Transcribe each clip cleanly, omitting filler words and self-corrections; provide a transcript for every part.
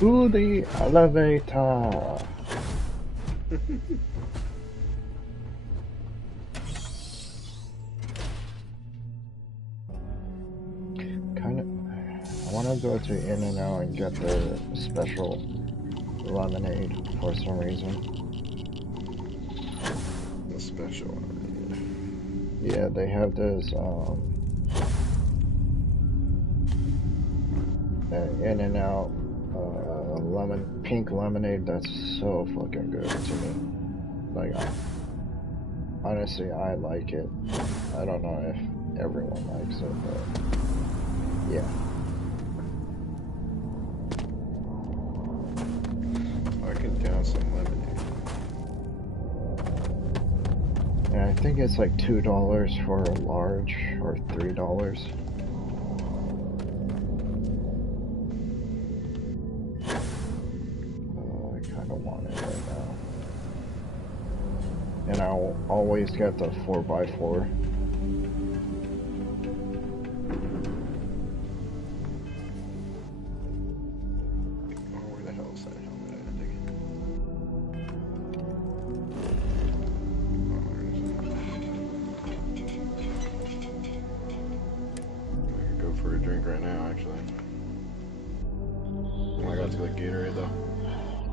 To the elevator. Kind of. I want to go to In-N-Out and get the special lemonade for some reason. The special lemonade. Yeah, they have this In-N-Out pink lemonade that's so fucking good to me. Like, honestly, I like it. I don't know if everyone likes it, but yeah. I can down some lemonade. And I think it's like $2 for a large, or $3. I kind of want it right now. And I'll always get the 4x4.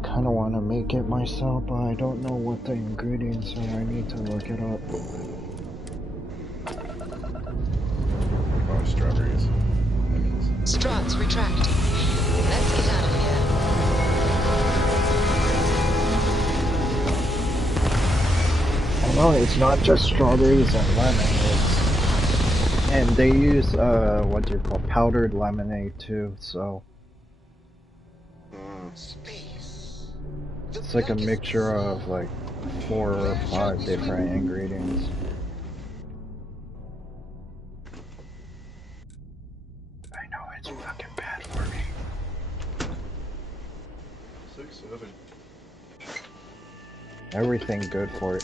Kind of want to make it myself, but I don't know what the ingredients are. I need to look it up. Oh, strawberries. Struts retract. Let's get out of here. I know it's not just strawberries and lemon. And they use what do you call powdered lemonade too. So. It's like a mixture of like 4 or 5 different ingredients. I know it's fucking bad for me. 6, 7. Everything good for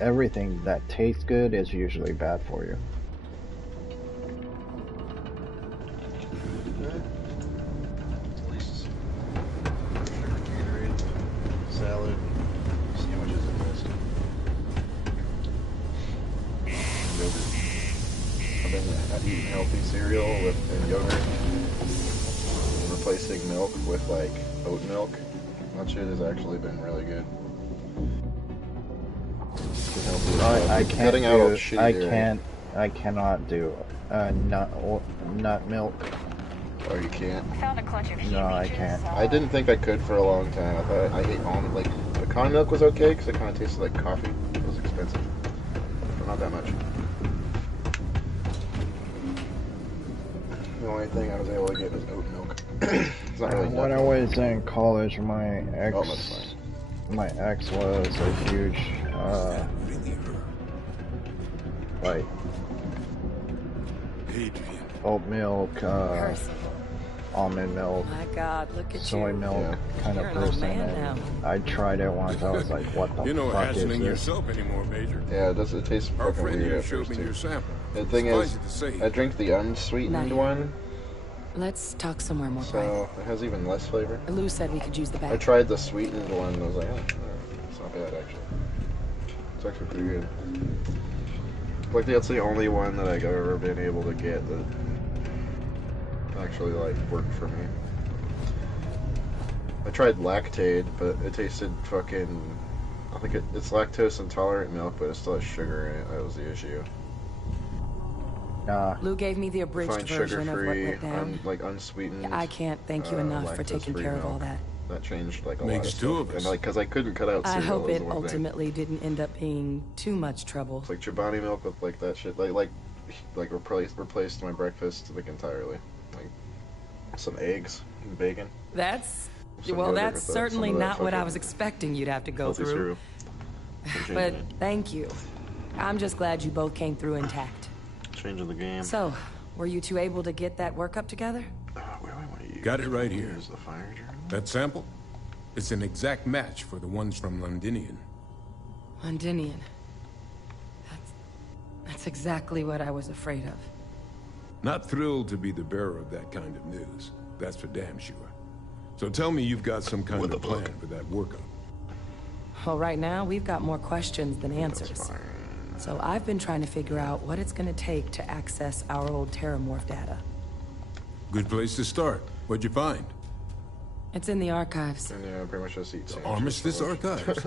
everything that tastes good is usually bad for you. Salad, sandwiches at best. Yogurt. I've been eating healthy cereal and yogurt. And replacing milk with like oat milk. That shit has actually been really good. I can't do. I cannot do nut milk. Oh, you can't? No, I can't. I didn't think I could for a long time. I thought I ate almond. Like, pecan milk was okay because it kind of tasted like coffee. It was expensive, but not that much. The only thing I was able to get was oat milk. It's not really when I was in college, my ex was a huge like oat milk, almond milk, soy milk kind of person. And I tried it once. I was like, "What the fuck is this?" yourself anymore, Major. Yeah, it does. It tastes fucking weird at first too. The thing is, I drink the unsweetened one. Let's talk somewhere more private. So it has even less flavor. Lou said we could use the back. I tried the sweetened one and I was like, oh, it's not bad actually. It's actually pretty good. Like that's the only one that I've ever been able to get that actually like worked for me. I tried Lactaid, but it tasted fucking. I think it's lactose intolerant milk, but it still has sugar in it. That was the issue. Lou gave me the abridged version of what went down. Like unsweetened. I can't thank you enough for taking care of all that. That changed like a Makes lot of two stuff. of us. And like, cause I couldn't cut out cereal. I hope it ultimately didn't end up being too much trouble. It's like Chobani milk with like that shit. Like replaced my breakfast like entirely. Like some eggs and bacon. That's certainly not what I was expecting you'd have to go through. But thank you. I'm just glad you both came through intact. Changing the game. So, were you two able to get that workup together? Where do I want to use? Got it right here. The fire journal. That sample? It's an exact match for the ones from Londinian. Londinian. That's exactly what I was afraid of. Not thrilled to be the bearer of that kind of news. That's for damn sure. So tell me you've got some kind of plan for that workup. Well, right now, we've got more questions than answers. So I've been trying to figure out what it's gonna take to access our old Terramorph data. Good place to start. What'd you find? It's in the archives. And yeah, pretty much just eat The Armistice Archives?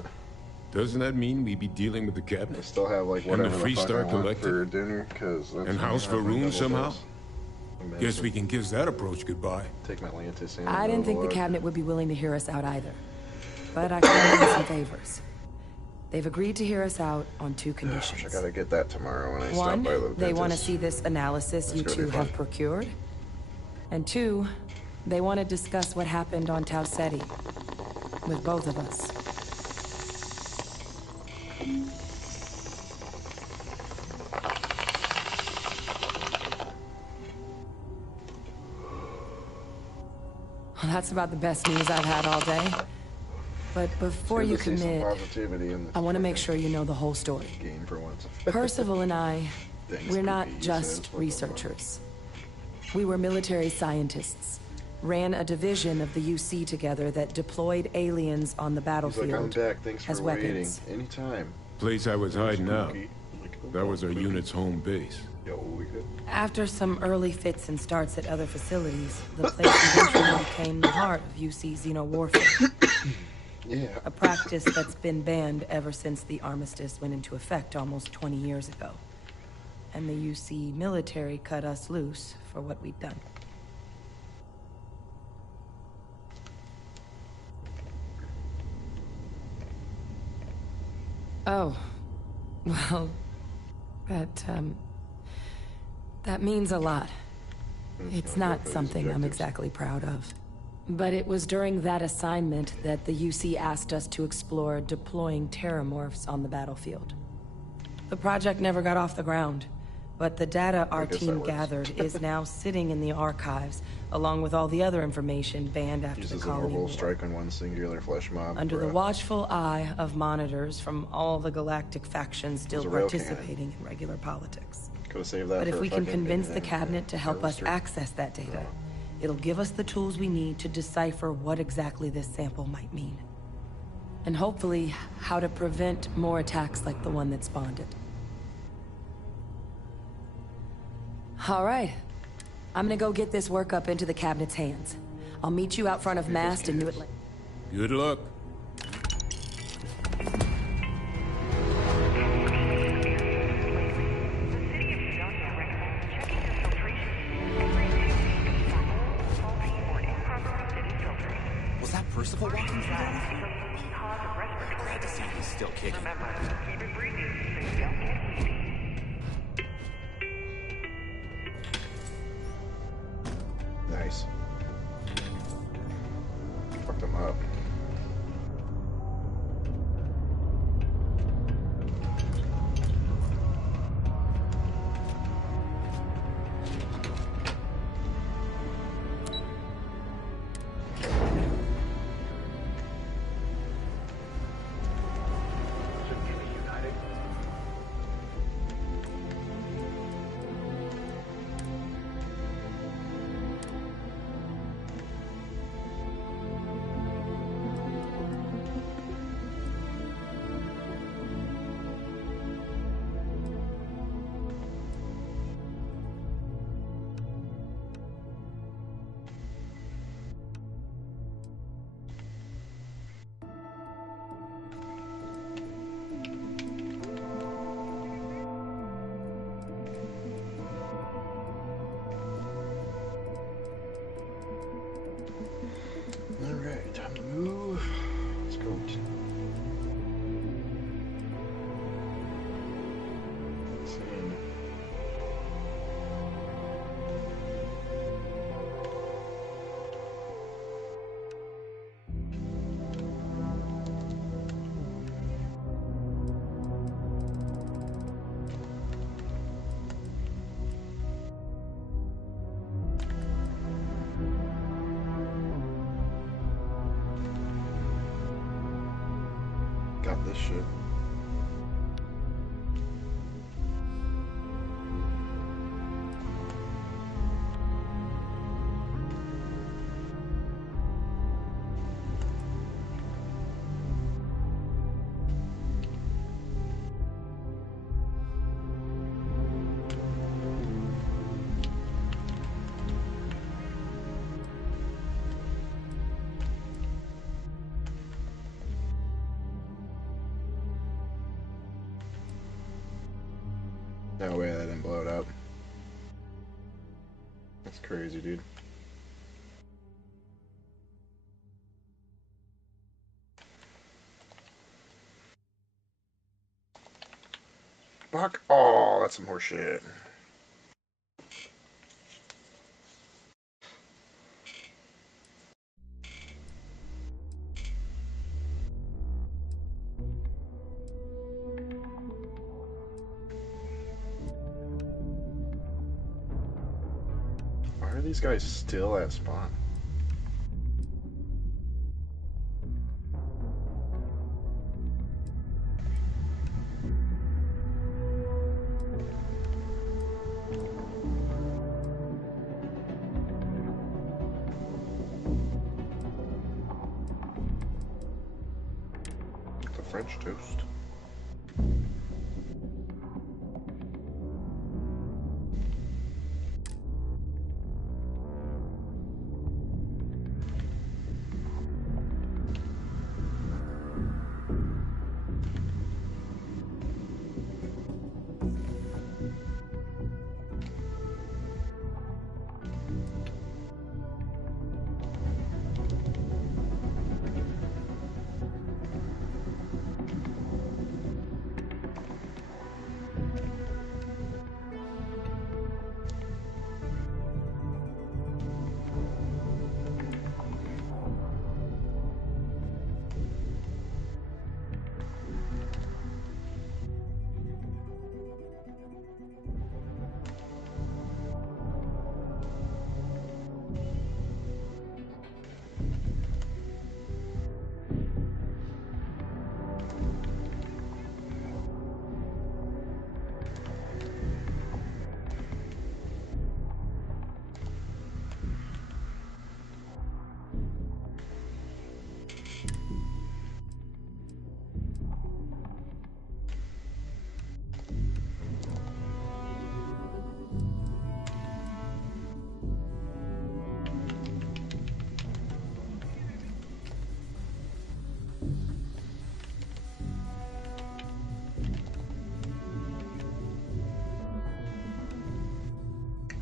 Doesn't that mean we'd be dealing with the I cabinet? still have like And the whatever the fuck I Freestar want Collective? for dinner, because And House Faroon somehow? Guess we can kiss that approach goodbye. Take my Atlantis in. I didn't think the cabinet would be willing to hear us out either. But I can do some favors. They've agreed to hear us out on 2 conditions. I gotta get that tomorrow when I One, stop by the they want to dentist. see this analysis you two have procured. And 2, they want to discuss what happened on Tau Ceti with both of us. Well, that's about the best news I've had all day. But before you commit, I want to make sure you know the whole story. Game for once. Percival and I, we're not PP, just researchers. We were military scientists, ran a division of the UC together that deployed aliens on the He's like, I'm battlefield back. Thanks as for weapons. waiting. Anytime. Place I was hiding out. That was our unit's home base. Yo, we good. After some early fits and starts at other facilities, the place eventually became the heart of UC xenowarfare. Yeah. A practice that's been banned ever since the armistice went into effect almost 20 years ago. And the UC military cut us loose for what we'd done. Oh, well, that means a lot. It's not something I'm exactly proud of. But it was during that assignment that the UC asked us to explore deploying Terramorphs on the battlefield. The project never got off the ground, but the data our team gathered is now sitting in the archives, along with all the other information banned after the Uses an colony orbital war. strike on one singular flesh mob. Under the watchful eye of monitors from all the galactic factions still a rail participating in regular politics. Could have saved that. But if for we can fucking convince the big cabinet to help us harvester. access that data, it'll give us the tools we need to decipher what exactly this sample might mean. And hopefully, how to prevent more attacks like the one that spawned it. All right. I'm gonna go get this work up into the cabinet's hands. I'll meet you out front of Mast in New Atlanta. Good luck. Was that Percival walking through there? Glad to see he's still kicking. Nice. Fucked him up. Alright, time to move. Let's go. Insane. Got this shit. No way that didn't blow it up. That's crazy, dude. Fuck. Oh, that's some horse shit. Why are these guys still at spawn? The French toast.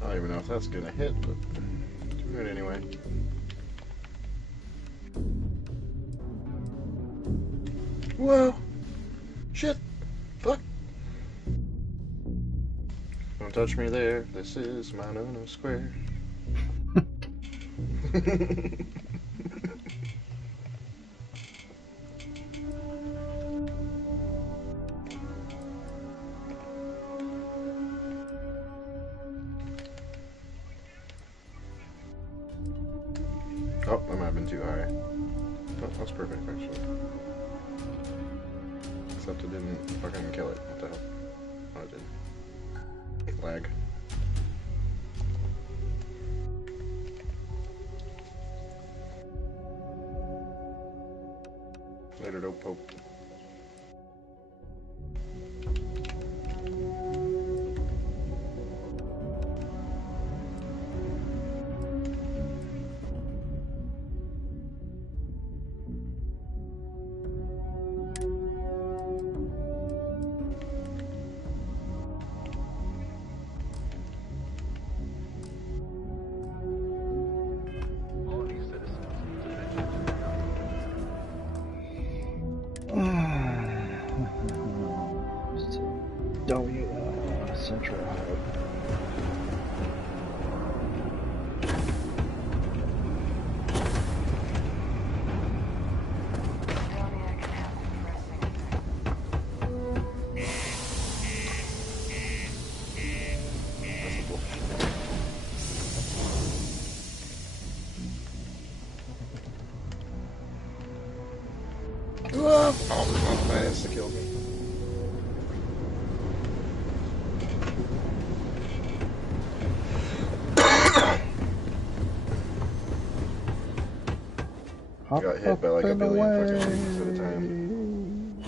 I don't even know if that's gonna hit, but do it anyway. Whoa! Shit! Fuck! Don't touch me there. This is my no square. Oh, that might have been too high. Oh, that's perfect, actually. Except it didn't fucking kill it. What the hell? Oh, it did. Lag. Later, dope pope. Central Hub. Oh, there's one fast to kill me. I got hit by like a billion fucking things at a time.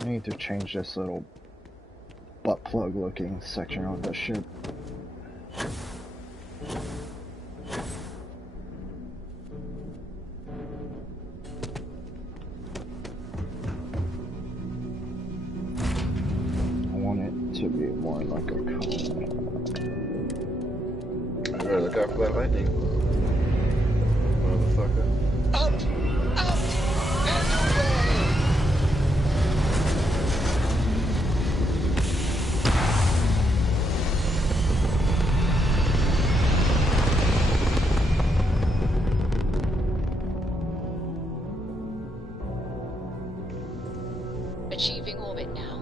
I need to change this little butt plug looking section of the ship. look out for that lightning. Motherfucker. Up! Out! And away! Achieving orbit now.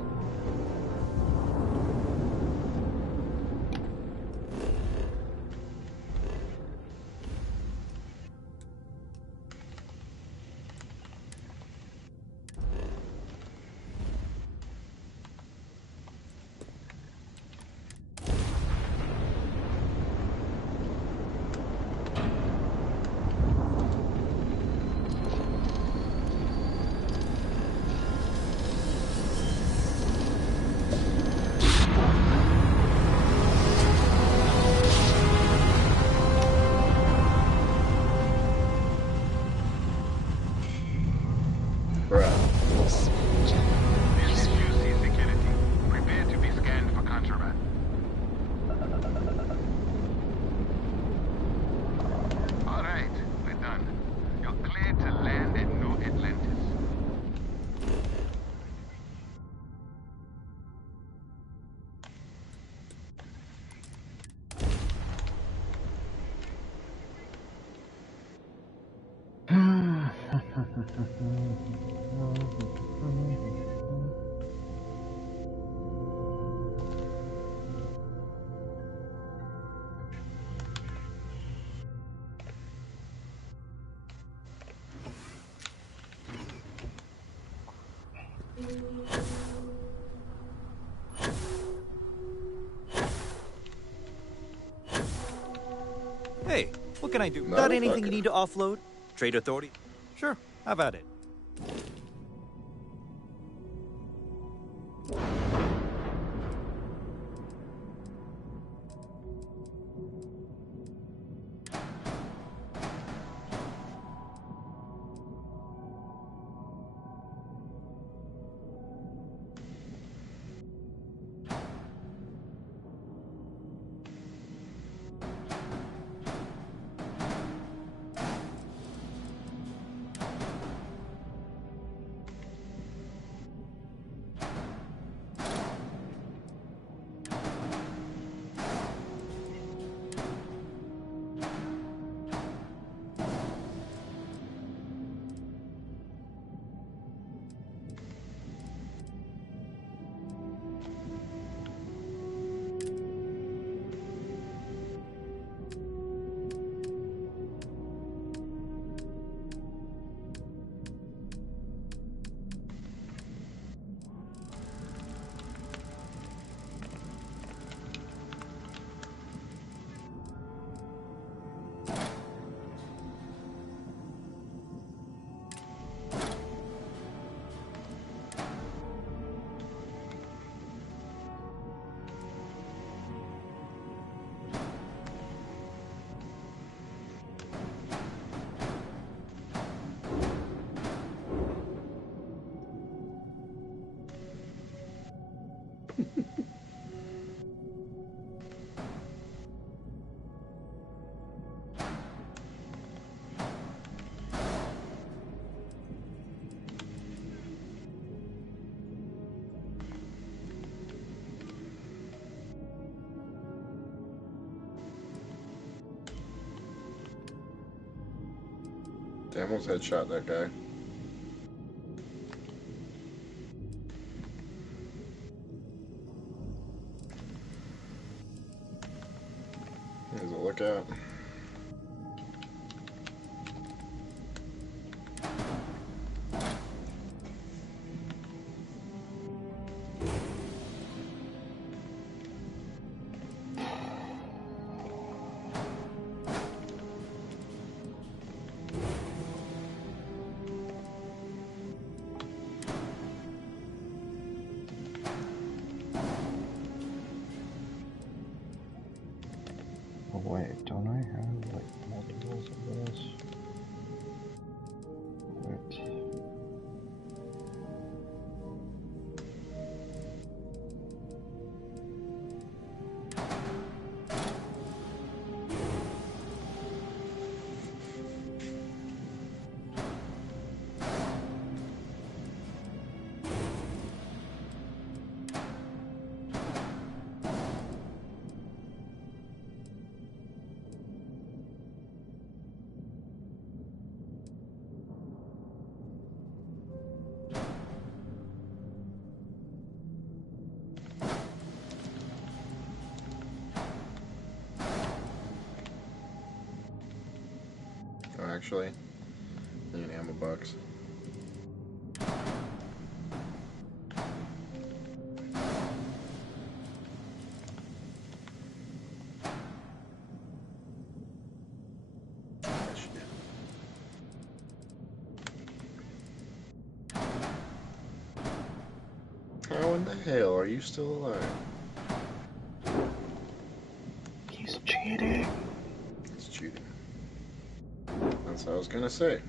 Hey, what can I do? Got anything you need to offload? Trade authority? Sure, how about it? I almost headshot that guy. There's a lookout. Oh wait, don't I have like multiples of this? Wait. actually. And an ammo box. How in the hell are you still alive? He's cheating. It's cheating. That's what I was gonna say.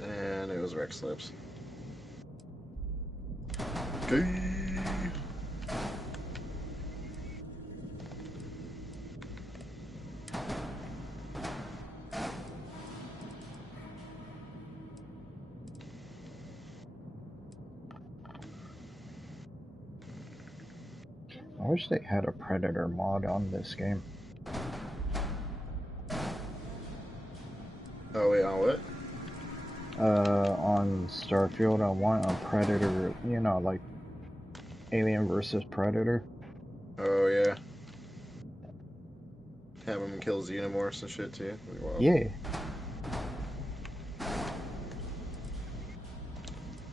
And it was Rex Slips. Okay. I wish they had a Predator mod on this game. Oh wait, on what? On Starfield, I want a Predator, you know, like Alien versus Predator. Oh yeah. Have him kill xenomorphs and shit too. Wow. Yeah.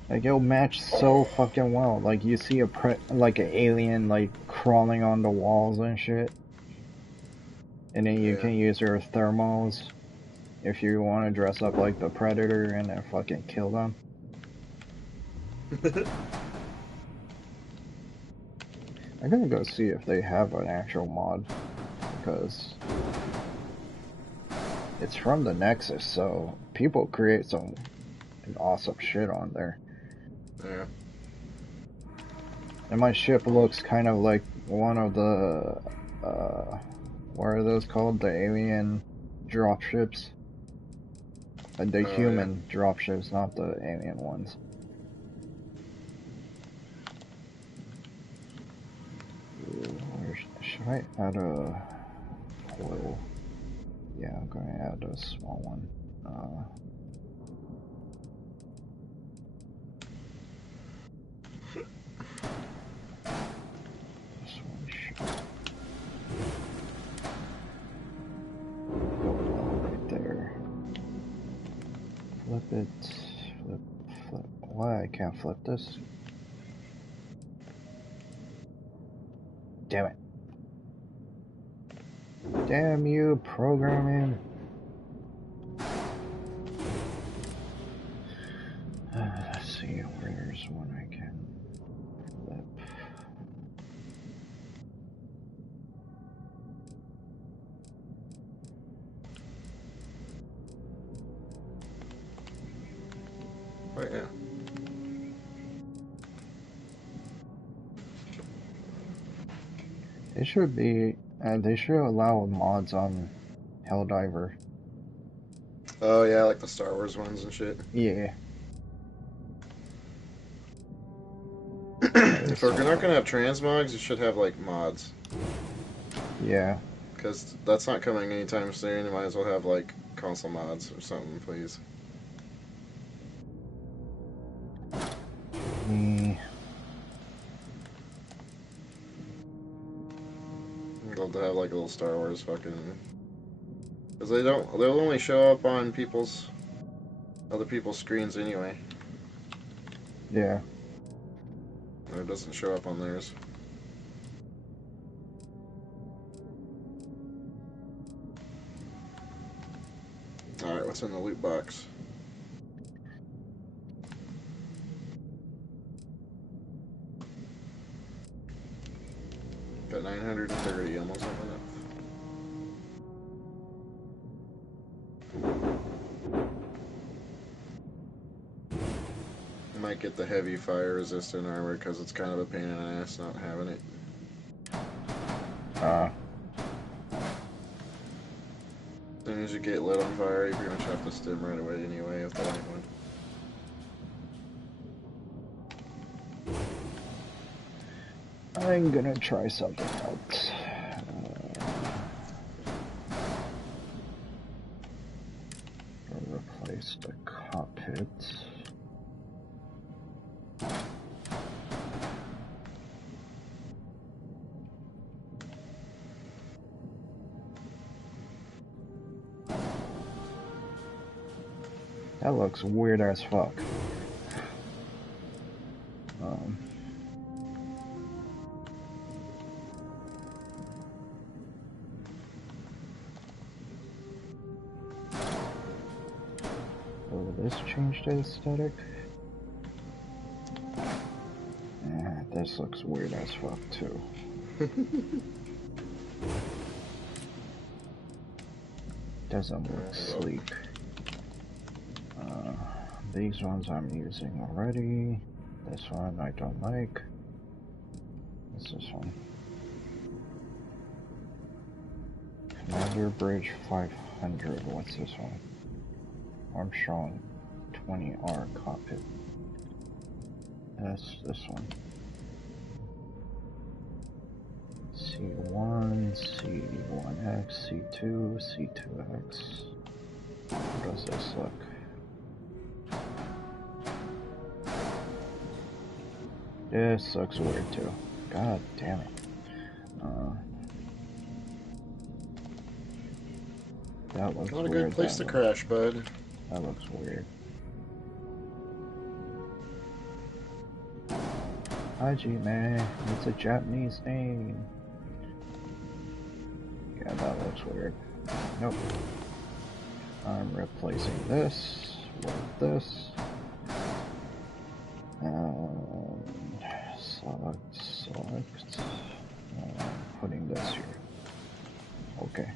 Like, it'll match so fucking well. Like, you see like an alien, like, crawling on the walls and shit. And then you Yeah. can use your thermals if you want to dress up like the Predator and then fucking kill them. I'm gonna go see if they have an actual mod. Because it's from the Nexus, so people create some awesome shit on there. Yeah. And my ship looks kind of like one of the, what are those called? The alien dropships? The human dropships, not the alien ones. Should I add a foil? Yeah, I'm going to add a small one. This one should go well right there. Flip it. Flip. Why I can't flip this? Damn it. Damn you, programming. Let's see, where's one I can flip. Right, yeah. It should be, they should allow mods on Helldiver. Oh yeah, like the Star Wars ones and shit. Yeah. If we're not gonna have transmogs, you should have like mods. Yeah. Because that's not coming anytime soon. You might as well have like console mods or something, please. I'd love to have like a little Star Wars fucking. Because they'll only show up on other people's screens anyway. Yeah. And it doesn't show up on theirs. Alright, what's in the loot box? Got 930, almost have enough. I might get the heavy fire resistant armor because it's kind of a pain in the ass not having it. As soon as you get lit on fire, you pretty much have to stim right away anyway with the light one. I'm gonna try something else. Replace the cockpit. That looks weird as fuck. Will this change the aesthetic? This looks weird as fuck too. Doesn't look sleek. These ones I'm using already. This one I don't like. What's this one? Commander Bridge 500. What's this one? Armstrong 20R cockpit. That's this one. C1, C1X, C2, C2X. How does this look? This looks weird too. God damn it. That looks Not a weird. good place to crash, bud. That looks weird. Haji, man. It's a Japanese name. Yeah, that looks weird. Nope. I'm replacing this with this. Select. Putting this here. Okay.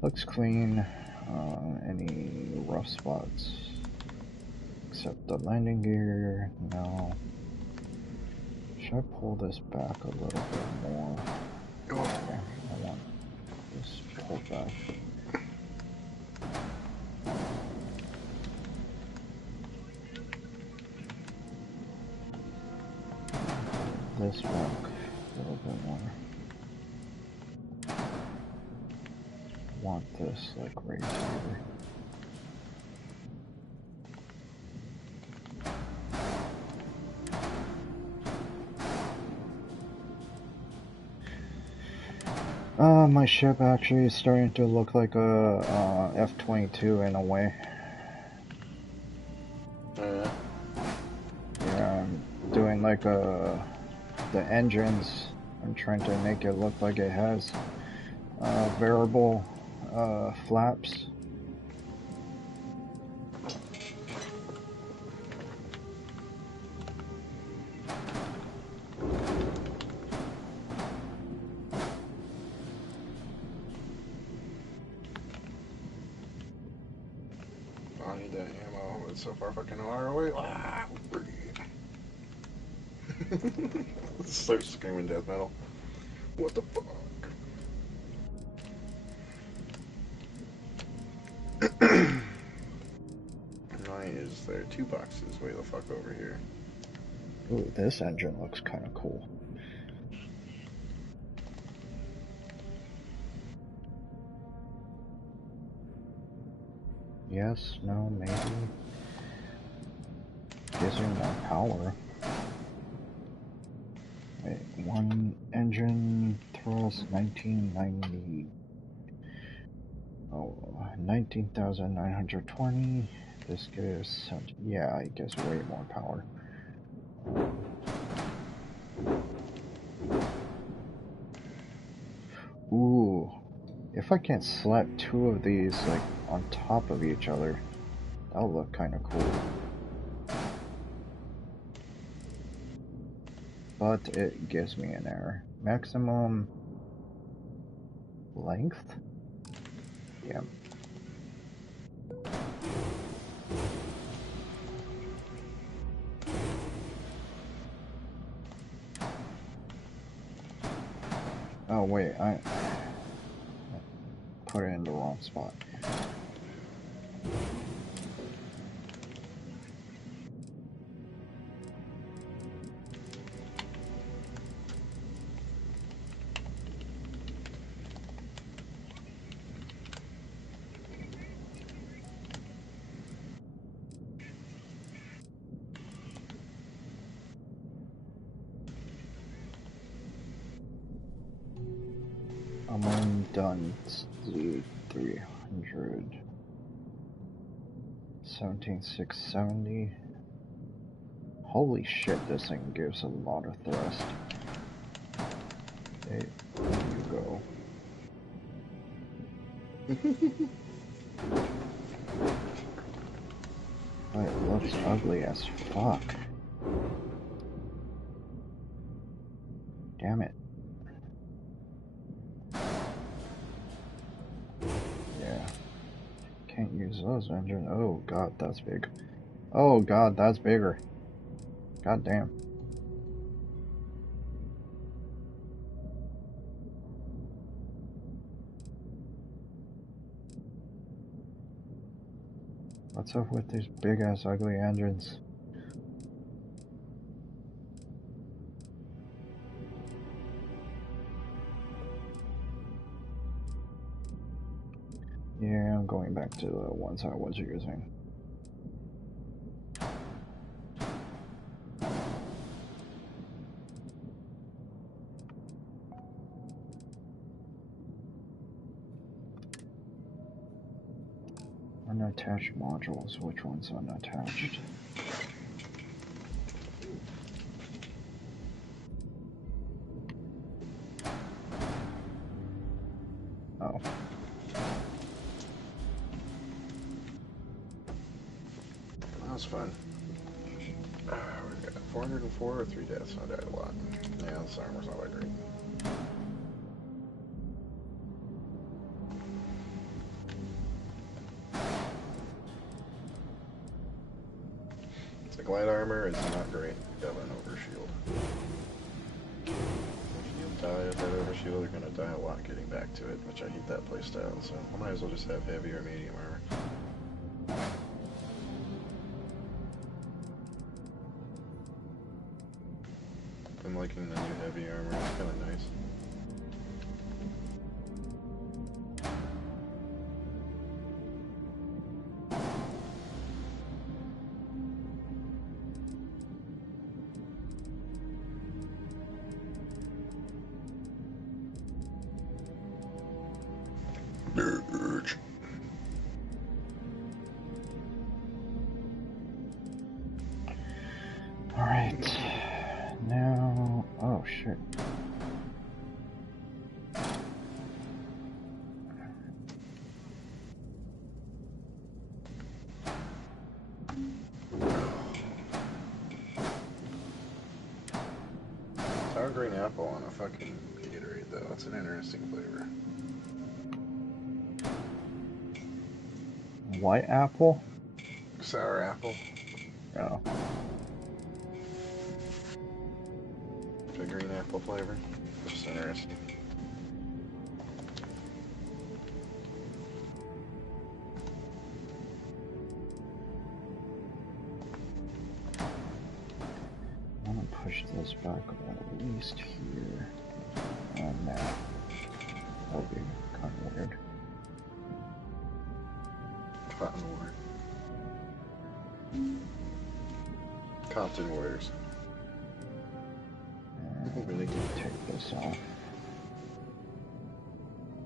Looks clean. Any rough spots? Except the landing gear. No. Should I pull this back a little bit more? Okay, I want this pulled back. This back a little bit more. Want this like right here. My ship actually is starting to look like a F-22 in a way. Yeah, I'm doing like the engines. I'm trying to make it look like it has variable flaps. I need that ammo. It's so far fucking far away. Ah, start screaming death metal. What the fuck? Why is there 2 boxes way the fuck over here? Ooh, this engine looks kind of cool. Yes, no, maybe. Gives you more power. Wait, one engine thrust 1990. Oh, 19,920. This gives, yeah, it gives way more power. Ooh, if I can slap 2 of these like on top of each other, that'll look kind of cool. But it gives me an error. Maximum length? Yeah. Oh wait, I put it in the wrong spot. I'm done. Z300. 17670. Holy shit, this thing gives a lot of thrust. There you go. It looks ugly as fuck. Damn it. Yeah. Can't use those engines. Oh god, that's big. Oh god, that's bigger. God damn. What's up with these big ass ugly engines? Yeah, I'm going back to the ones I was using. Unattached modules. Which one's unattached? Oh. That was fun. We got 404 or 3 deaths. I died a lot. Yeah, this armor's not that great. The glide armor is not great. You have an overshield. If you die with that overshield, you're gonna die a lot getting back to it, which I hate that playstyle, so I might as well just have heavy or medium armor. I'm liking the new heavy armor, it's kinda nice. Alright. Now... oh shit. Sour green apple on a fucking Gatorade though, that's an interesting flavor. White apple? Sour apple. Oh. The green apple flavor. Just interesting. I'm gonna push this back at least here. And that. That'll be kind of weird. Cotton War. Compton Warriors. Really take this off.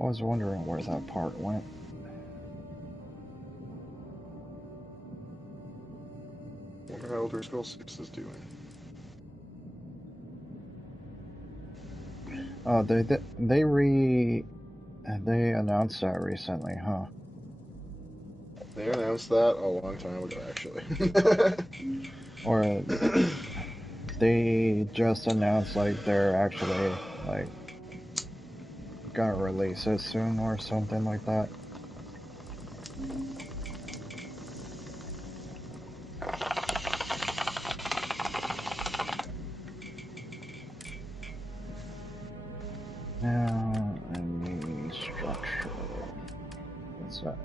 I was wondering where that part went. I wonder how Elder Scrolls 6 is doing. Oh, they announced that recently, huh? They announced that a long time ago, actually. Or they just announced like they're actually like gonna release it soon or something like that. Now I need structure. What's that?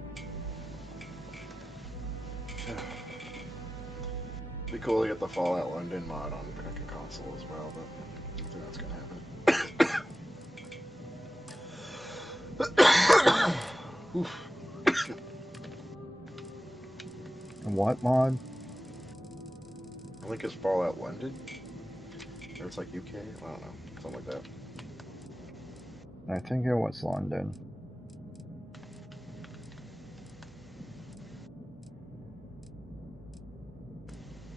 Be cool to get the Fallout London mod on fucking console as well, but I don't think that's gonna happen. Oof. What mod? I think it's Fallout London. Or it's like UK? I don't know. Something like that. I think it was London.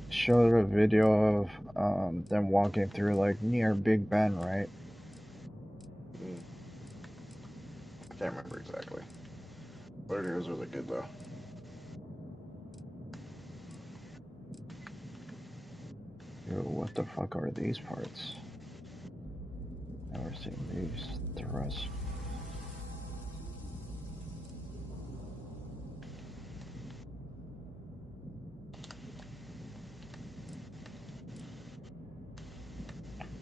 Showed a video of them walking through like near Big Ben, right? I can't remember exactly. But it was really good though. Yo, what the fuck are these parts? Never seen these. The rest.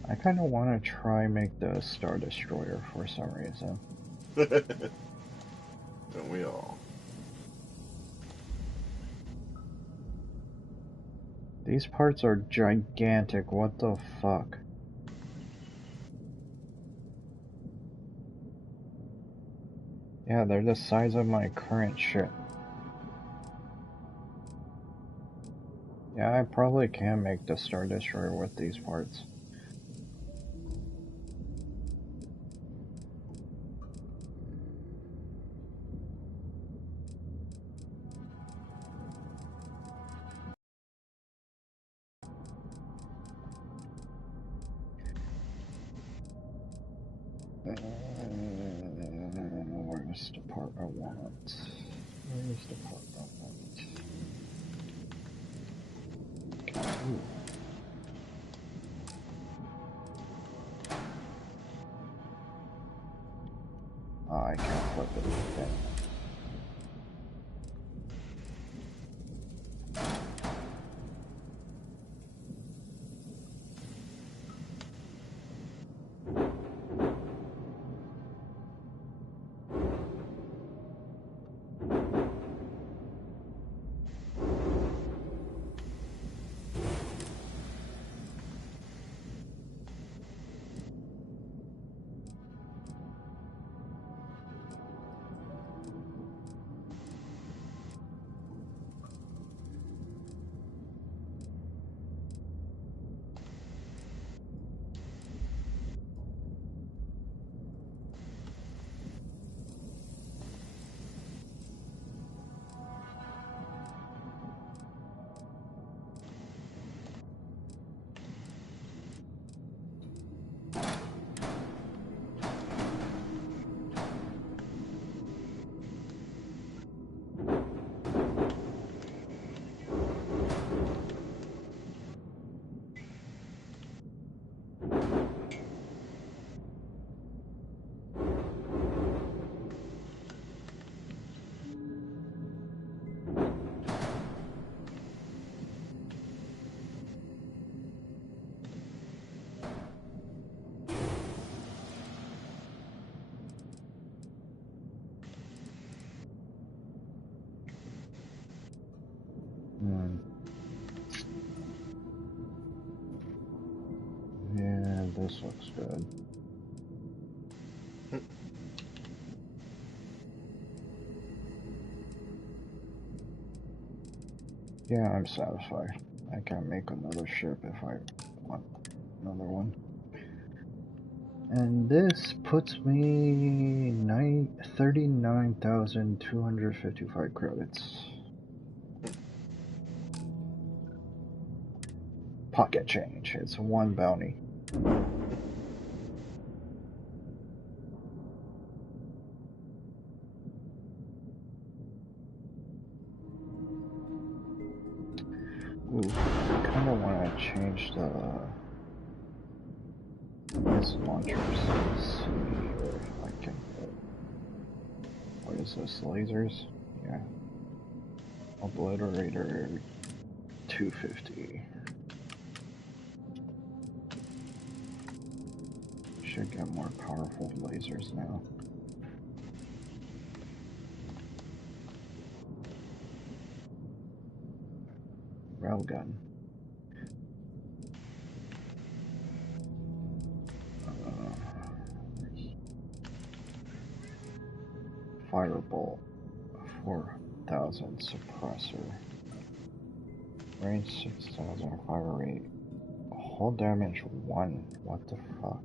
I kind of want to try make the Star Destroyer for some reason. Don't we all? These parts are gigantic. What the fuck? Yeah, they're the size of my current ship. Yeah, I probably can make the Star Destroyer with these parts. Where's the part I want? Where's the part I want? Ooh. Oh, I can't flip it. Okay. Yeah, this looks good. Yeah, I'm satisfied. I can make another ship if I want another one. And this puts me 39,255 credits. Pocket change. It's one bounty. Ooh, I kind of want to change this launchers. Let's see if I can. What is this? Lasers? Yeah. Obliterator 250. Should get more powerful lasers now. Railgun. Firebolt. 4,000 suppressor. Range 6,000. Fire rate. Hull damage 1. What the fuck?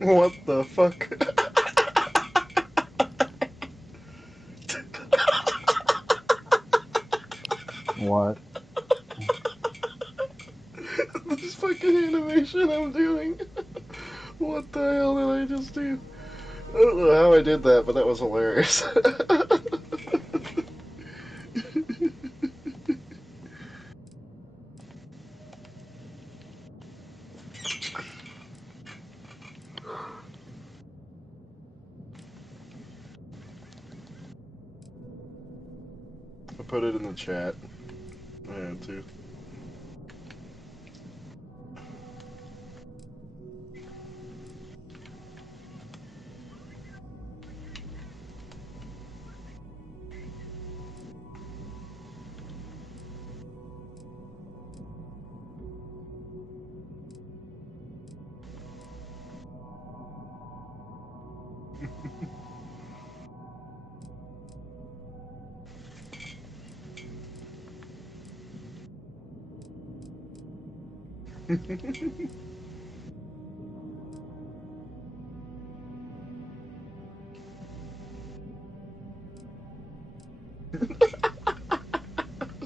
What the fuck? What? This fucking animation I'm doing. What the hell did I just do? I don't know how I did that, but that was hilarious. I put it in the chat. I had to.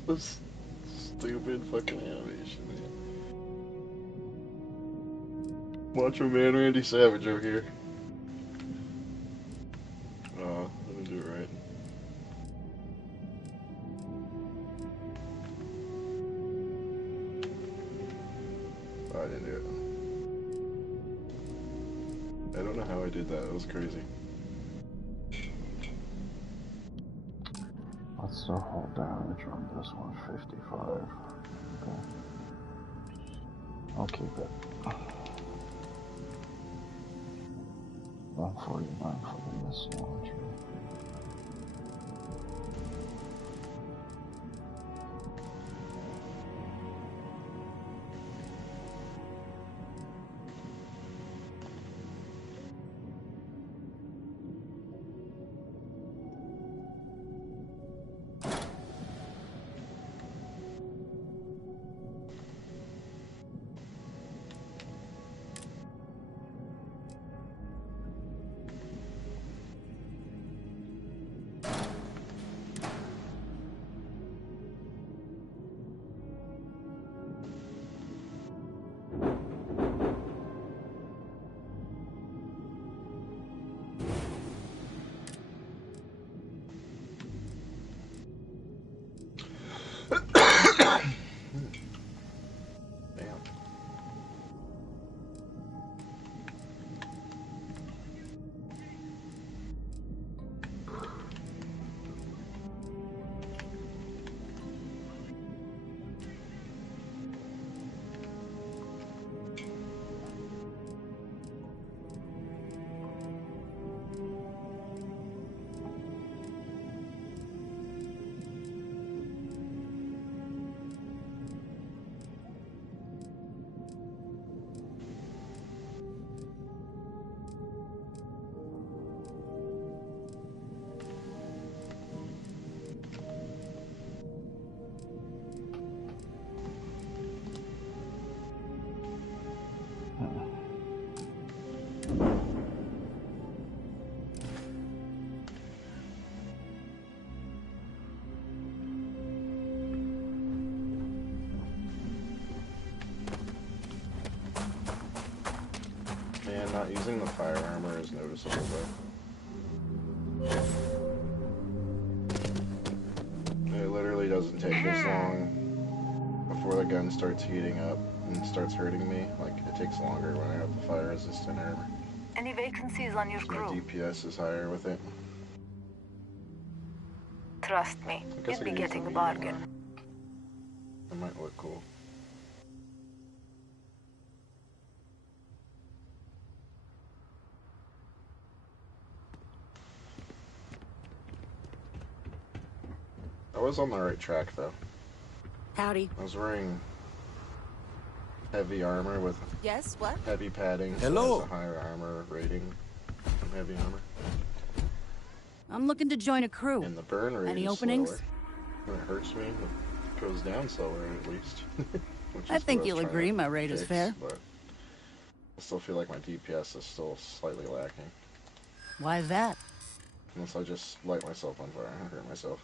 This stupid fucking animation, man. Macho Man Randy Savage over here. Let me do it right. Oh, I didn't do it. I don't know how I did that. That was crazy. What's the whole damage on this one? 55. Okay. I'll keep it. 149 for the missile launcher. Man, not using the fire armor is noticeable though. It literally doesn't take this long before the gun starts heating up and starts hurting me. Like, it takes longer when I have the fire resistant armor. Any vacancies on your My crew? DPS is higher with it. Trust me, I guess you'd I be can use getting the a medium bargain. armor. That might look cool. I was on the right track though. Howdy. I was wearing heavy armor with Yes, what? heavy padding. Hello. So it has a higher armor rating from heavy armor. I'm looking to join a crew. And the burn rate Any is openings? slower. When it hurts me, it goes down slower at least. Which I is think what you'll was trying agree to my rate is fix, fair. But I still feel like my DPS is still slightly lacking. Why is that? Unless I just light myself on fire and hurt myself.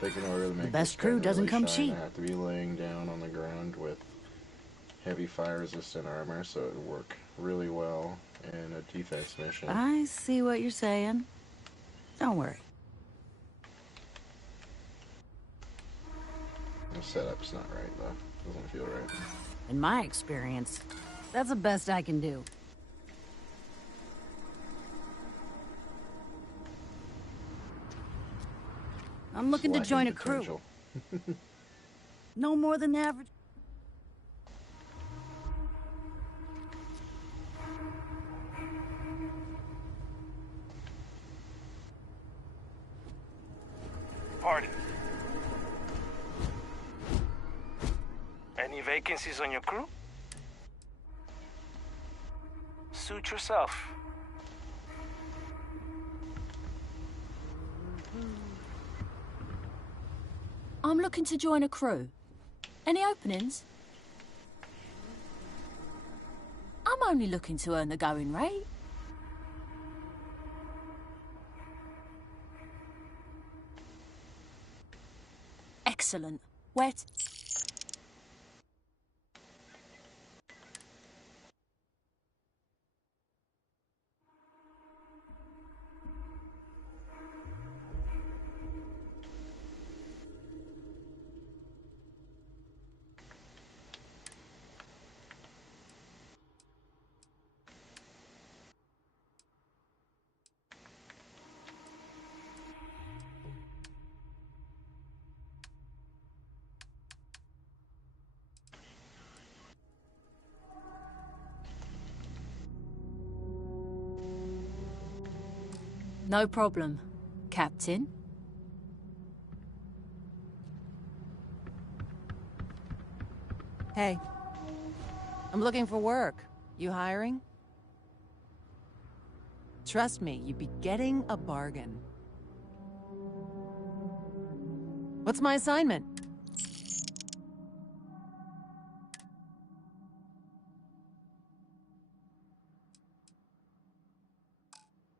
Taking over to make The best this gun crew doesn't really come shine, cheap. I have to be laying down on the ground with heavy fire-resistant armor, so it would work really well in a defense mission. I see what you're saying. Don't worry. The setup's not right, though. Doesn't feel right. In my experience, that's the best I can do. I'm looking to Lacking join a crew. potential. No more than average. Pardon. Any vacancies on your crew? Suit yourself. I'm looking to join a crew. Any openings? I'm only looking to earn the going rate. Excellent. Where? No problem, Captain. Hey. I'm looking for work. You hiring? Trust me, you'd be getting a bargain. What's my assignment?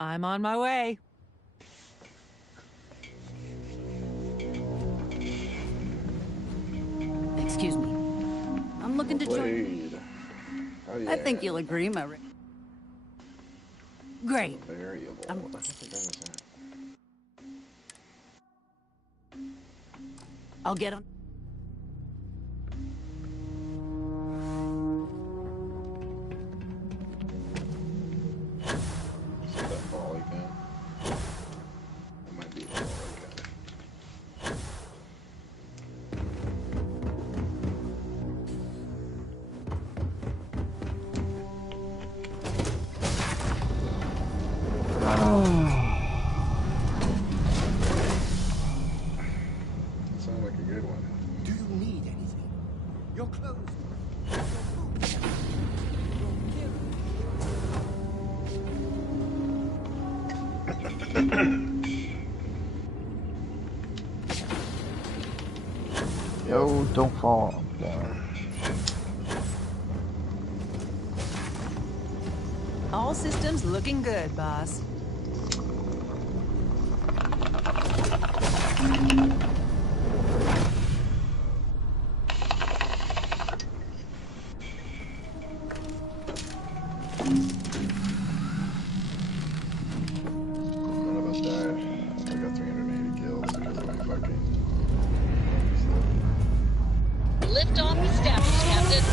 I'm on my way. Excuse me. I'm looking to join. Oh, yeah. I think you'll agree, my. Great. Variable. What the heck is that? I'll get on. Is that ball again? It might be the ball again. Sounds like a good one. Do you need anything? Your clothes? Yo, don't fall down. All systems looking good, boss. None of us died. I got 380 kills because of my fucking... Lift off established, Captain.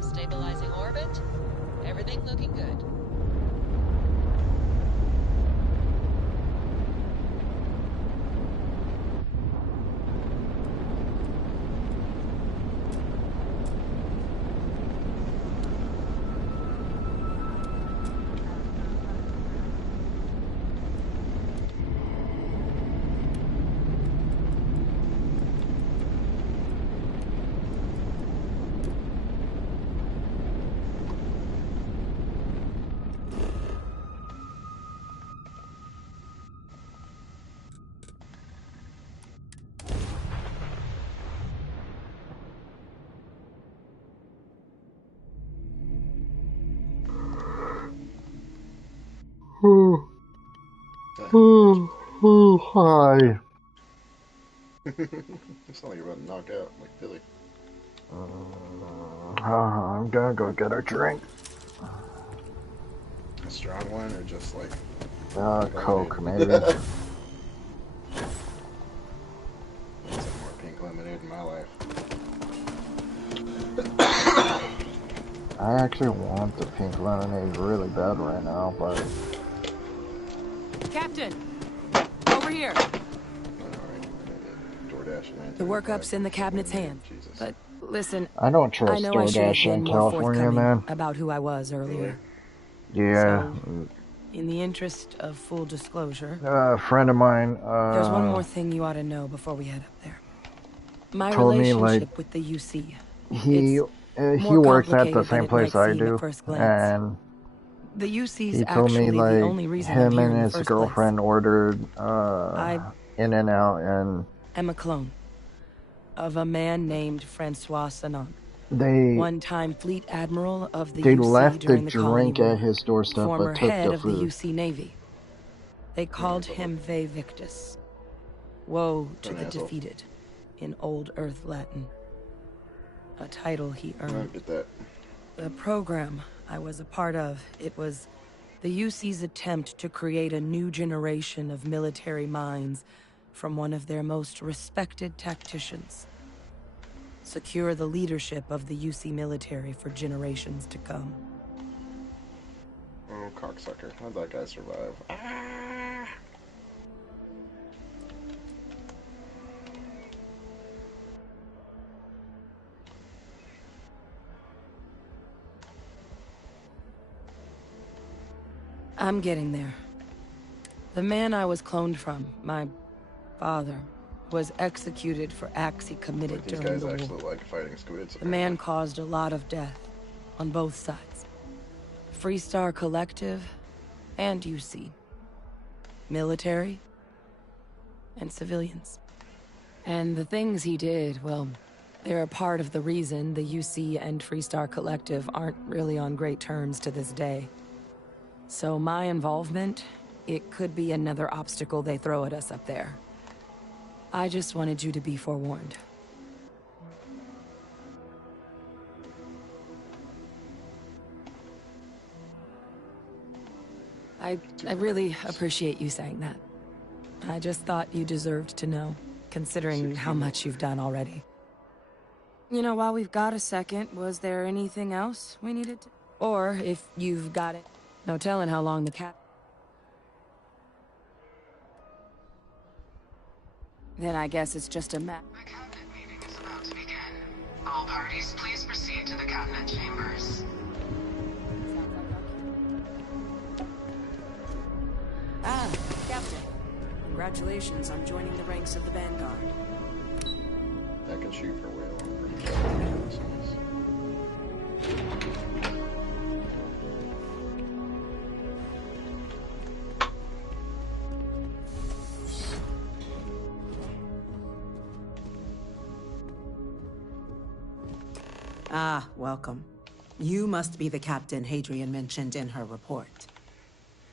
Stabilizing orbit. Everything looking good. Hi. It's not like you're about to knock out like Billy. I'm gonna go get a drink. A strong one or just like Coke, lemonade? maybe. Need some more pink lemonade in my life. I actually want the pink lemonade really bad right now, but... Captain! Over here! The workup's in the cabinet's hands. But listen, I don't I trust know I should have DoorDash been in more California, forthcoming man. about who I was earlier. Yeah. So, in the interest of full disclosure, A friend of mine, there's one more thing you ought to know before we head up there. My told me, like, relationship with the UC. he More works at the complicated than same it might place I seem at do, first glance. and The UC's he told me, actually the like, only reason I'm him here and in the his first girlfriend ordered, I In and Out, and... am a clone of a man named Francois Sanon. They... One-time fleet admiral of the They UC left the during the drink Colony at War, his doorstep, former but took head the of the food. UC Navy. They called him Ve Victus. Woe to the defeated, in Old Earth Latin. A title he earned. I get that. The program I was a part of, it was the UC's attempt to create a new generation of military minds from one of their most respected tacticians. Secure the leadership of the UC military for generations to come. Oh, cocksucker. How'd that guy survive? Ah! I'm getting there. The man I was cloned from, my father, was executed for acts he committed Like these during guys the actually war. like fighting squids. The man caused a lot of death, on both sides. Freestar Collective and UC. Military and civilians. And the things he did, well, they're a part of the reason the UC and Freestar Collective aren't really on great terms to this day. So my involvement, it could be another obstacle they throw at us up there. I just wanted you to be forewarned. I really appreciate you saying that. I just thought you deserved to know, considering how much you've done already. You know, while we've got a second, was there anything else we needed to... Or, if you've got it, no telling how long the cat... Then I guess it's just a map. The cabinet meeting is about to begin. All parties, please proceed to the cabinet chambers. Ah, Captain. Congratulations on joining the ranks of the Vanguard. That can shoot for way longer. Ah, welcome. You must be the captain Hadrian mentioned in her report.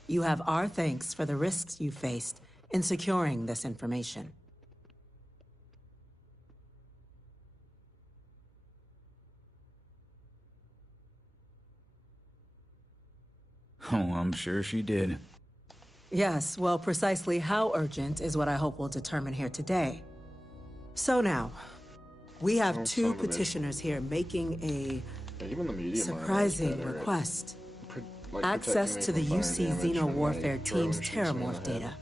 You have our thanks for the risks you faced in securing this information. Oh, I'm sure she did. Yes, well, precisely how urgent is what I hope will determine here today. So now, we have two petitioners here making a surprising request. Access to the UC Xeno-Warfare Team's Terramorph data,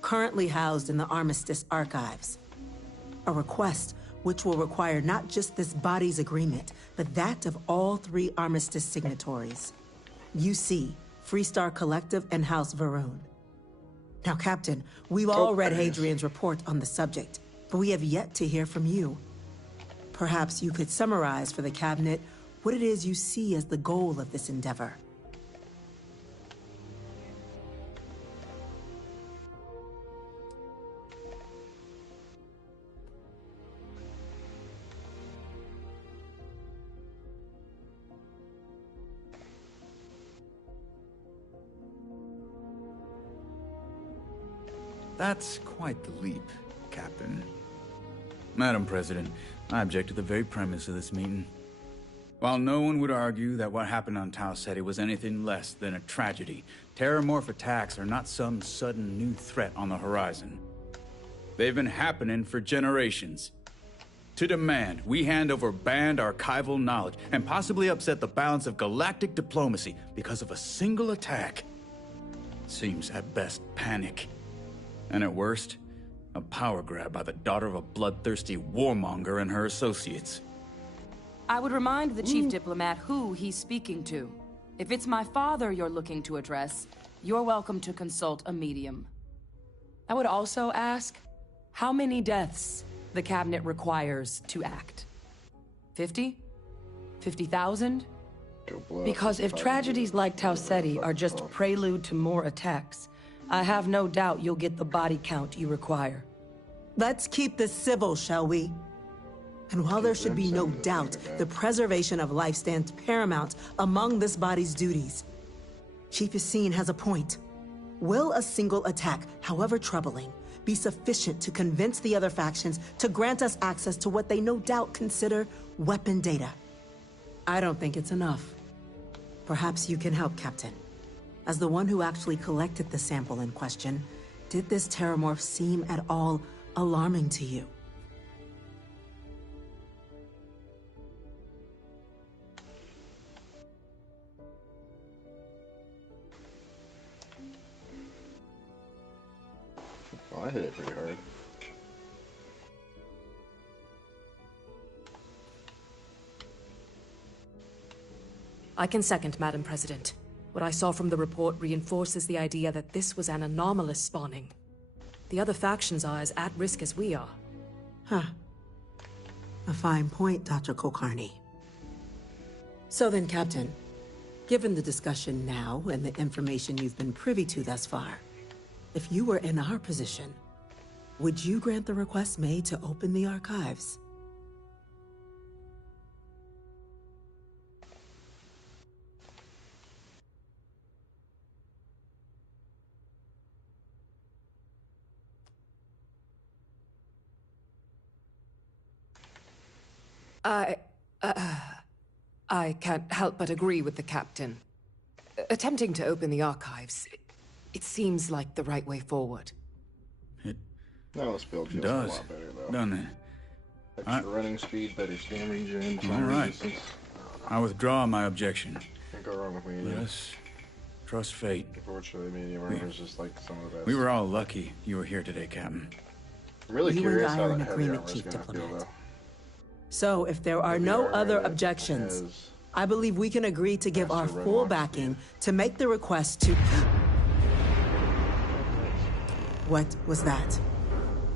currently housed in the Armistice archives. A request which will require not just this body's agreement, but that of all three Armistice signatories. UC, Freestar Collective, and House Varun. Now, Captain, we've all read Hadrian's report on the subject, but we have yet to hear from you. Perhaps you could summarize for the Cabinet what it is you see as the goal of this endeavor. That's quite the leap, Captain. Madam President, I object to the very premise of this meeting. While no one would argue that what happened on Tau Ceti was anything less than a tragedy, terramorph attacks are not some sudden new threat on the horizon. They've been happening for generations. To demand we hand over banned archival knowledge and possibly upset the balance of galactic diplomacy because of a single attack seems at best panic. And at worst, a power grab by the daughter of a bloodthirsty warmonger and her associates. I would remind the chief diplomat who he's speaking to. If it's my father you're looking to address, you're welcome to consult a medium. I would also ask, how many deaths the cabinet requires to act? 50? 50,000? Because if tragedies like Tau Ceti are just prelude to more attacks, I have no doubt you'll get the body count you require. Let's keep this civil, shall we? And while there should be no doubt, the preservation of life stands paramount among this body's duties. Chief Yassine has a point. Will a single attack, however troubling, be sufficient to convince the other factions to grant us access to what they no doubt consider weapon data? I don't think it's enough. Perhaps you can help, Captain. As the one who actually collected the sample in question, did this terramorph seem at all alarming to you? Well, I hit it pretty hard. I can second, Madam President. What I saw from the report reinforces the idea that this was an anomalous spawning. The other factions are as at risk as we are. Huh. A fine point, Dr. Kulkarni. So then, Captain, given the discussion now and the information you've been privy to thus far, if you were in our position, would you grant the request made to open the archives? I can't help but agree with the captain. Attempting to open the archives, it seems like the right way forward. Now this build feels does, a lot better, though. Doesn't it? Extra running speed, better stam regen, All right. resistance. I withdraw my objection. Can't go wrong with medium. Yes. Trust fate. Unfortunately, medium armor is just like some of the best. We were all lucky you were here today, Captain. I'm really You curious and I how are that in heavy agreement, armor is Chief gonna feel, Diplomat. though. So, if there are no other objections, I believe we can agree to give our full backing to make the request to... What was that?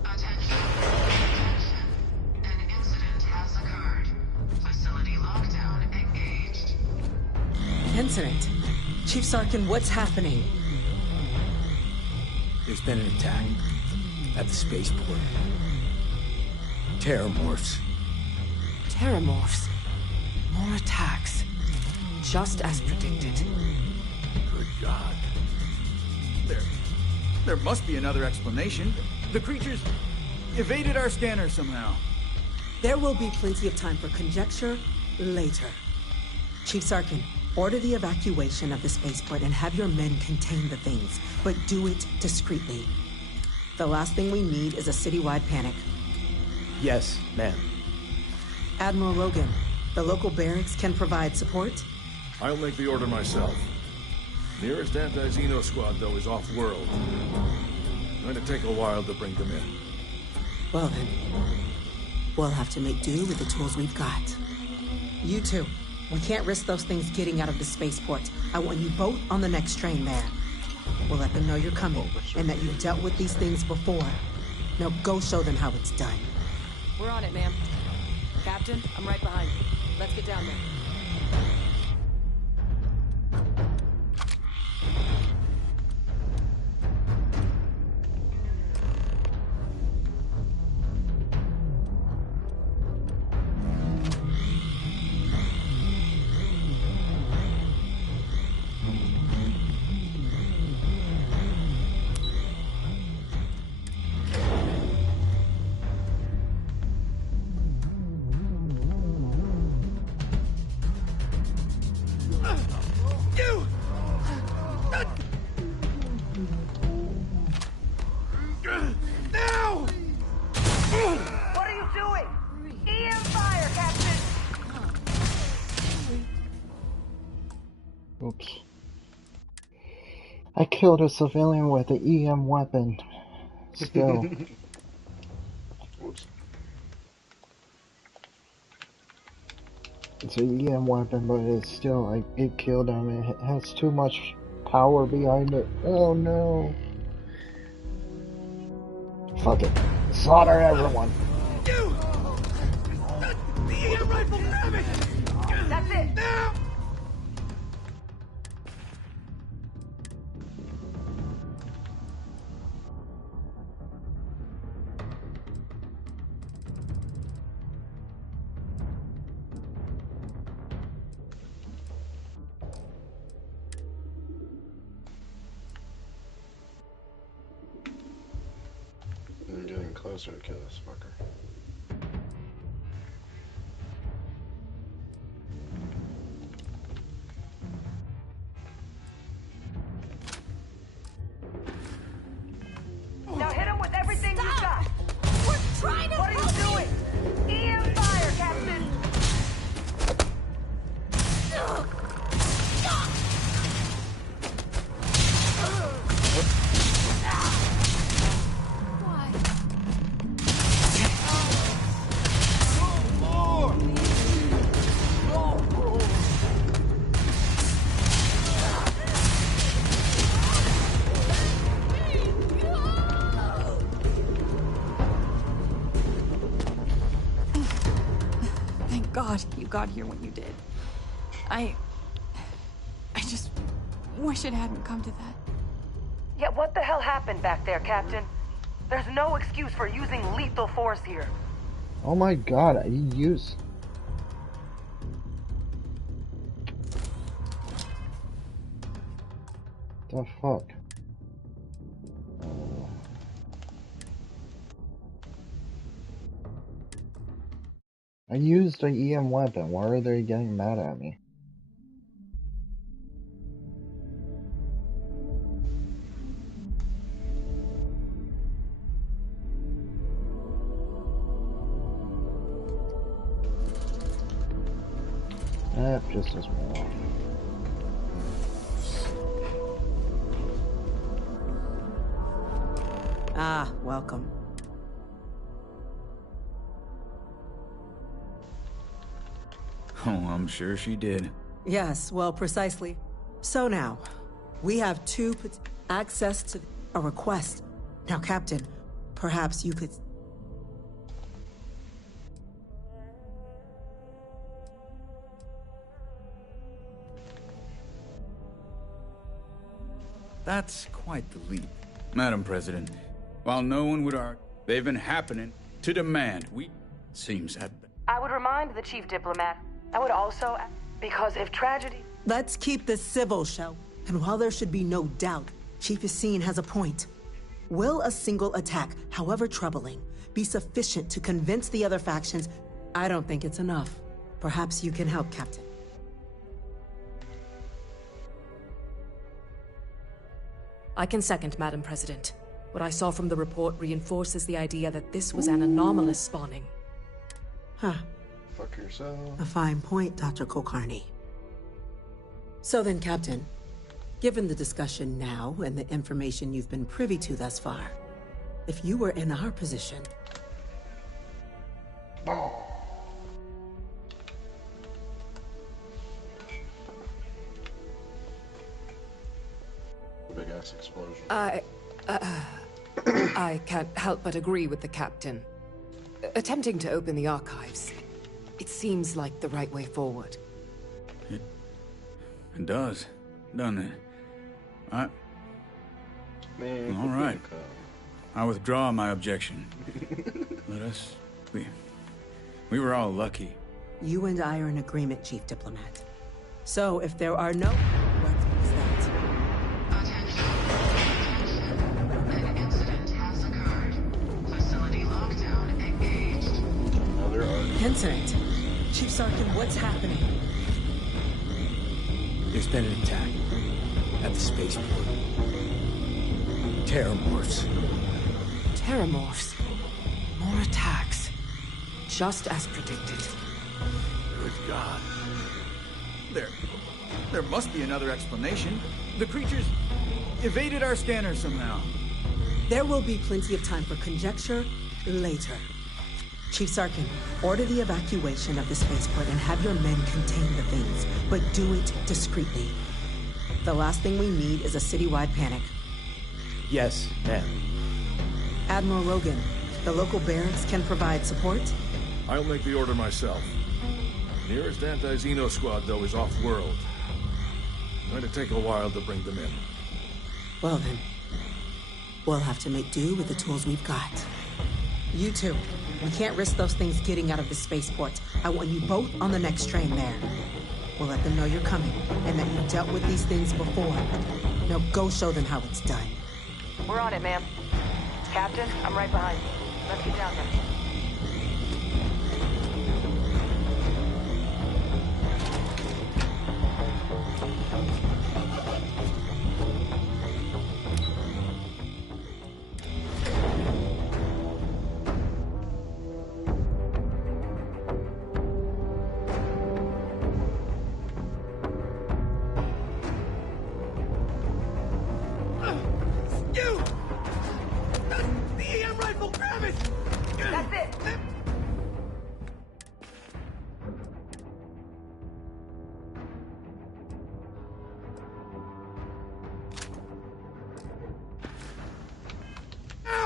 Attention. An incident has occurred. Facility lockdown engaged. Incident? Chief Sarkin, what's happening? There's been an attack at the spaceport. Terramorphs. Terramorphs. More attacks. Just as predicted. Good God. There must be another explanation. The creatures evaded our scanner somehow. There will be plenty of time for conjecture later. Chief Sarkin, order the evacuation of the spaceport and have your men contain the things, but do it discreetly. The last thing we need is a citywide panic. Yes, ma'am. Admiral Rogan, the local barracks can provide support? I'll make the order myself. Nearest anti-Xeno squad, though, is off-world. Going to take a while to bring them in. Well then, we'll have to make do with the tools we've got. You two, we can't risk those things getting out of the spaceport. I want you both on the next train there. We'll let them know you're coming, and that you've dealt with these things before. Now go show them how it's done. We're on it, ma'am. Captain, I'm right behind you. Let's get down there. I killed a civilian with an EM weapon. Still. Whoops. It's an EM weapon, but it's still, like, it killed him. It has too much power behind it. Oh no. Fuck it. Slaughter everyone. You! The EM rifle, grab it! That's it! Now! I'm getting closer to kill this fucker. Now hit him with everything you got! We're trying to What are you doing? EM fire, Captain! Thank God you got here when you did. I just wish it hadn't come to that. Yeah, what the hell happened back there, Captain? There's no excuse for using lethal force here. Oh my god, he used... The fuck? I used an EM weapon. Why are they getting mad at me? That pisses me off. Ah, welcome. Oh, I'm sure she did. Yes, well, precisely. So now, we have access to a request. Now, Captain, perhaps you could... That's quite the leap. Madam President, while no one would argue, they've been happening to demand we... Seems that... I would remind the chief diplomat. I would also... Because if tragedy... Let's keep this civil, shall we? And while there should be no doubt, Chief Yassine has a point. Will a single attack, however troubling, be sufficient to convince the other factions? I don't think it's enough. Perhaps you can help, Captain. I can second, Madam President. What I saw from the report reinforces the idea that this was an anomalous spawning. Huh. Fuck yourself. A fine point, Dr. Kulkarni. So then, Captain, given the discussion now and the information you've been privy to thus far, if you were in our position... Big ass explosion. I can't help but agree with the captain. Attempting to open the archives, it seems like the right way forward. It does, doesn't it? All right. I withdraw my objection. Let us... We were all lucky. You and I are in agreement, Chief Diplomat. So, if there are no... What is that? An incident has occurred. Facility lockdown engaged. Another Incident? Chief Sarkin, what's happening? There's been an attack at the spaceport. Terramorphs. Terramorphs. More attacks. Just as predicted. Good God. There must be another explanation. The creatures... evaded our scanner somehow. There will be plenty of time for conjecture later. Chief Sarkin, order the evacuation of the spaceport and have your men contain the things, but do it discreetly. The last thing we need is a citywide panic. Yes, ma'am. Admiral Rogan, the local barracks can provide support? I'll make the order myself. Nearest anti-Xeno squad, though, is off-world. Going to take a while to bring them in. Well then, we'll have to make do with the tools we've got. You two, we can't risk those things getting out of the spaceport. I want you both on the next train there. We'll let them know you're coming, and that you've dealt with these things before. Now go show them how it's done. We're on it, ma'am. Captain, I'm right behind you. Let's get down there.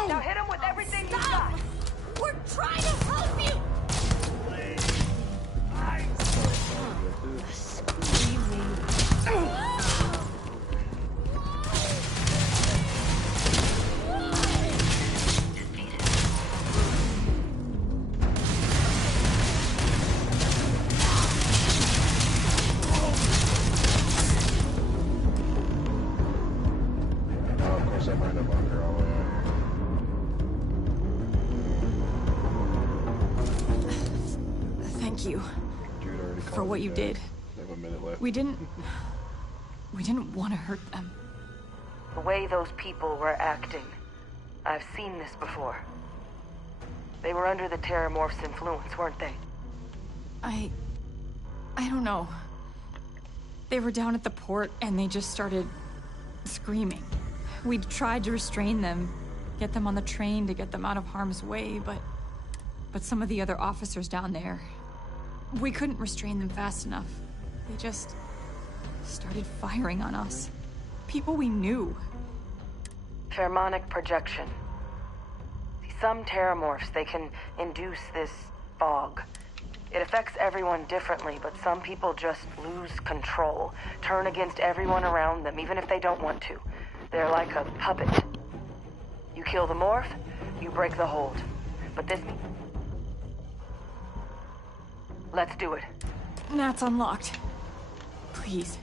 Now hit him with everything you got. We're trying to help you. Of course I find a bunker all the way out. Thank you for what you did. They have a minute left. We didn't want to hurt them. The way those people were acting, I've seen this before. They were under the Terramorph's influence, weren't they? I don't know. They were down at the port and they just started screaming. We tried to restrain them, get them on the train to get them out of harm's way, but some of the other officers down there, we couldn't restrain them fast enough. They just started firing on us. People we knew. Pheromonic projection. See, some Terramorphs, they can induce this fog. It affects everyone differently, but some people just lose control, turn against everyone around them, even if they don't want to. They're like a puppet. You kill the morph, you break the hold. But this... Let's do it. Nat's unlocked. Please.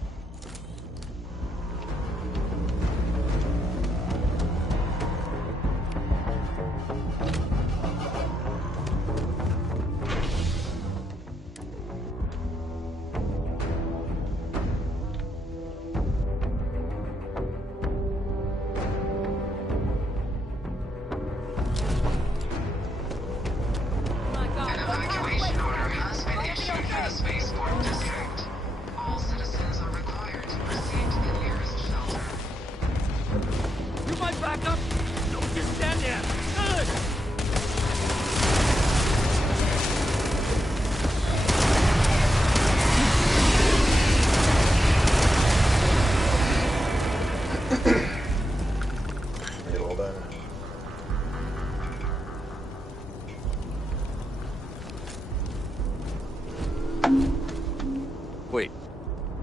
Wait,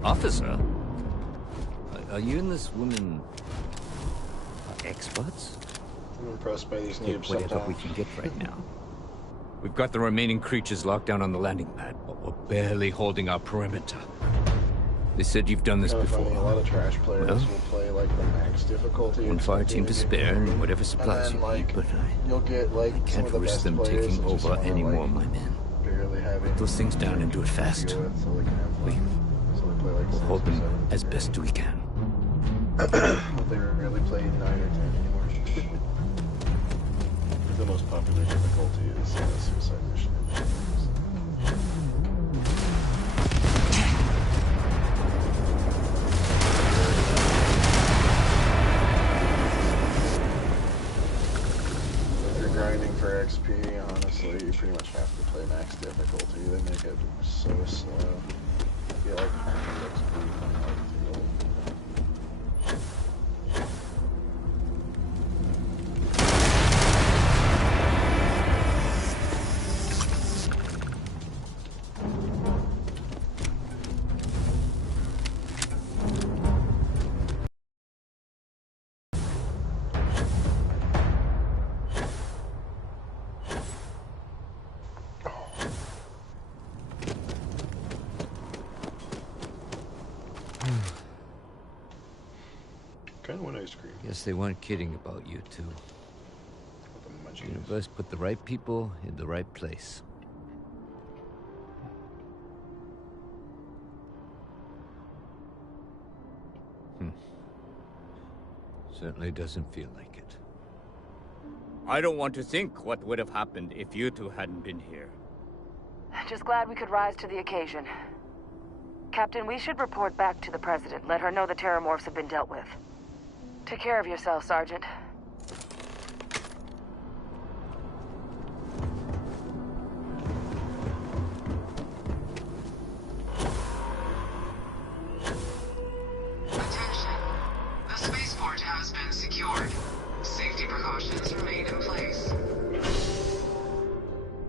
officer? Are you and this woman experts? I'm impressed by these noobs Whatever we can get right now. We've got the remaining creatures locked down on the landing pad, but we're barely holding our perimeter. They said you've done this before. A lot of trash players Well, will play like the max difficulty. one fire team to spare and whatever supplies you need, but you'll get like I can't risk them taking over any more of my men. Put those things down and do it fast. We'll hold them as best we can. They rarely play 9 or 10 anymore. The most popular difficulty is suicide mission. XP, honestly, you pretty much have to play max difficulty. They make it so slow. I feel like 100 XP from like field. Kind of want ice cream. Guess they weren't kidding about you two. The universe put the right people in the right place. Certainly doesn't feel like it. I don't want to think what would have happened if you two hadn't been here. Just glad we could rise to the occasion. Captain, we should report back to the President. Let her know the Terramorphs have been dealt with. Take care of yourself, Sergeant. Attention. The spaceport has been secured. Safety precautions remain in place.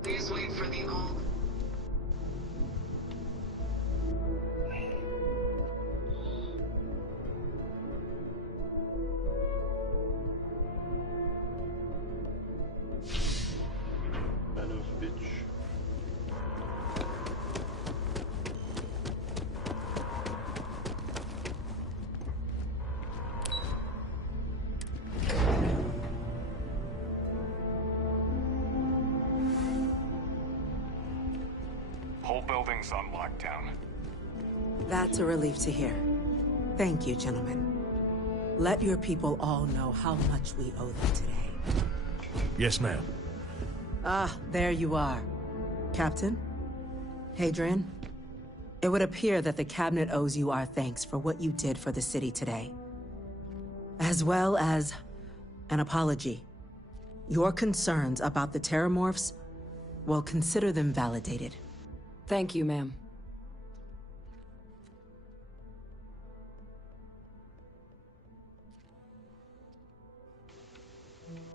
Please wait for the all... Whole building's on lockdown. That's a relief to hear. Thank you, gentlemen. Let your people all know how much we owe them today. Yes, ma'am. Ah, there you are. Captain? Hadrian? It would appear that the Cabinet owes you our thanks for what you did for the city today. As well as an apology. Your concerns about the Terramorphs, well, consider them validated. Thank you, ma'am.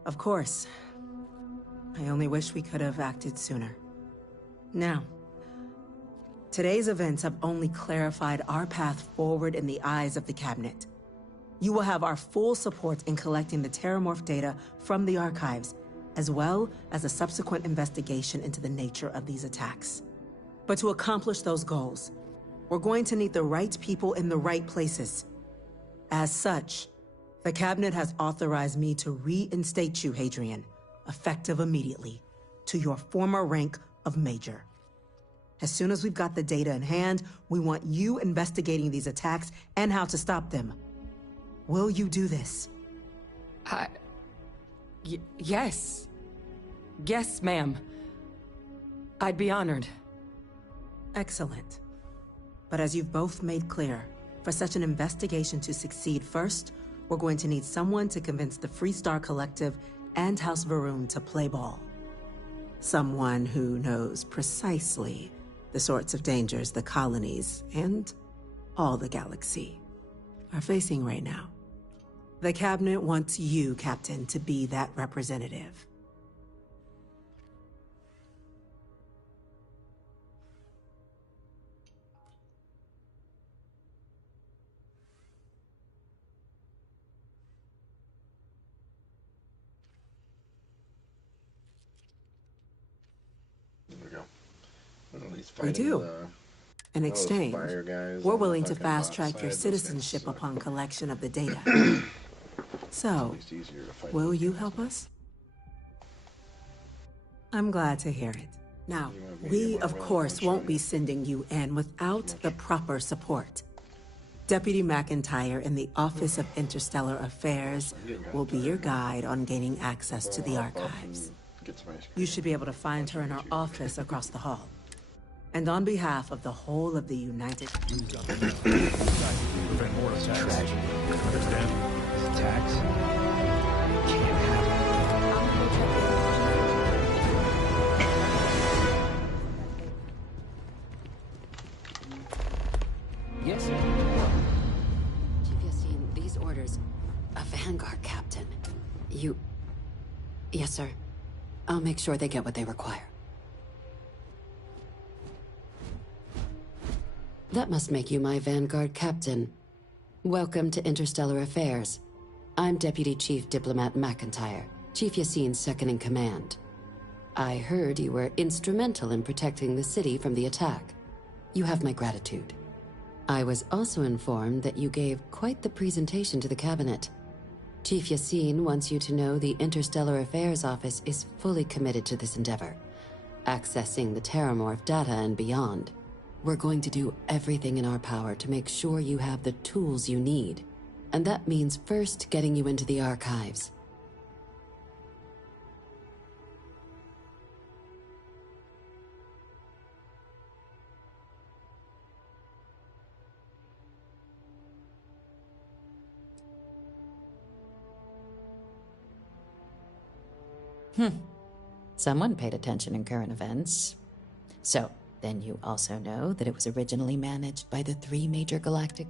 Of course. I only wish we could have acted sooner. Now, today's events have only clarified our path forward in the eyes of the Cabinet. You will have our full support in collecting the Terramorph data from the archives, as well as a subsequent investigation into the nature of these attacks. But to accomplish those goals, we're going to need the right people in the right places. As such, the Cabinet has authorized me to reinstate you, Hadrian, effective immediately, to your former rank of Major. As soon as we've got the data in hand, we want you investigating these attacks and how to stop them. Will you do this? Yes. Yes, ma'am. I'd be honored. Excellent. But as you've both made clear, for such an investigation to succeed first, we're going to need someone to convince the Freestar Collective and House Varun to play ball. Someone who knows precisely the sorts of dangers the colonies and all the galaxy are facing right now. The Cabinet wants you, Captain, to be that representative. We do. In exchange, we're willing to fast-track your citizenship upon collection of the data. So, will you help us? I'm glad to hear it. Now, we, of course, won't be sending you in without the proper support. Deputy McIntyre in the Office of Interstellar Affairs will be your guide on gaining access to the archives. You should be able to find her in her office across the hall. And on behalf of the whole of the United... Prevent more attacks. Tragedy. Understand? Attacks? Can't happen. orders. A Vanguard captain. You... Yes, sir. I'll make sure they get what they require. That must make you my Vanguard captain. Welcome to Interstellar Affairs. I'm Deputy Chief Diplomat McIntyre, Chief Yassine's second-in-command. I heard you were instrumental in protecting the city from the attack. You have my gratitude. I was also informed that you gave quite the presentation to the cabinet. Chief Yassine wants you to know the Interstellar Affairs Office is fully committed to this endeavor, accessing the Terramorph data and beyond. We're going to do everything in our power to make sure you have the tools you need. And that means first getting you into the archives. Someone paid attention in current events. So, then you also know that it was originally managed by the 3 major galactic...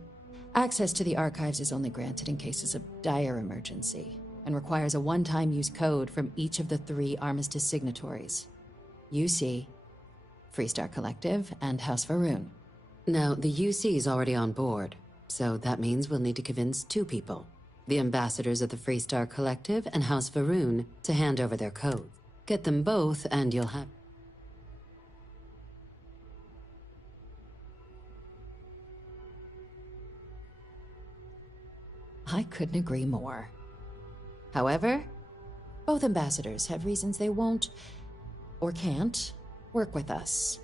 Access to the archives is only granted in cases of dire emergency, and requires a one-time use code from each of the 3 armistice signatories. UC, Freestar Collective, and House Varun. Now, the UC is already on board, so that means we'll need to convince 2 people. The ambassadors of the Freestar Collective and House Varun to hand over their code. Get them both and you'll have... I couldn't agree more. However, both ambassadors have reasons they won't, or can't, work with us.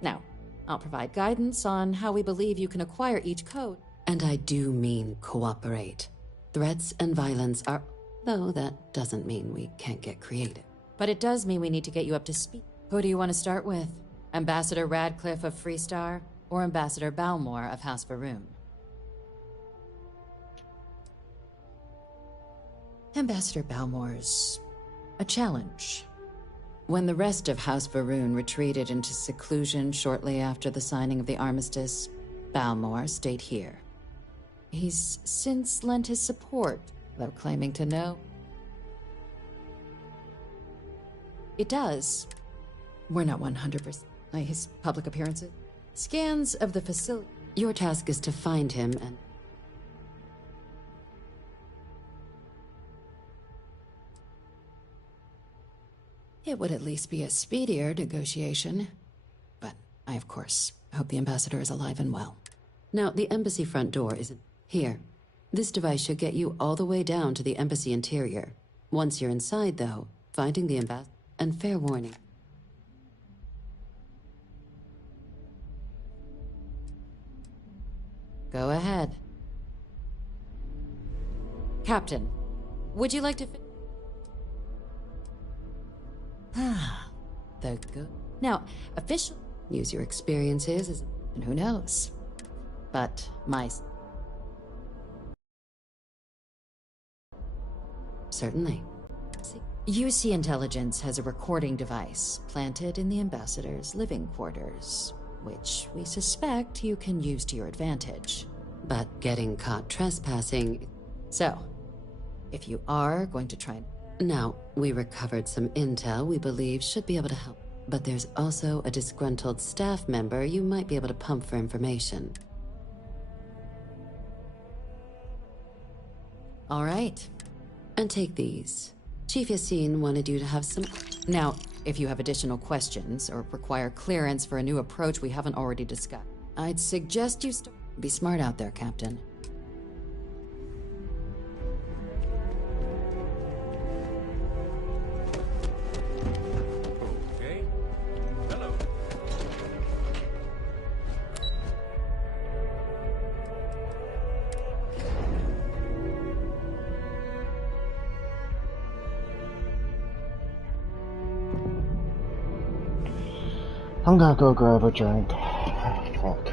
Now, I'll provide guidance on how we believe you can acquire each code. And I do mean cooperate. Threats and violence are... Though that doesn't mean we can't get creative. But it does mean we need to get you up to speed. Who do you want to start with? Ambassador Radcliffe of Freestar, or Ambassador Balmore of House Varun? Ambassador Balmore's a challenge. When the rest of House Varun retreated into seclusion shortly after the signing of the armistice, Balmore stayed here. He's since lent his support, though claiming to know. It does. We're not 100% by his public appearances. Scans of the facility. Your task is to find him and... It would at least be a speedier negotiation. But I, of course, hope the ambassador is alive and well. Now, the embassy front door isn't... Here. This device should get you all the way down to the embassy interior. Once you're inside, though, finding the ambassador... And fair warning. Go ahead. Captain, would you like to... The good... Now, official... Use your experiences as... And who knows? But my... Certainly. UC Intelligence has a recording device planted in the ambassador's living quarters, which we suspect you can use to your advantage. But getting caught trespassing... So, if you are going to try... Now, we recovered some intel we believe should be able to help. But there's also a disgruntled staff member you might be able to pump for information. All right. And take these. Chief Yassine wanted you to have some... Now, if you have additional questions or require clearance for a new approach we haven't already discussed, I'd suggest you be smart out there, Captain. Okay. Hello. I'm gonna go grab a drink. Fuck.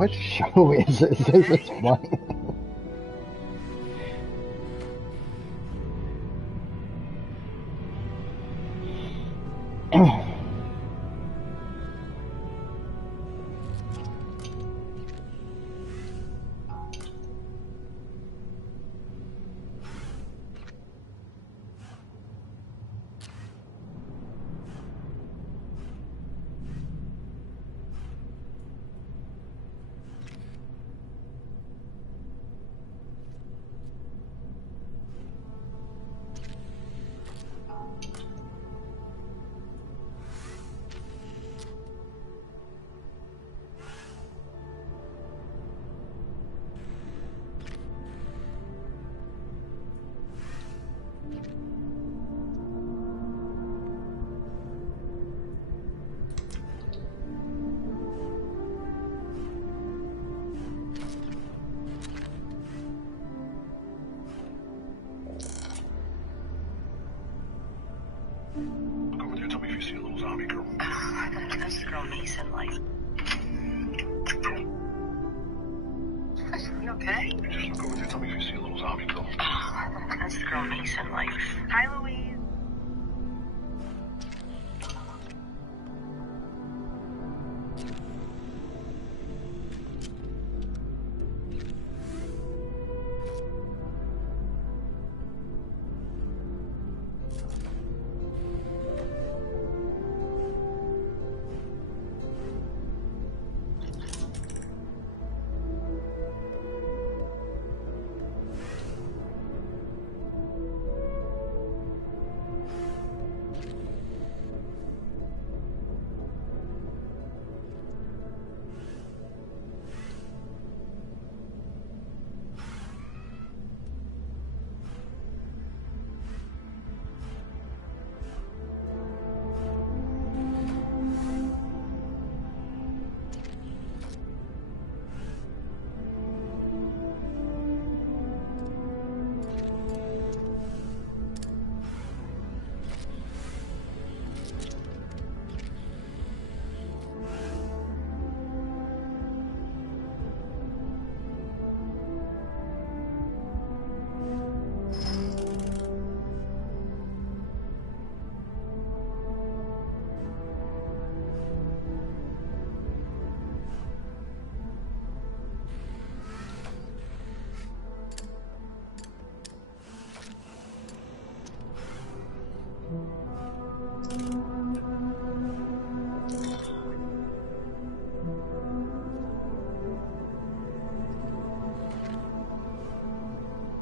What show is this? This is funny. Look over there, tell me if you see a little zombie girl. That's the girl Mason likes. You okay? Just look over there, tell me if you see a little zombie girl. That's the girl Mason likes. Hi, Louise.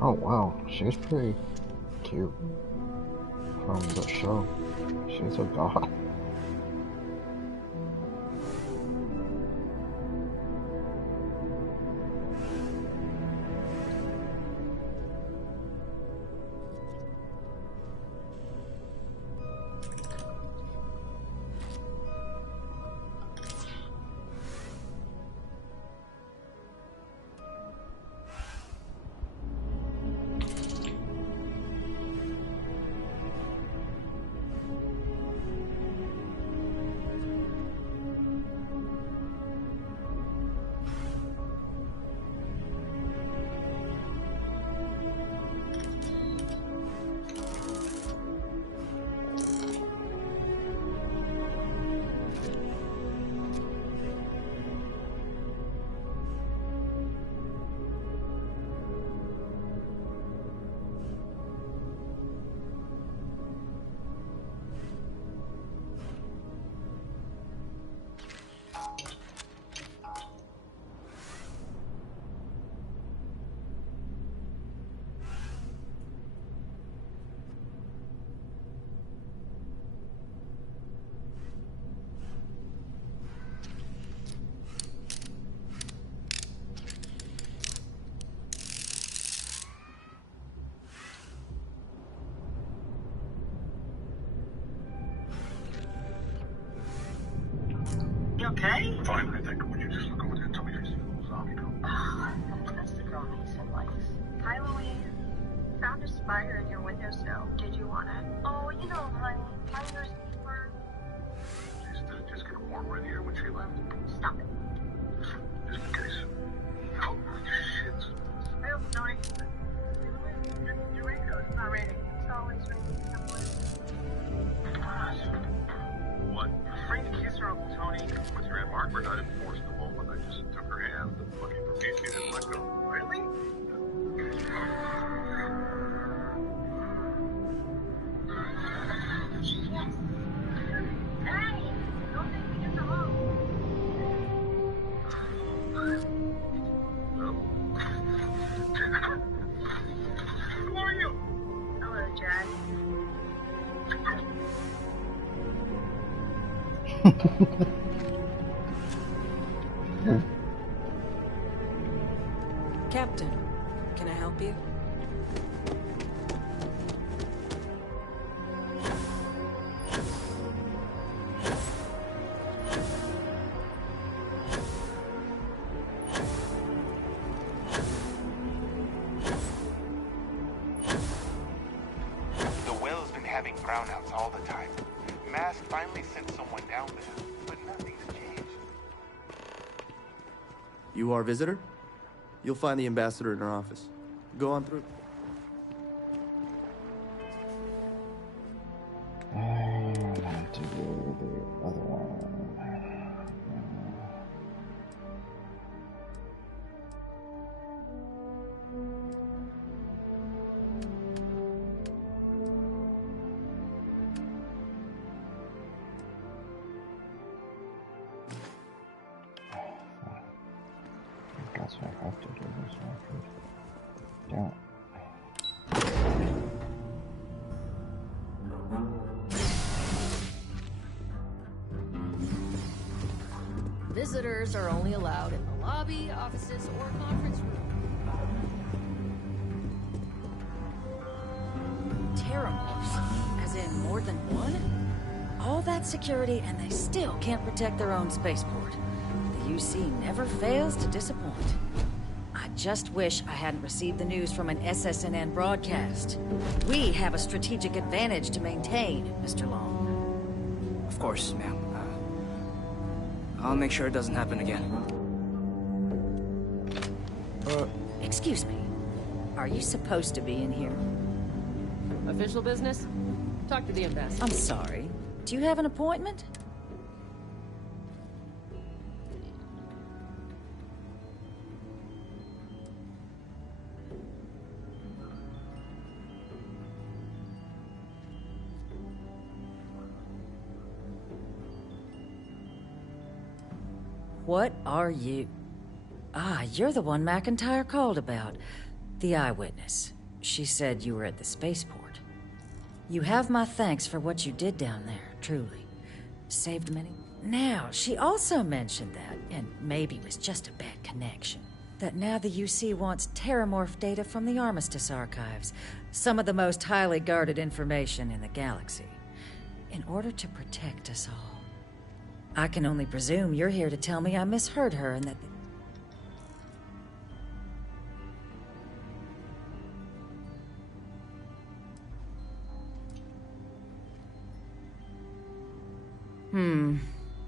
Oh wow, she's pretty cute from the show. She's a god. You okay? Fine, I think. Would you just look over there and tell me if you see a little zombie girl? That's the girl Mason likes. Hi, Louise. Found a spider in your windowsill. Did you want it? Oh, you know, honey. Spiders keeper. Just get warmer in here when she left. Stop it. Just in case. Holy shit. I hope Tony. Your raincoat is not raining. It's always raining somewhere. What? Afraid to kiss her, Uncle Tony? With your Aunt Margaret, I didn't force the moment. I just took her hand and looking profusely didn't let go. Really? Hey! Don't make me get the home. No. Who are you? Hello, Jack. Captain, can I help you? The well's been having brownouts all the time. Mask finally sent someone down there, but nothing's changed. You are a visitor? You'll find the ambassador in her office. Go on through. I want to do the other one. I guess I have to do this one first. Damn it. Visitors are only allowed in the lobby, offices, or conference room. Terramorphs? As in more than one? All that security and they still can't protect their own spaceport. The UC never fails to disappoint. I just wish I hadn't received the news from an SSNN broadcast. We have a strategic advantage to maintain, Mr. Long. Of course, ma'am. I'll make sure it doesn't happen again. Excuse me. Are you supposed to be in here? Official business? Talk to the ambassador. I'm sorry. Do you have an appointment? What are you? Ah, you're the one McIntyre called about. The eyewitness. She said you were at the spaceport. You have my thanks for what you did down there, truly. Saved many. Now, she also mentioned that, and maybe it was just a bad connection, that now the UC wants Terramorph data from the Armistice archives, some of the most highly guarded information in the galaxy, in order to protect us all. I can only presume you're here to tell me I misheard her and that...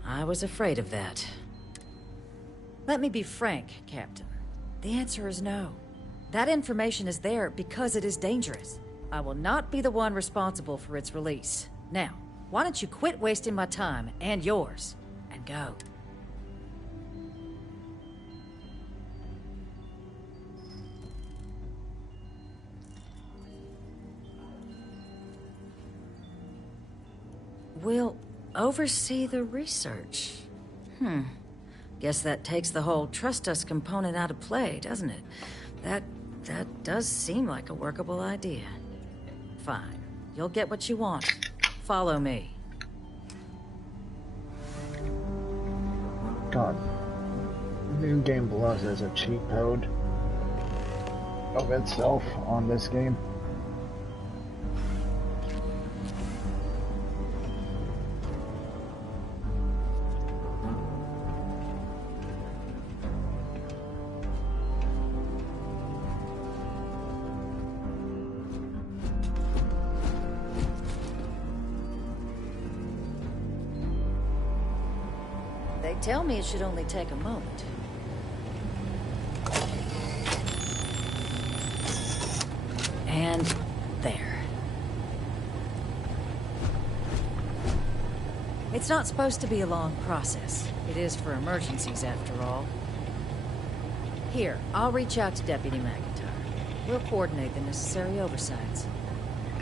I was afraid of that. Let me be frank, Captain. The answer is no. That information is there because it is dangerous. I will not be the one responsible for its release. Now, why don't you quit wasting my time and yours, and go? We'll oversee the research. Guess that takes the whole trust us component out of play, doesn't it? That does seem like a workable idea. Fine. You'll get what you want. Follow me. God. New Game Plus is a cheat code of itself on this game. They tell me it should only take a moment. And there. It's not supposed to be a long process. It is for emergencies, after all. Here, I'll reach out to Deputy McIntyre. We'll coordinate the necessary oversights.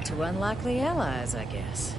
Two unlikely allies, I guess.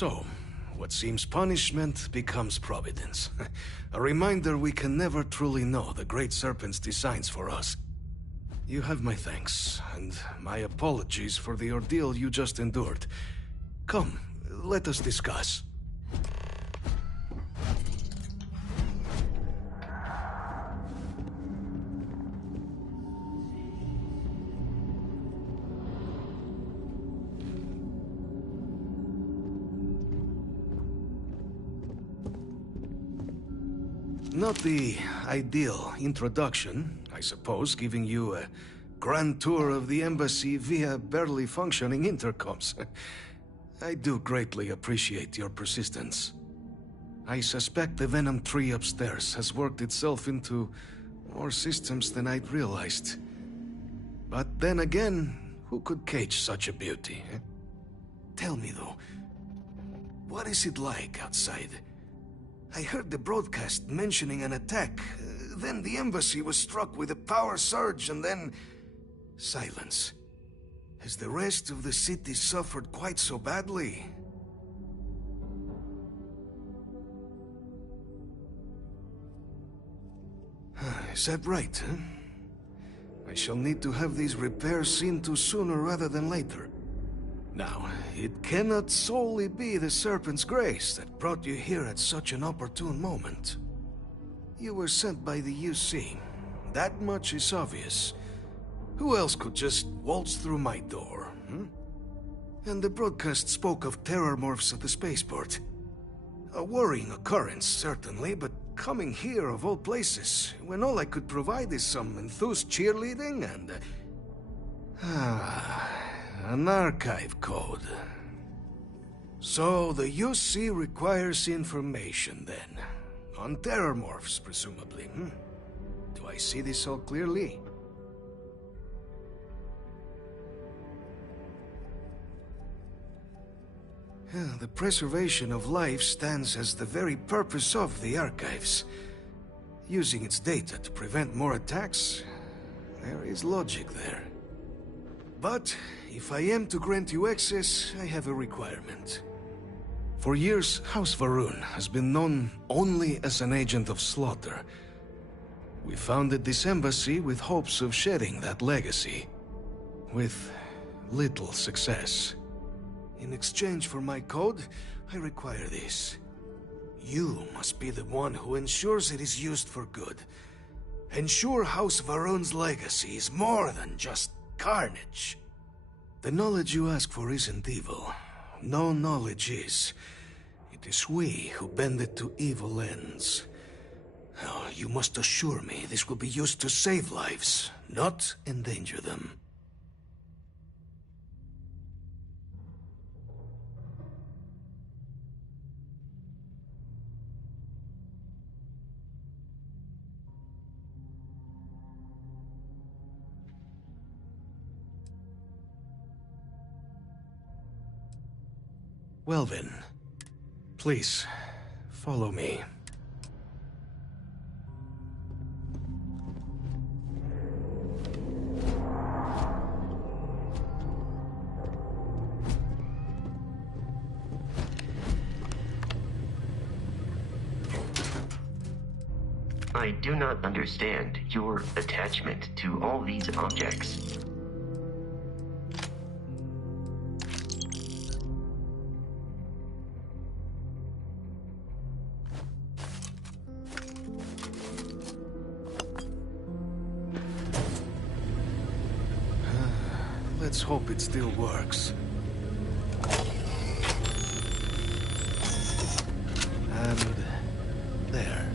So, what seems punishment becomes providence. A reminder we can never truly know the Great Serpent's designs for us. You have my thanks, and my apologies for the ordeal you just endured. Come, let us discuss. Not the ideal introduction, I suppose, giving you a grand tour of the embassy via barely functioning intercoms. I do greatly appreciate your persistence. I suspect the Venom tree upstairs has worked itself into more systems than I'd realized. But then again, who could cage such a beauty? Tell me though, what is it like outside? I heard the broadcast mentioning an attack. Then the embassy was struck with a power surge, and then silence. Has the rest of the city suffered quite so badly? Is that right, huh? I shall need to have these repairs seen to sooner rather than later. Now, it cannot solely be the Serpent's grace that brought you here at such an opportune moment. You were sent by the UC. That much is obvious. Who else could just waltz through my door, hmm? And the broadcast spoke of terror morphs at the spaceport. A worrying occurrence, certainly, but coming here of all places, when all I could provide is some enthused cheerleading and... an archive code. So the UC requires information, then. On terror morphs, presumably, hmm? Do I see this all clearly? The preservation of life stands as the very purpose of the archives. Using its data to prevent more attacks, there is logic there. But if I am to grant you access, I have a requirement. For years, House Varun has been known only as an agent of slaughter. We founded this embassy with hopes of shedding that legacy. With little success. In exchange for my code, I require this. You must be the one who ensures it is used for good. Ensure House Varun's legacy is more than just carnage. The knowledge you ask for isn't evil. No knowledge is. It is we who bend it to evil ends. Oh, you must assure me this will be used to save lives, not endanger them. Well then, please, follow me. I do not understand your attachment to all these objects. Let's hope it still works. And there.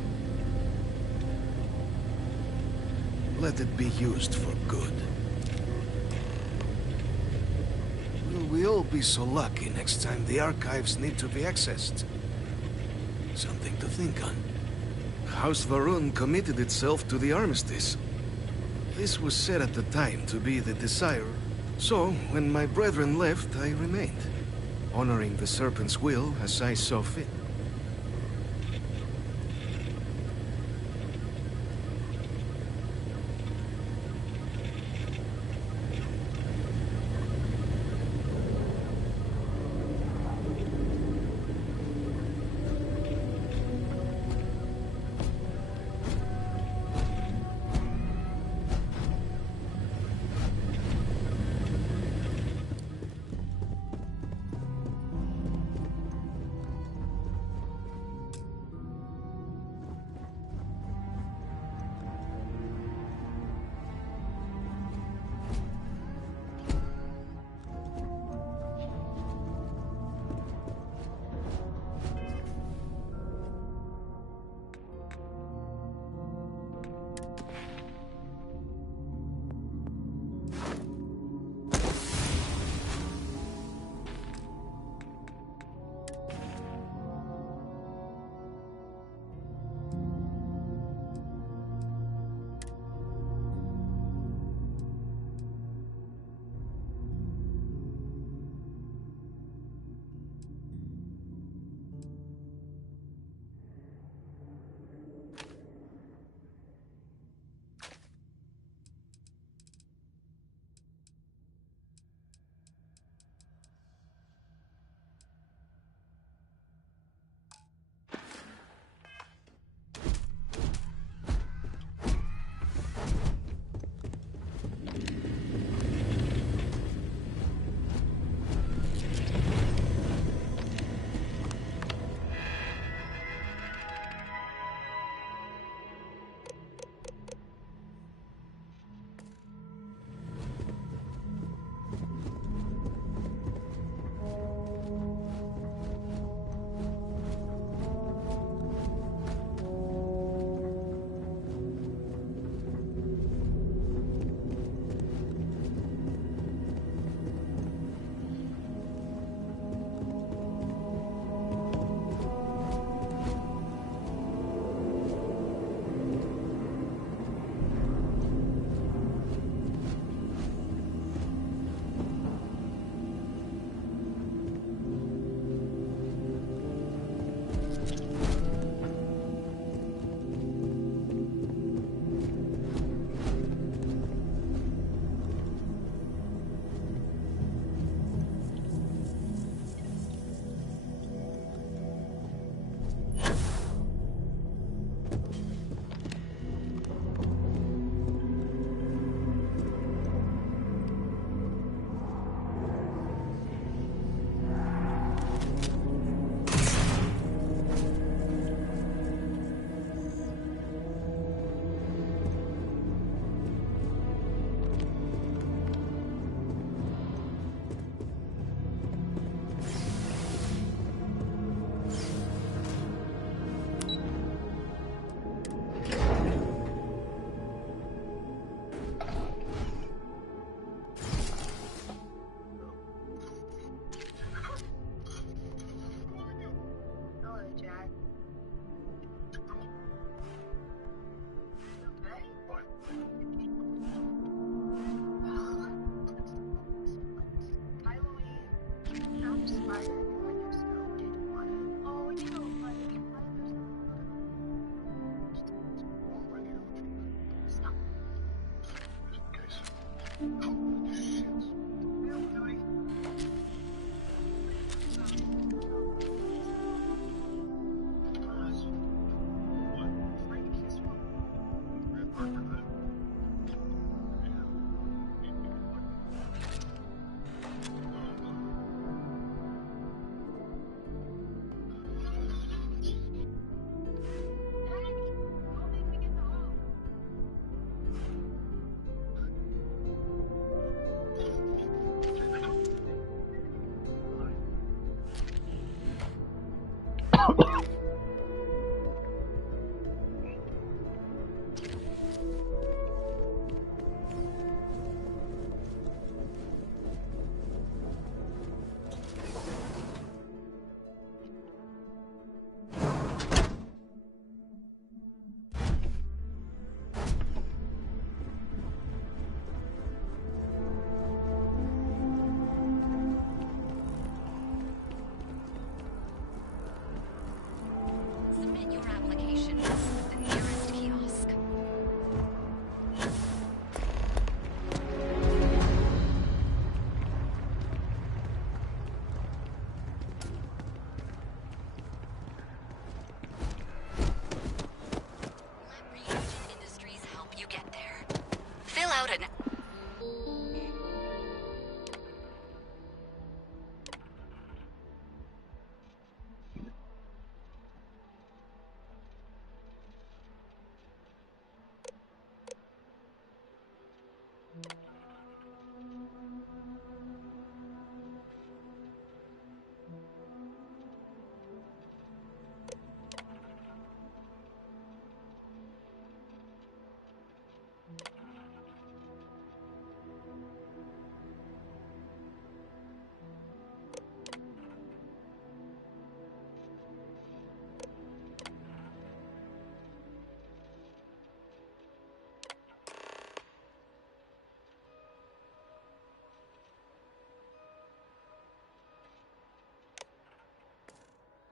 Let it be used for good. Will we all be so lucky next time the archives need to be accessed? Something to think on. House Varun committed itself to the armistice. This was said at the time to be the desire. So, when my brethren left, I remained, honoring the Serpent's will as I saw fit. Found a spider in your windowsill. Did you want it? Oh, you know, like, stop. Just in case. Oh, shit. Really, Tony? What? Frank Kiss from Red Parker Hood. Submit your application at the nearest kiosk. Let Reagent Industries help you get there. Fill out an...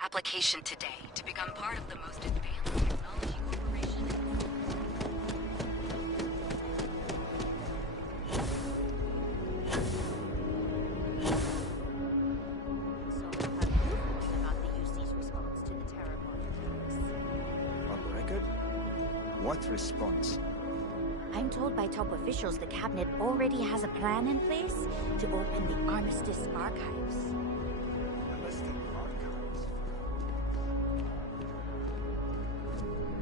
Application today to become part of the most advanced technology corporation. So, have you heard about the UC's response to the terror attacks? On the record? What response? I'm told by top officials the cabinet already has a plan in place to open the Armistice archives.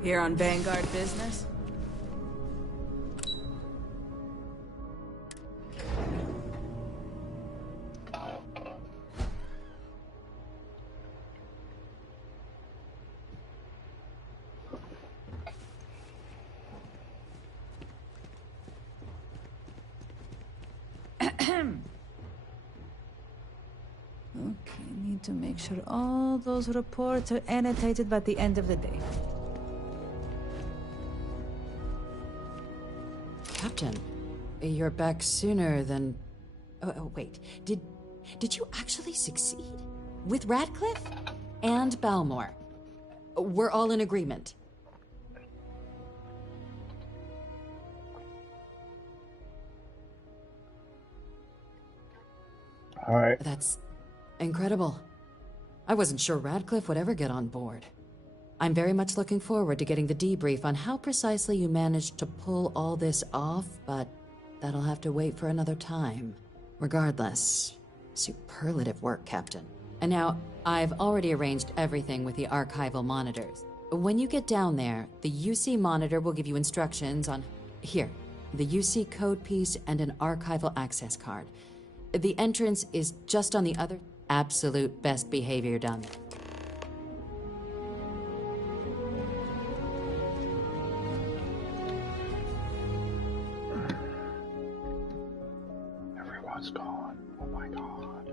Here on Vanguard business? Okay, need to make sure all those reports are annotated by the end of the day. Captain, you're back sooner than... Oh, wait. Did you actually succeed? With Radcliffe? And Balmore? We're all in agreement. All right. That's incredible. I wasn't sure Radcliffe would ever get on board. I'm very much looking forward to getting the debrief on how precisely you managed to pull all this off, but that'll have to wait for another time. Regardless, superlative work, Captain. And now, I've already arranged everything with the archival monitors. When you get down there, the UC monitor will give you instructions on... Here, the UC code piece and an archival access card. The entrance is just on the other... Absolute best behavior done. Everyone's gone. Oh my god.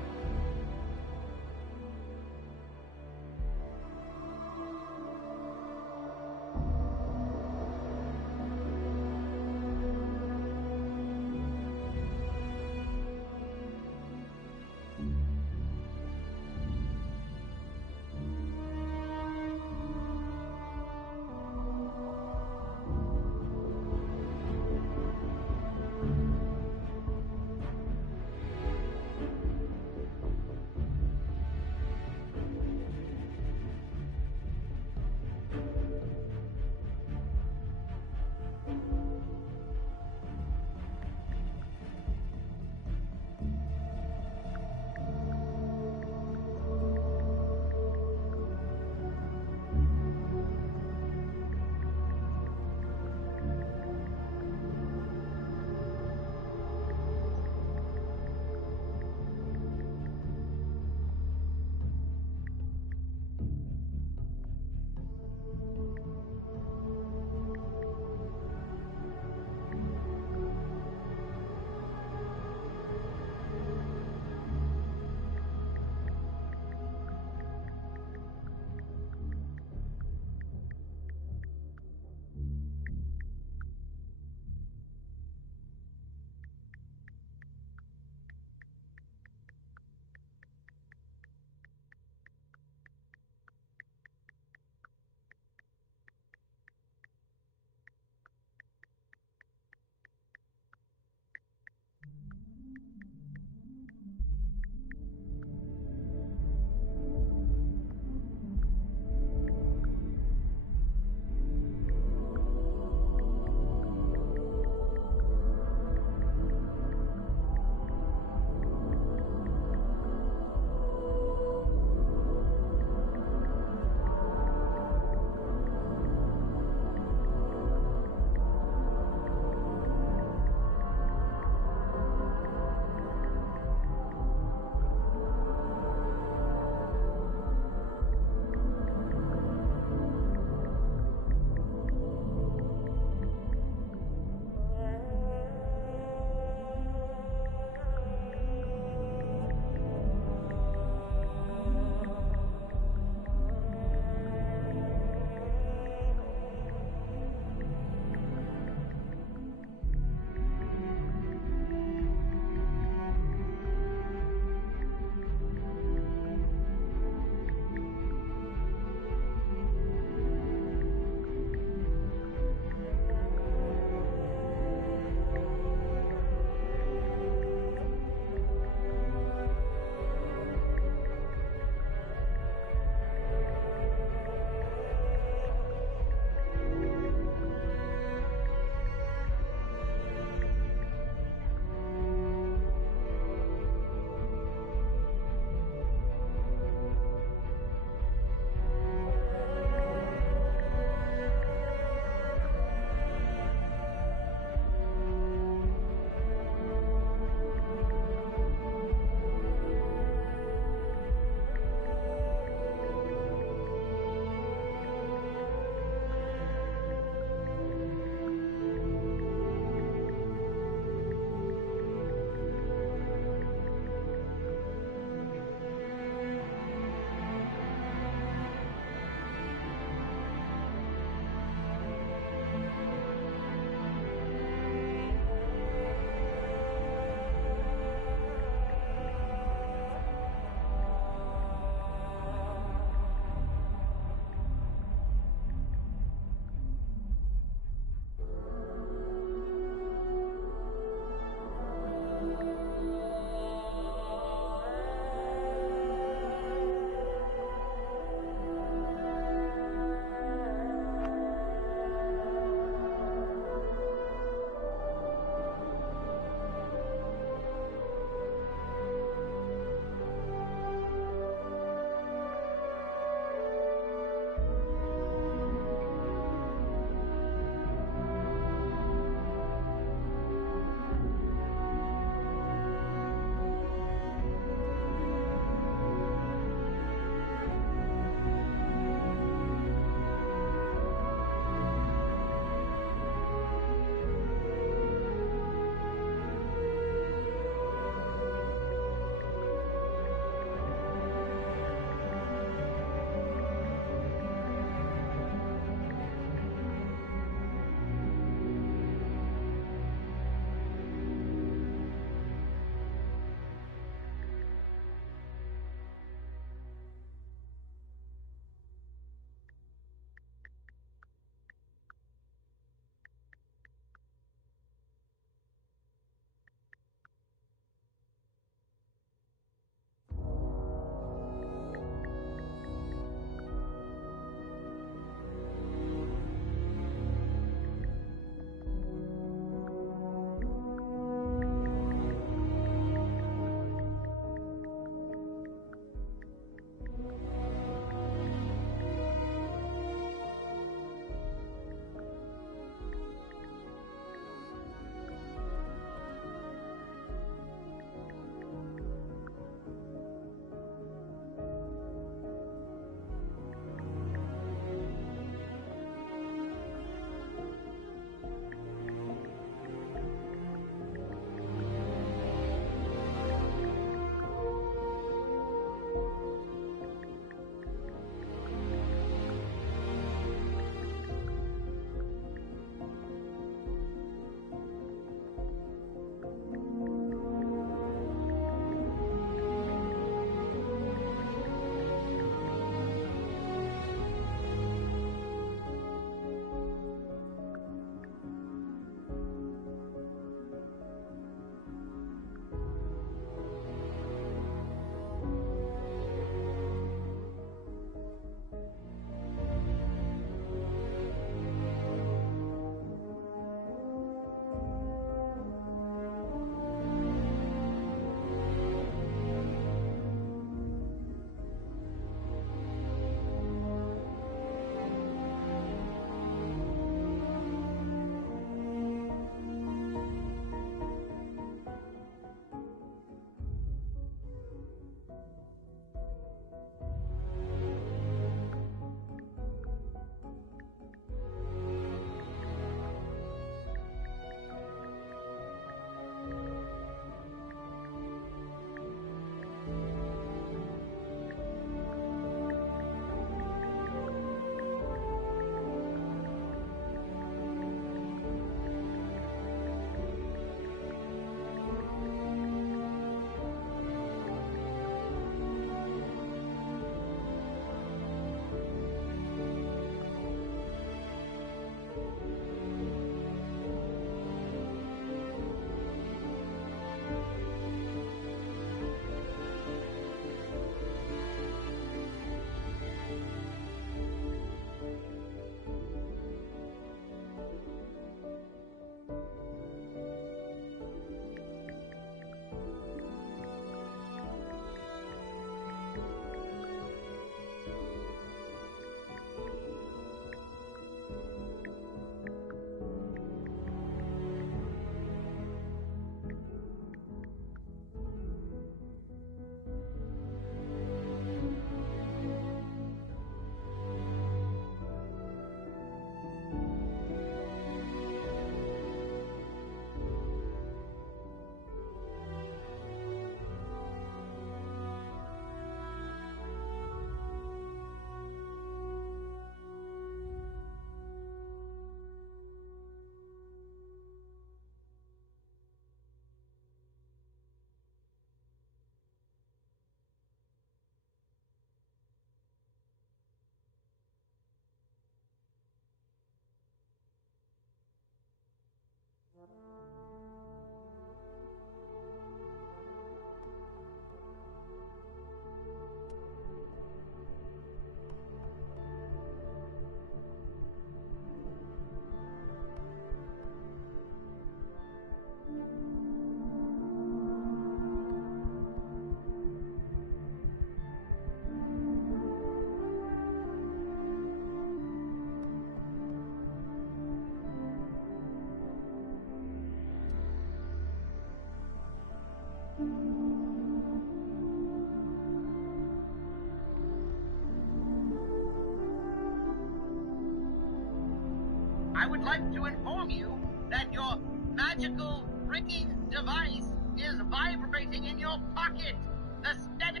I would like to inform you that your magical ringing device is vibrating in your pocket. The steady...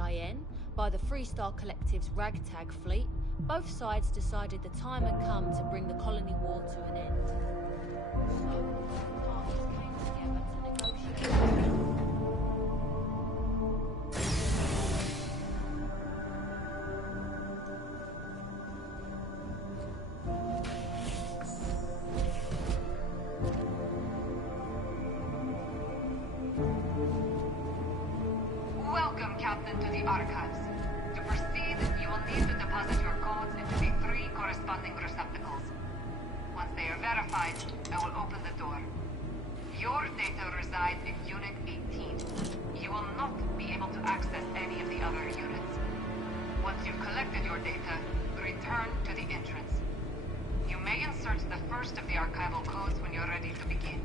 Cheyenne by the Freestar Collective's ragtag fleet, both sides decided the time had come to bring the colony war to an end. So, the parties came together to negotiate. Welcome, Captain, to the Archives. To proceed, you will need to deposit your codes into the 3 corresponding receptacles. Once they are verified, I will open the door. Your data resides in Unit 18. You will not be able to access any of the other units. Once you've collected your data, return to the entrance. You may insert the first of the archival codes when you're ready to begin.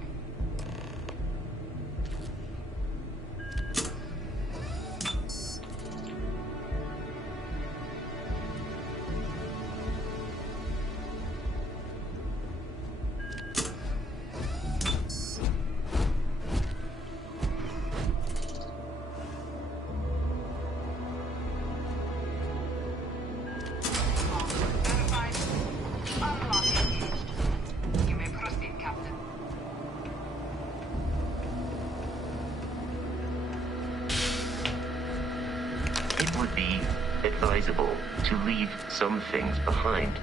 It would be advisable to leave some things behind.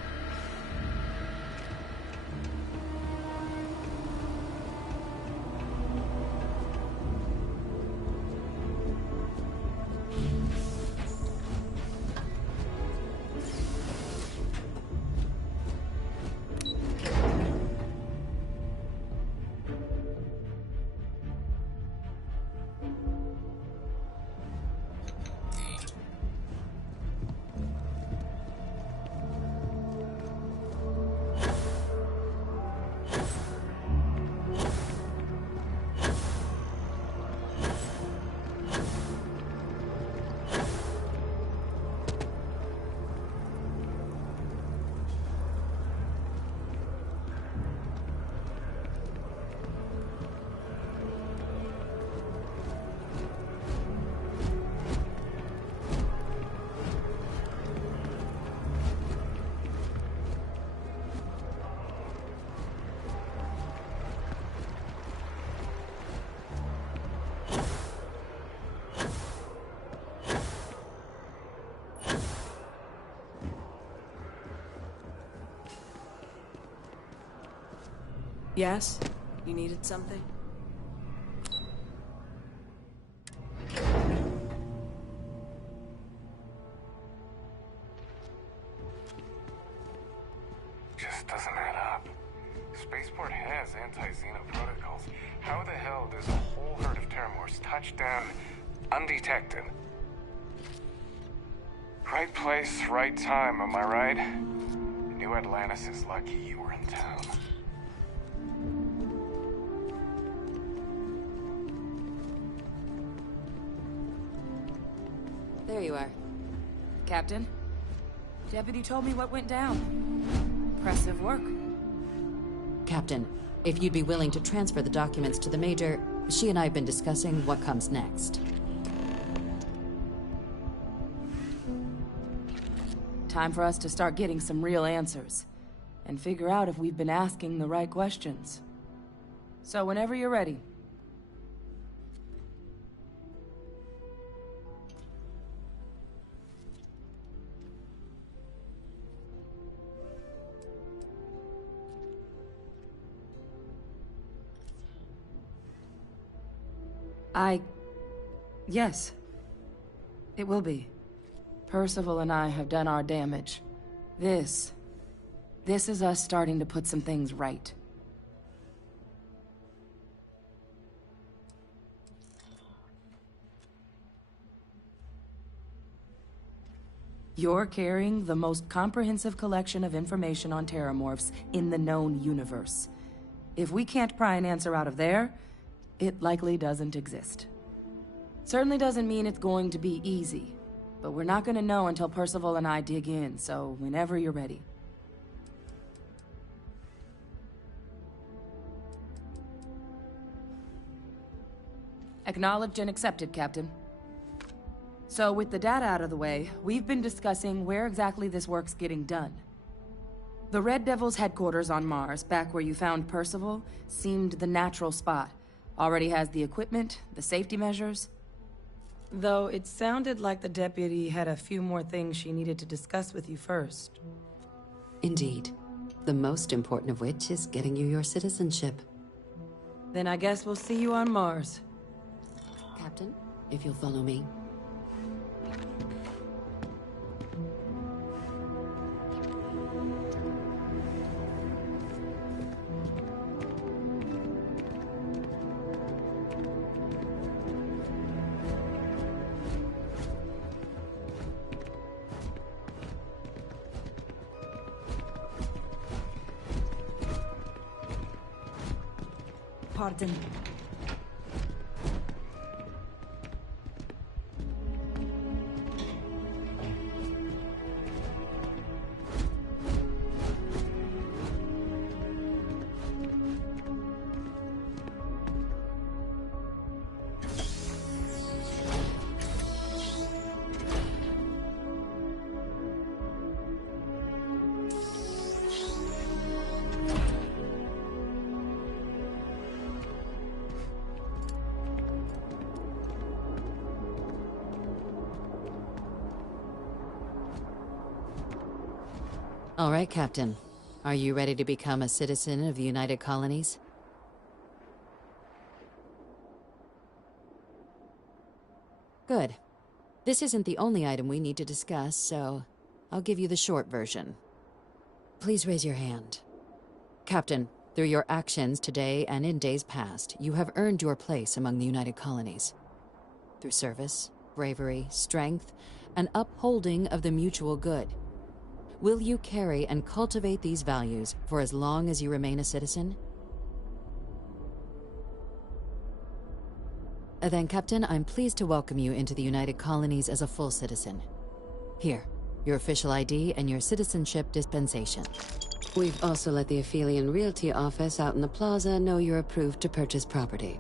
Yes? You needed something? Just doesn't add up. Spaceport has anti-Xeno protocols. How the hell does a whole herd of Terramors touch down undetected? Right place, right time, am I right? New Atlantis is lucky you were in town. There you are. Captain, Deputy told me what went down. Impressive work. Captain, if you'd be willing to transfer the documents to the Major, she and I have been discussing what comes next. Time for us to start getting some real answers. And figure out if we've been asking the right questions. So whenever you're ready. Yes. It will be. Percival and I have done our damage. This is us starting to put some things right. You're carrying the most comprehensive collection of information on Terramorphs in the known universe. If we can't pry an answer out of there, it likely doesn't exist. Certainly doesn't mean it's going to be easy, but we're not gonna know until Percival and I dig in, so whenever you're ready. Acknowledged and accepted, Captain. So with the data out of the way, we've been discussing where exactly this work's getting done. The Red Devil's headquarters on Mars, back where you found Percival, seemed the natural spot. Already has the equipment, the safety measures. Though it sounded like the deputy had a few more things she needed to discuss with you first. Indeed. The most important of which is getting you your citizenship. Then I guess we'll see you on Mars. Captain, if you'll follow me. Pardon. All right, Captain. Are you ready to become a citizen of the United Colonies? Good. This isn't the only item we need to discuss, so I'll give you the short version. Please raise your hand. Captain, through your actions today and in days past, you have earned your place among the United Colonies. Through service, bravery, strength, and upholding of the mutual good. Will you carry and cultivate these values for as long as you remain a citizen? Then, Captain, I'm pleased to welcome you into the United Colonies as a full citizen. Here, your official ID and your citizenship dispensation. We've also let the Aphelion Realty office out in the plaza know you're approved to purchase property.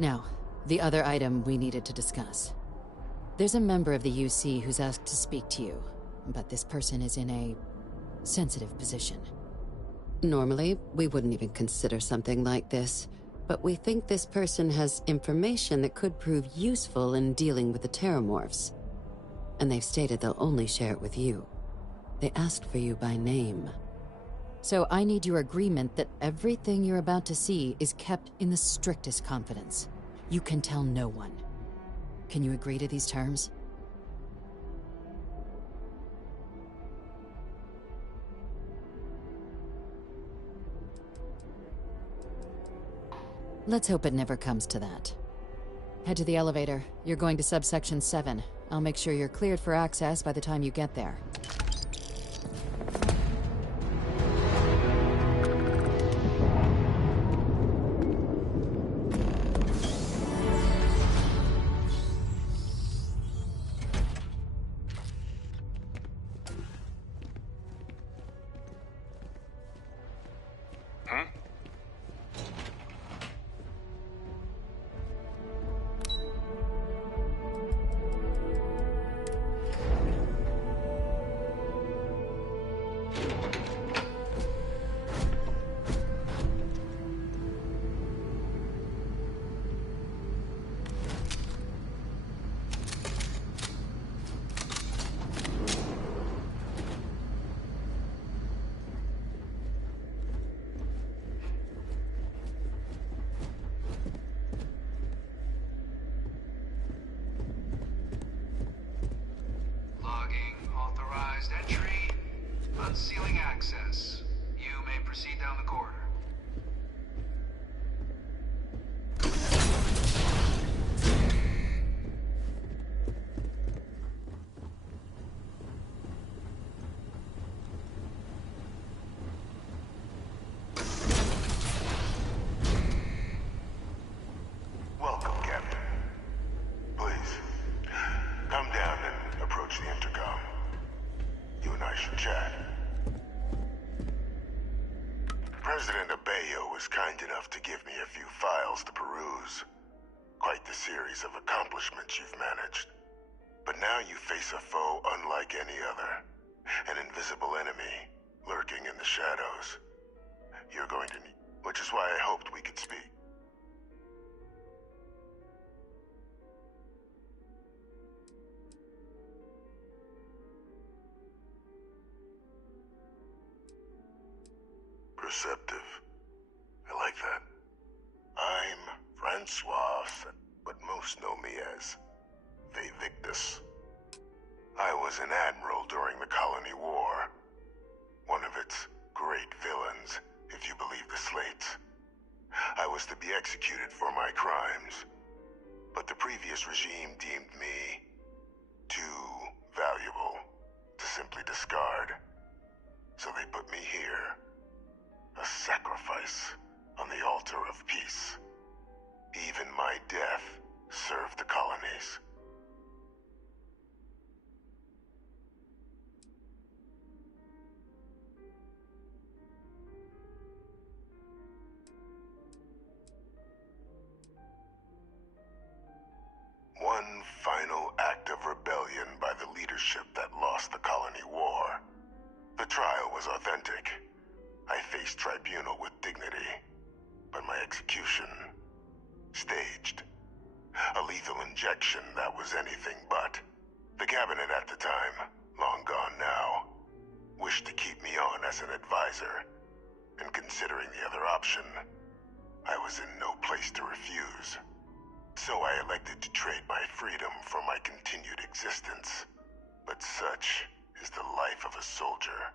Now, the other item we needed to discuss. There's a member of the UC who's asked to speak to you. But this person is in a sensitive position. Normally, we wouldn't even consider something like this, but we think this person has information that could prove useful in dealing with the Terramorphs. And they've stated they'll only share it with you. They asked for you by name. So I need your agreement that everything you're about to see is kept in the strictest confidence. You can tell no one. Can you agree to these terms? Let's hope it never comes to that. Head to the elevator. You're going to subsection 7. I'll make sure you're cleared for access by the time you get there. Entry, unsealing access. You may proceed down the corridor. Welcome, Captain. Please, come down and approach the intercom. You and I should chat. President Abeyo was kind enough to give me a few files to peruse. Quite the series of accomplishments you've managed. But now you face a foe unlike any other. An invisible enemy, lurking in the shadows. You're going to need... Which is why I hoped we could speak. Perceptive. I like that. I'm Francois, but most know me as Victus. I was an admiral during the Colony War. One of its great villains, if you believe the slates. I was to be executed for my crimes, but the previous regime deemed me too valuable to simply discard. So they put me here, a sacrifice on the altar of peace. Even my death served the colonies. One final act of rebellion by the leadership that lost the Colony War. The trial was authentic. I faced tribunal with dignity, but my execution, staged. A lethal injection that was anything but. The cabinet at the time, long gone now, wished to keep me on as an advisor, and considering the other option, I was in no place to refuse. So I elected to trade my freedom for my continued existence. But such is the life of a soldier.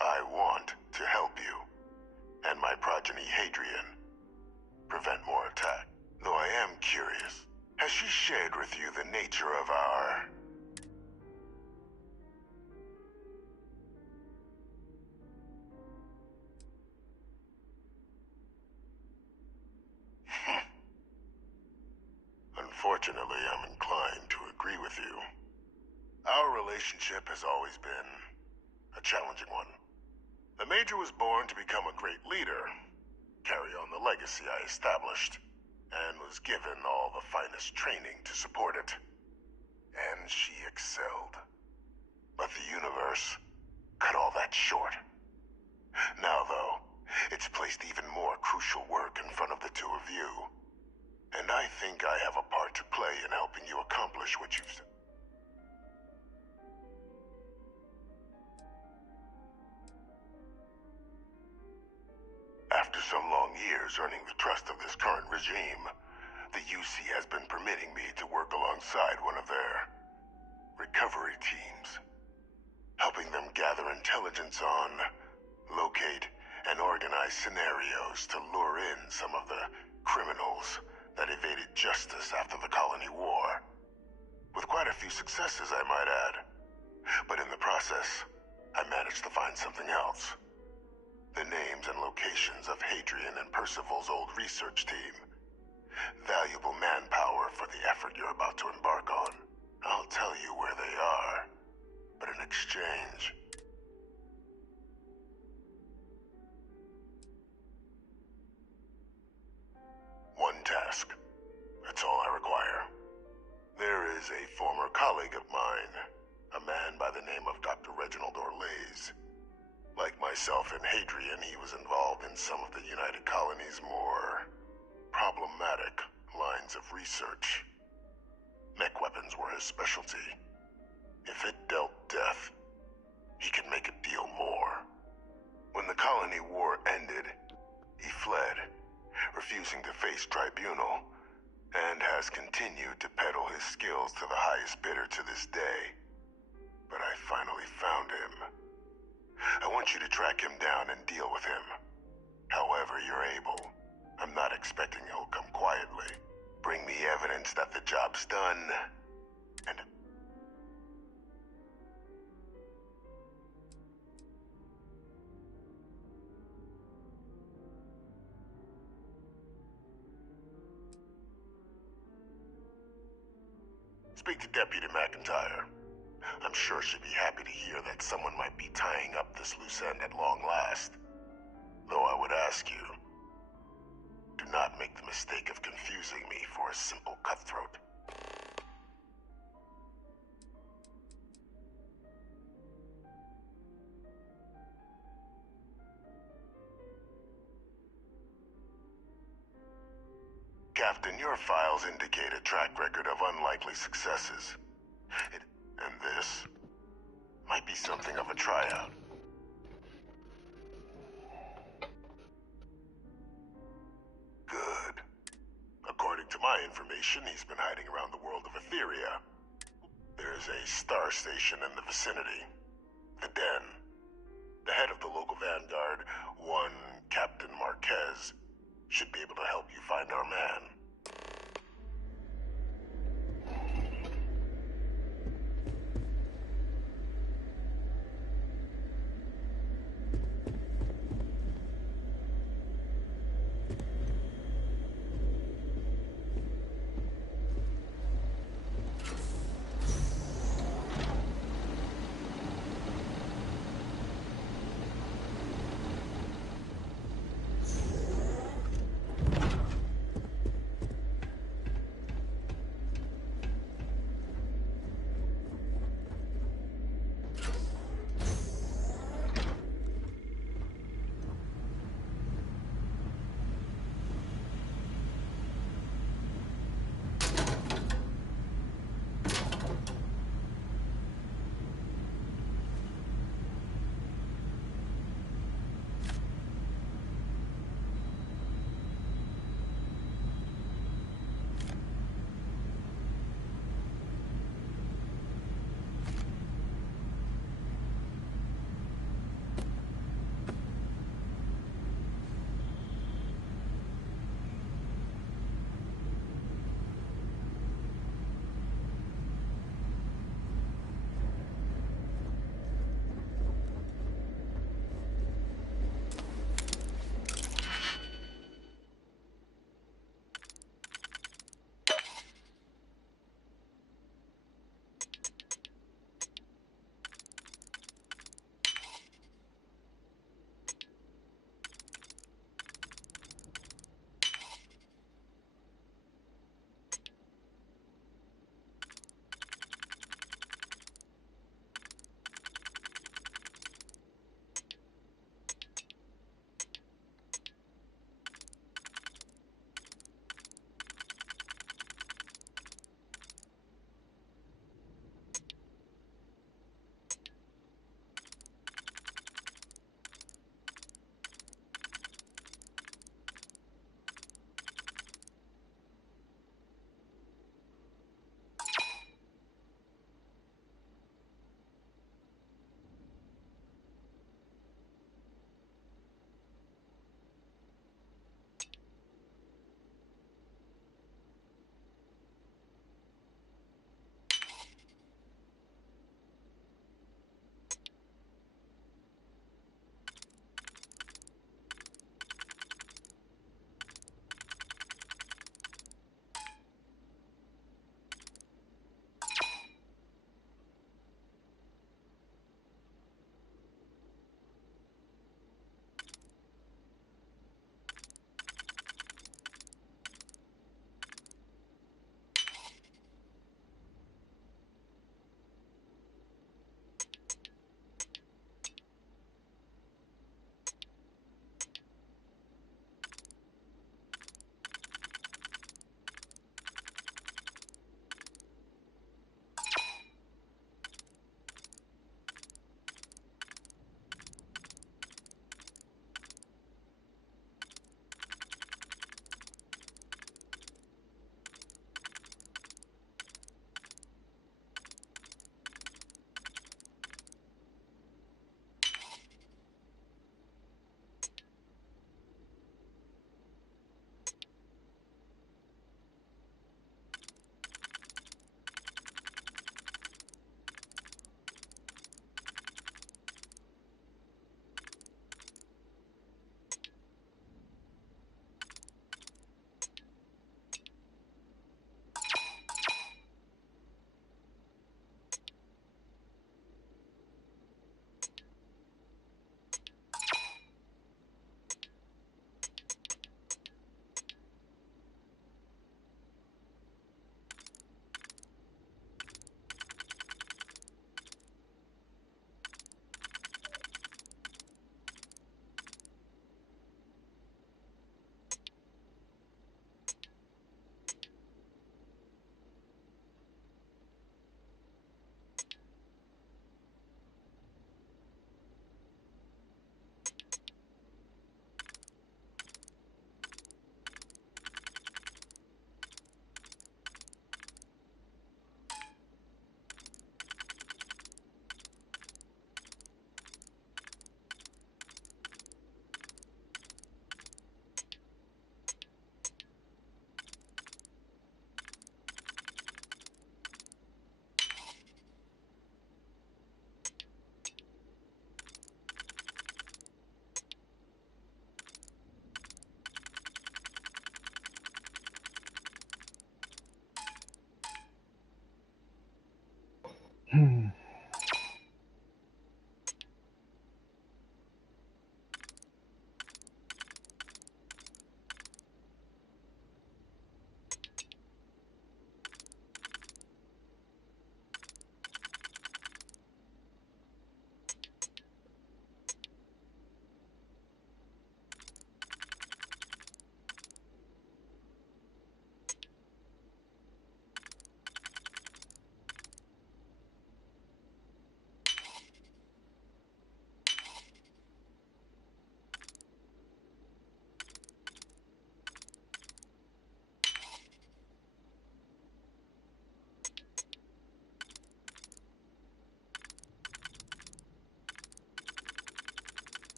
I want to help you, and my progeny Hadrian, prevent more attack. Though I am curious, has she shared with you the nature of our... Unfortunately, I'm inclined to agree with you. Our relationship has always been a challenging one. The Major was born to become a great leader, carry on the legacy I established, and was given all the finest training to support it. And she excelled. But the universe cut all that short. Now, though, it's placed even more crucial work in front of the two of you. And I think I have a part to play in helping you accomplish what you've said. After some long years earning the trust of this current regime, the UC has been permitting me to work alongside one of their recovery teams, helping them gather intelligence on, locate, and organize scenarios to lure in some of the criminals that evaded justice after the Colony War. With quite a few successes, I might add. But in the process, I managed to find something else. The names and locations of Hadrian and Percival's old research team. Valuable manpower for the effort you're about to embark on. I'll tell you where they are, but in exchange... one task. That's all I require. There is a former colleague of mine, a man by the name of Dr. Reginald Orlaise. Like myself and Hadrian, he was involved in some of the United Colony's more problematic lines of research. Mech weapons were his specialty. If it dealt death, he could make a deal more. When the Colony War ended, he fled, refusing to face tribunal, and has continued to peddle his skills to the highest bidder to this day. But I finally found him. I want you to track him down and deal with him. However you're able. I'm not expecting he'll come quietly. Bring me evidence that the job's done, and... Speak to Deputy McIntyre. I'm sure she'd be happy to hear that someone might be tying up this loose end at long last. Though I would ask you, Do not make the mistake of confusing me for a simple cutthroat. Captain, your files indicate a track record of unlikely successes. And this might be something of a tryout. Good. According to my information, he's been hiding around the world of Etheria. There's a star station in the vicinity. The Den. The head of the local vanguard, one Captain Marquez, should be able to help you find our man.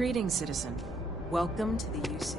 Greetings, citizen. Welcome to the UC.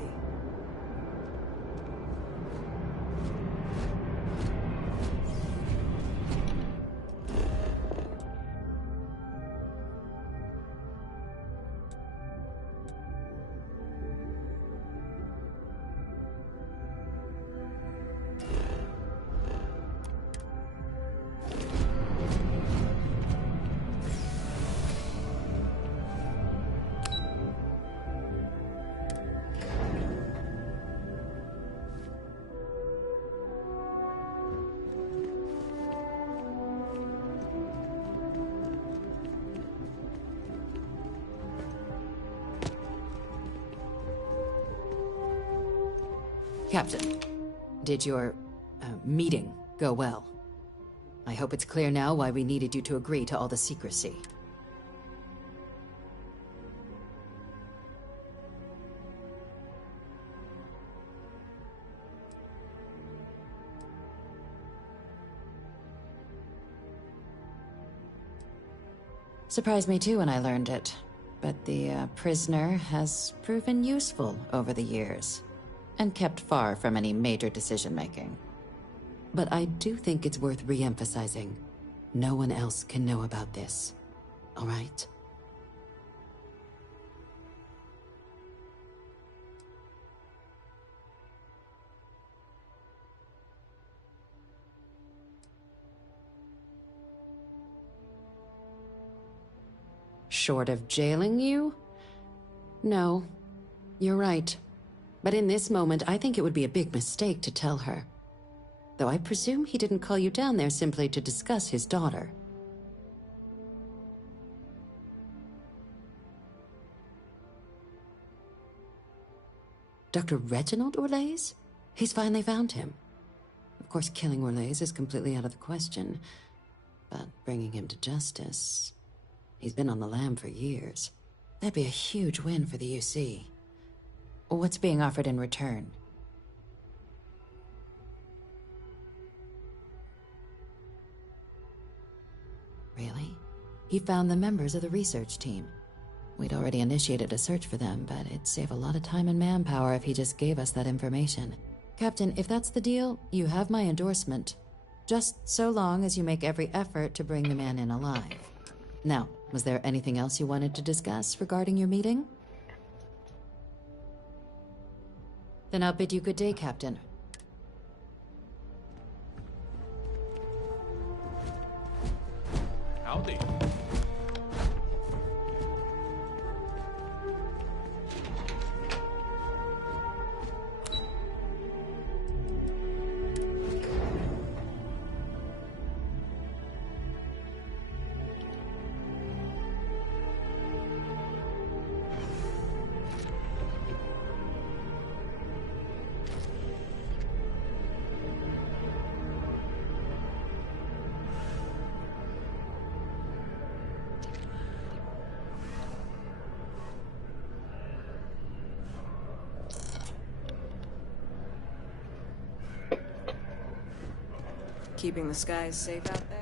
Captain, did your meeting go well? I hope it's clear now why we needed you to agree to all the secrecy. Surprised me too when I learned it, but the prisoner has proven useful over the years, and kept far from any major decision-making. But I do think it's worth re-emphasizing. No one else can know about this, all right? Short of jailing you? No, you're right. But in this moment, I think it would be a big mistake to tell her. Though I presume he didn't call you down there simply to discuss his daughter. Dr. Reginald Orlaise? He's finally found him. Of course, killing Orlaise is completely out of the question. But bringing him to justice... He's been on the lam for years. That'd be a huge win for the UC. What's being offered in return? Really? He found the members of the research team. We'd already initiated a search for them, but it'd save a lot of time and manpower if he just gave us that information. Captain, if that's the deal, you have my endorsement. Just so long as you make every effort to bring the man in alive. Now, was there anything else you wanted to discuss regarding your meeting? Then I'll bid you good day, Captain. Howdy. Keeping the skies safe out there?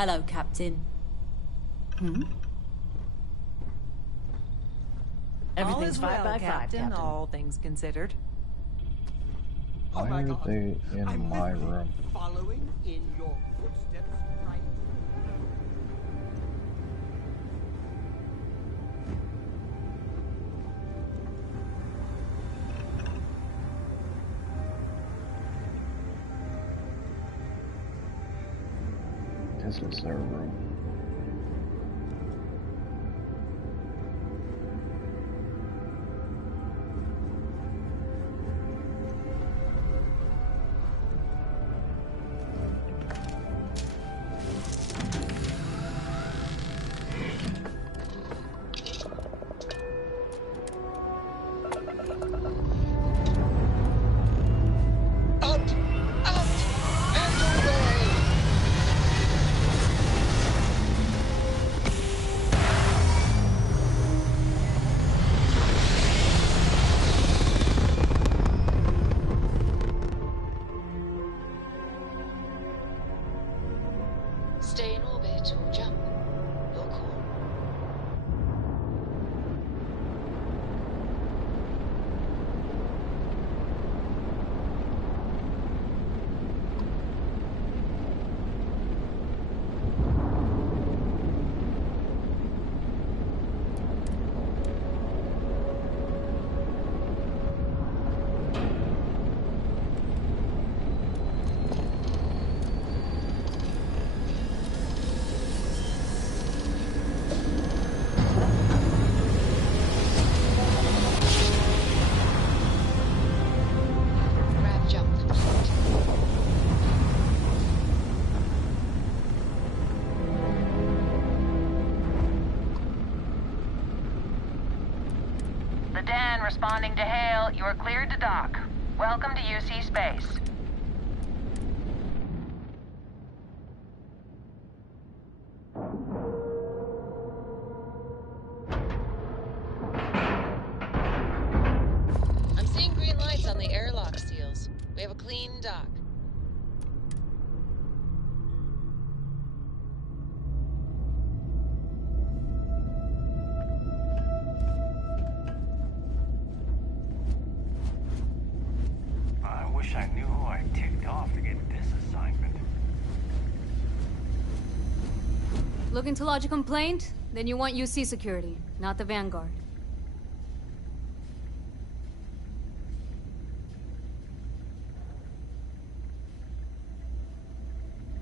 Hello, Captain. Everything's All is 5 well, by 5, Captain. all things considered. Why are they in my room? Following in your footsteps, right? This is their room. Stay in orbit or jump. Your call. Grav jump complete. The Dan responding to hail. You are cleared to dock. Welcome to UC Space. I'm seeing green lights on the airlock seals. We have a clean dock. I wish I knew who I ticked off to get this assignment. Looking to lodge a complaint? Then you want UC security, not the Vanguard.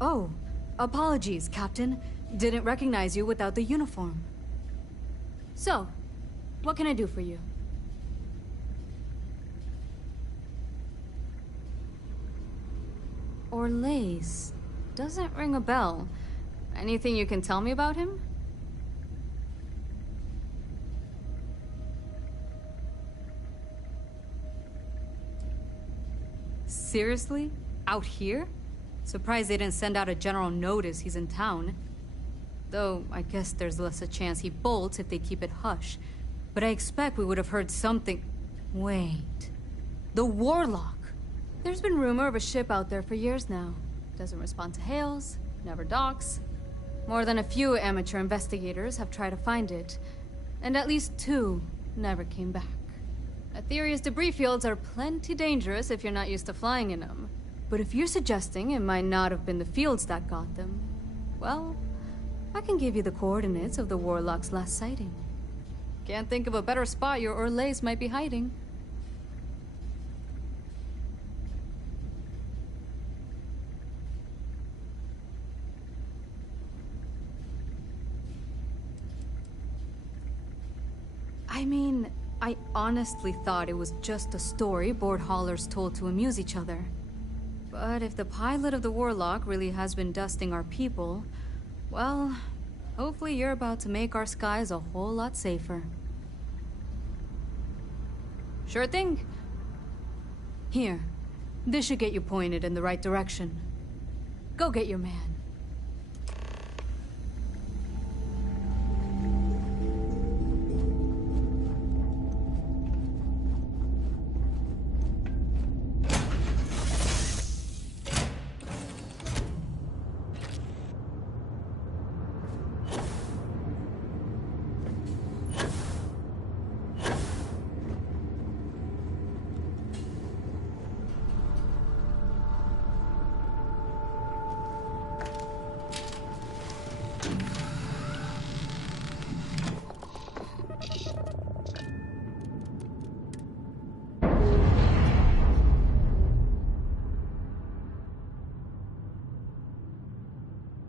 Oh, apologies, Captain. Didn't recognize you without the uniform. So, what can I do for you? Orlaise. Doesn't ring a bell. Anything you can tell me about him? Seriously? Out here? Surprised they didn't send out a general notice he's in town. Though, I guess there's less a chance he bolts if they keep it hush. But I expect we would have heard something... Wait... The Warlock! There's been rumor of a ship out there for years now. Doesn't respond to hails, never docks. More than a few amateur investigators have tried to find it. And at least 2 never came back. Aetherius debris fields are plenty dangerous if you're not used to flying in them. But if you're suggesting it might not have been the fields that got them, well, I can give you the coordinates of the Warlock's last sighting. Can't think of a better spot your Orlaise might be hiding. I mean, I honestly thought it was just a story board haulers told to amuse each other. But if the pilot of the Warlock really has been dusting our people, well, hopefully you're about to make our skies a whole lot safer. Sure thing. Here, this should get you pointed in the right direction. Go get your man.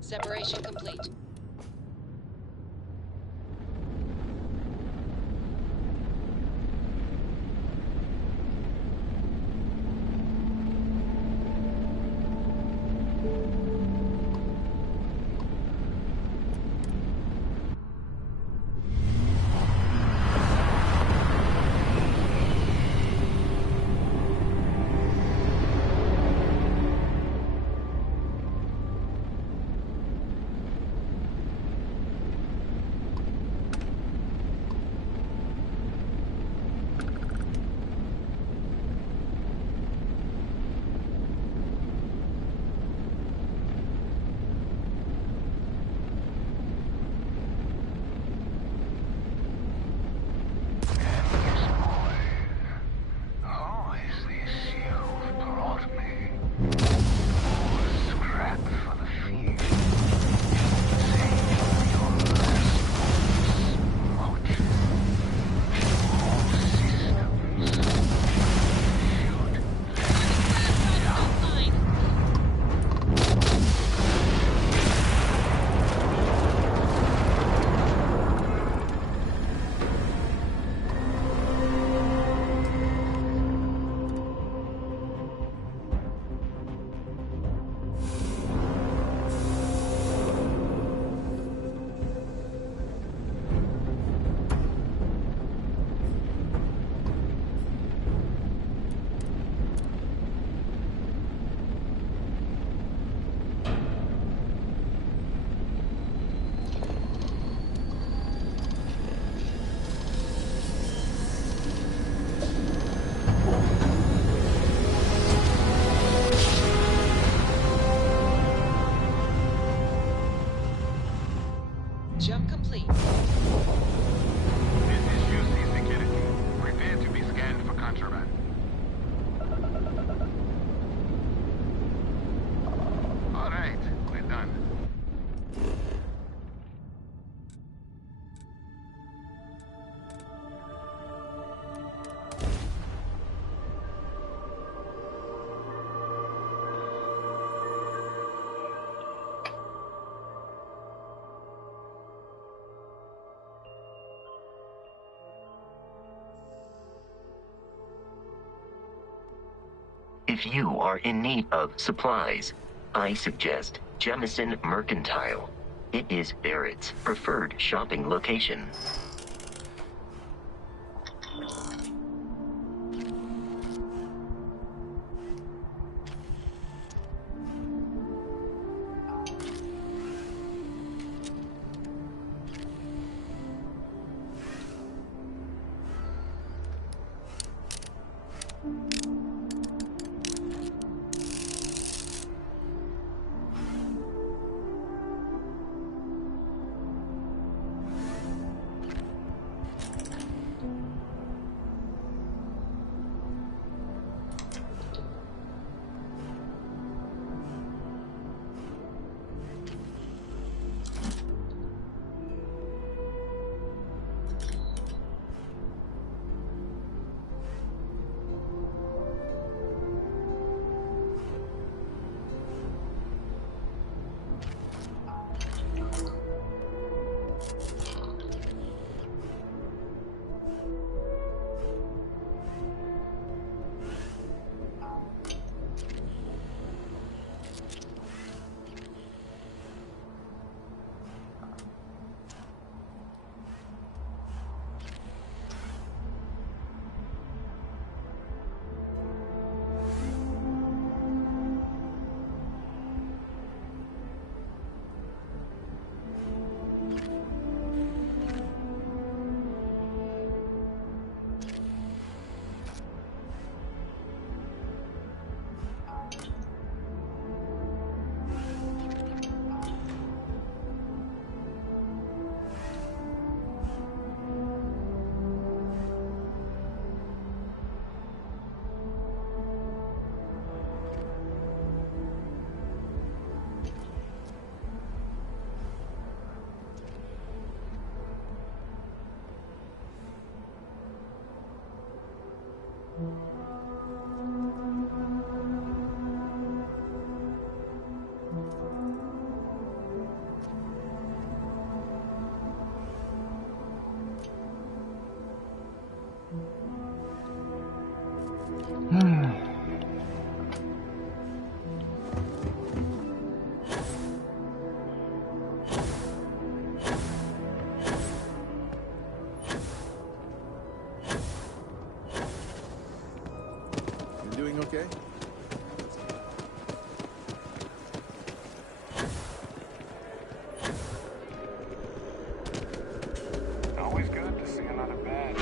Separation complete. Jump complete. This is UC Security. Prepare to be scanned for contraband. All right, we're done. If you are in need of supplies, I suggest Jemison Mercantile. It is Barrett's preferred shopping location. Okay. Always good to see another badge.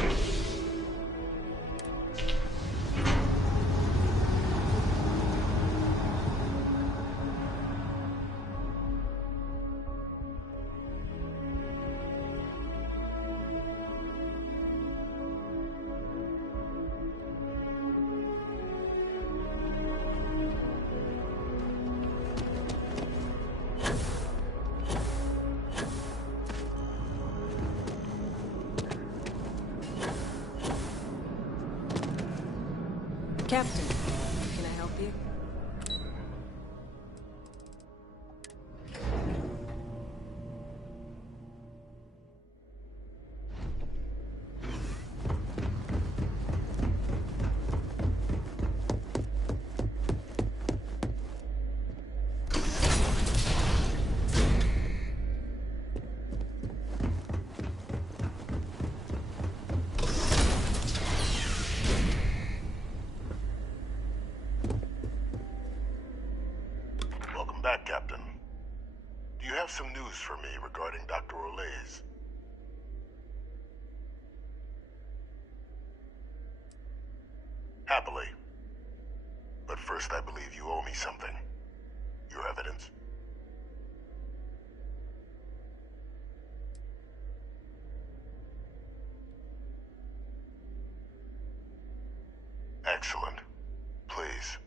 Captain, can I help you? Welcome back, Captain. Do you have some news for me regarding Dr. Olays? Happily. But first, I believe you owe me something. Your evidence. Excellent. Please.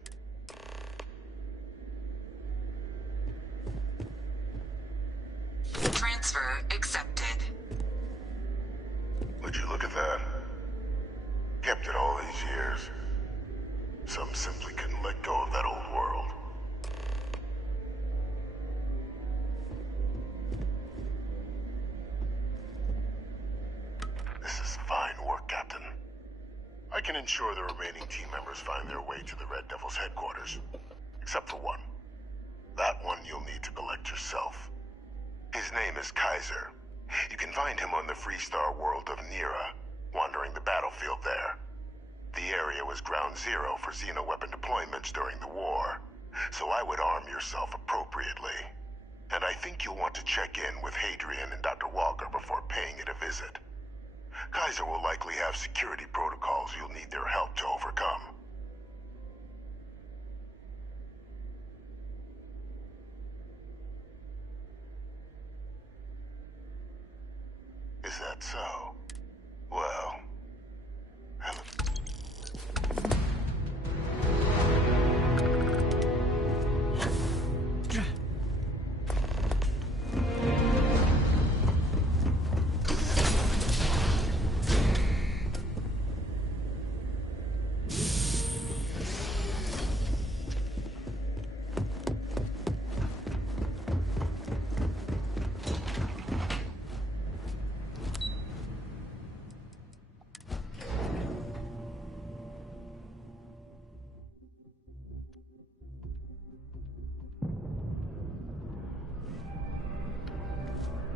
Transfer accepted. Would you look at that? Kept it all these years. Some simply couldn't let go of that old world. This is fine work, Captain. I can ensure the remaining team members find their way to the Red Devil's headquarters. Except for one. That one you'll need to collect yourself. His name is Kaiser. You can find him on the Freestar world of Nira, wandering the battlefield there. The area was ground zero for xeno-weapon deployments during the war, so I would arm yourself appropriately. And I think you'll want to check in with Hadrian and Dr. Walker before paying it a visit. Kaiser will likely have security protocols you'll need their help to overcome. Is that so? Well...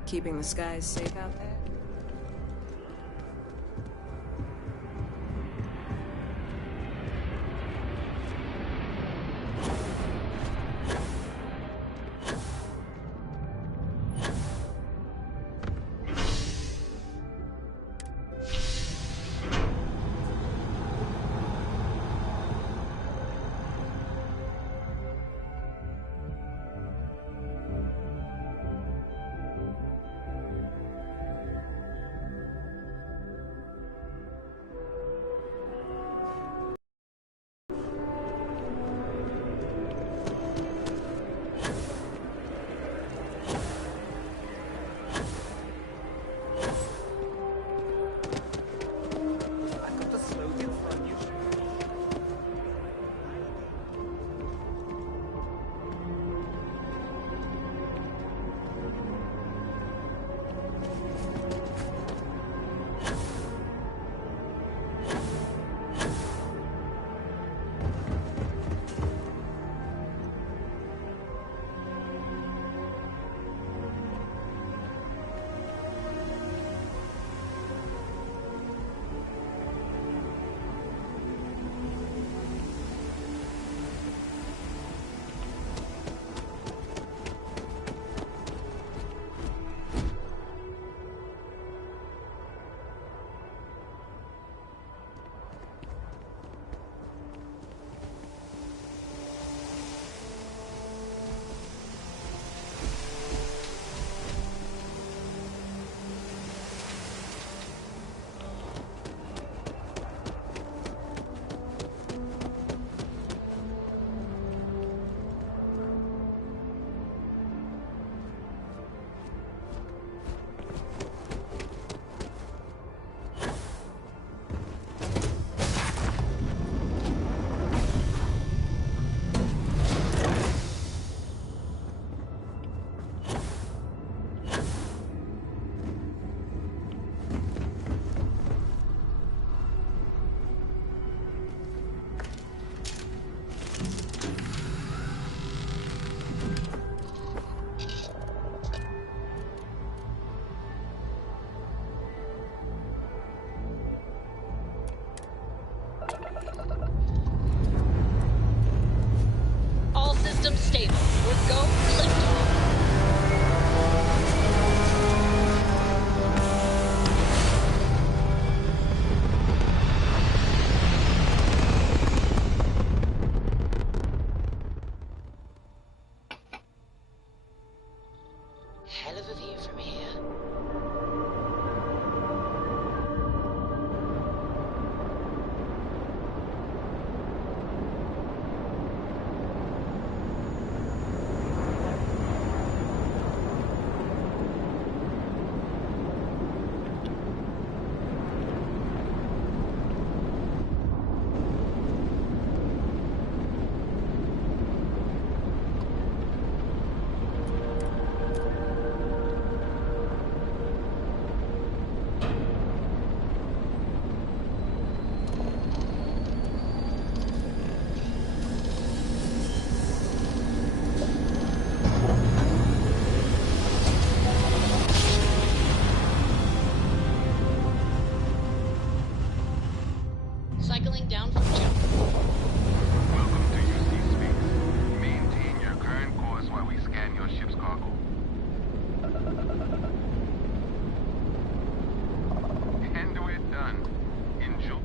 Keeping the skies safe out there? hell of a view from here. Cycling down from jump. Welcome to UC Space. Maintain your current course while we scan your ship's cargo. And we're done. Enjoy.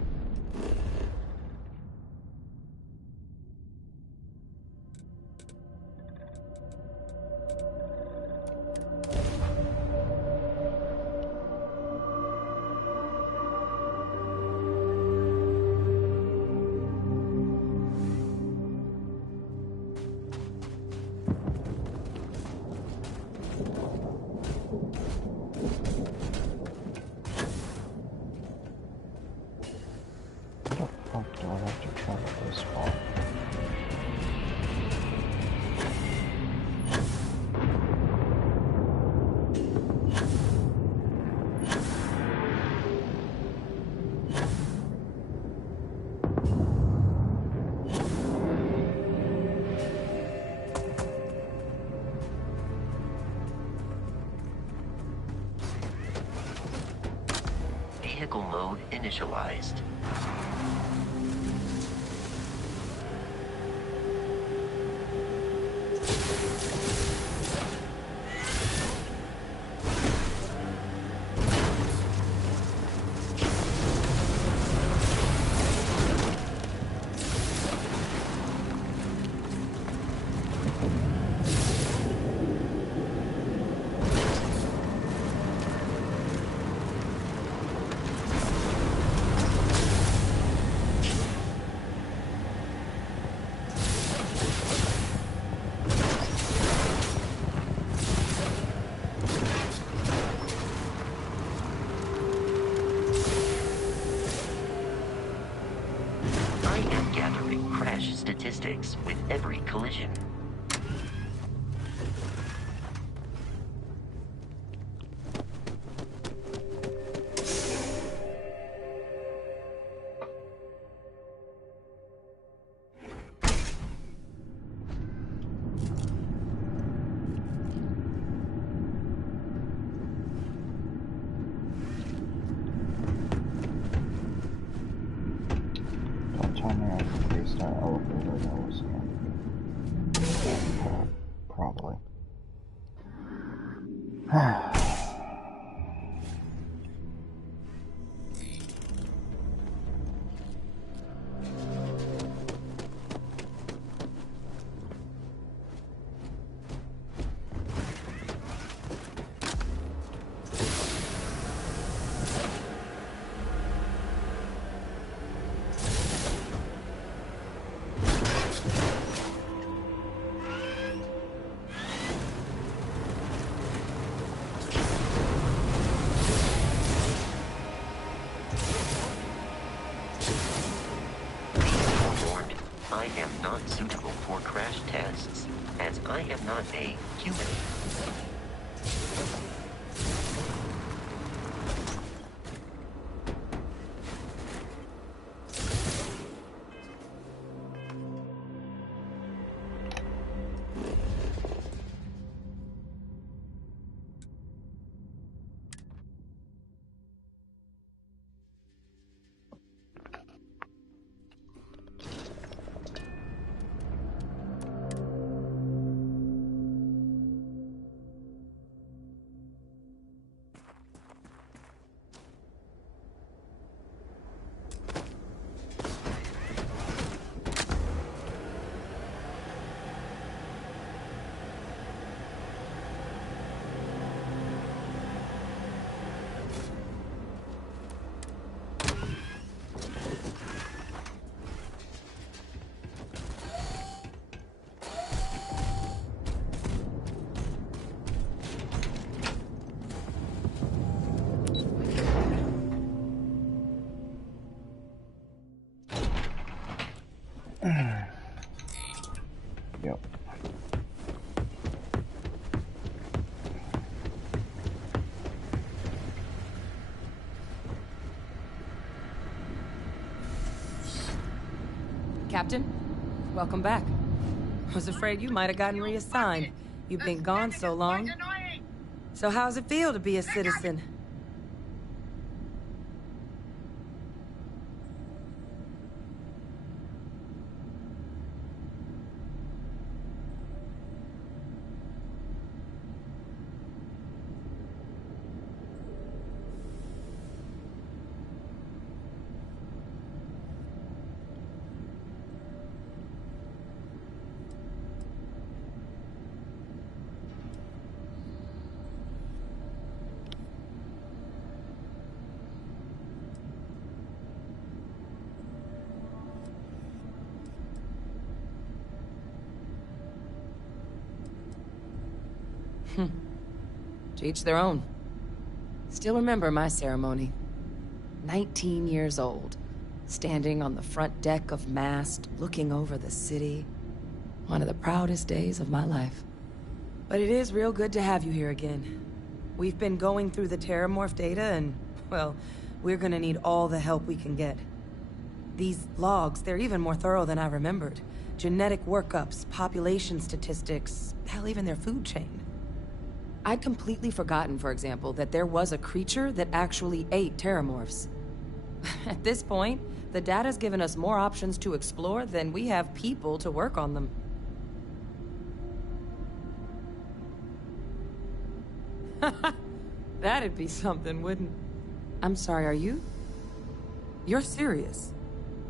How the fuck do I have to travel this far? Vehicle mode initialized. Statistics with every collision. Don't tell me I can use that elevator that was probably. I am not suitable for crash tests, as I am not a human. Captain, welcome back. I was afraid you might have gotten reassigned. You've been gone so long. So how's it feel to be a citizen? To each their own. Still remember my ceremony. 19 years old, standing on the front deck of Mast, looking over the city. One of the proudest days of my life. But it is real good to have you here again. We've been going through the Terramorph data and, well, we're gonna need all the help we can get. These logs, they're even more thorough than I remembered. Genetic workups, population statistics, hell, even their food chain. I'd completely forgotten, for example, that there was a creature that actually ate Terramorphs. At this point, the data's given us more options to explore than we have people to work on them. That'd be something, wouldn't... I'm sorry, are you? You're serious?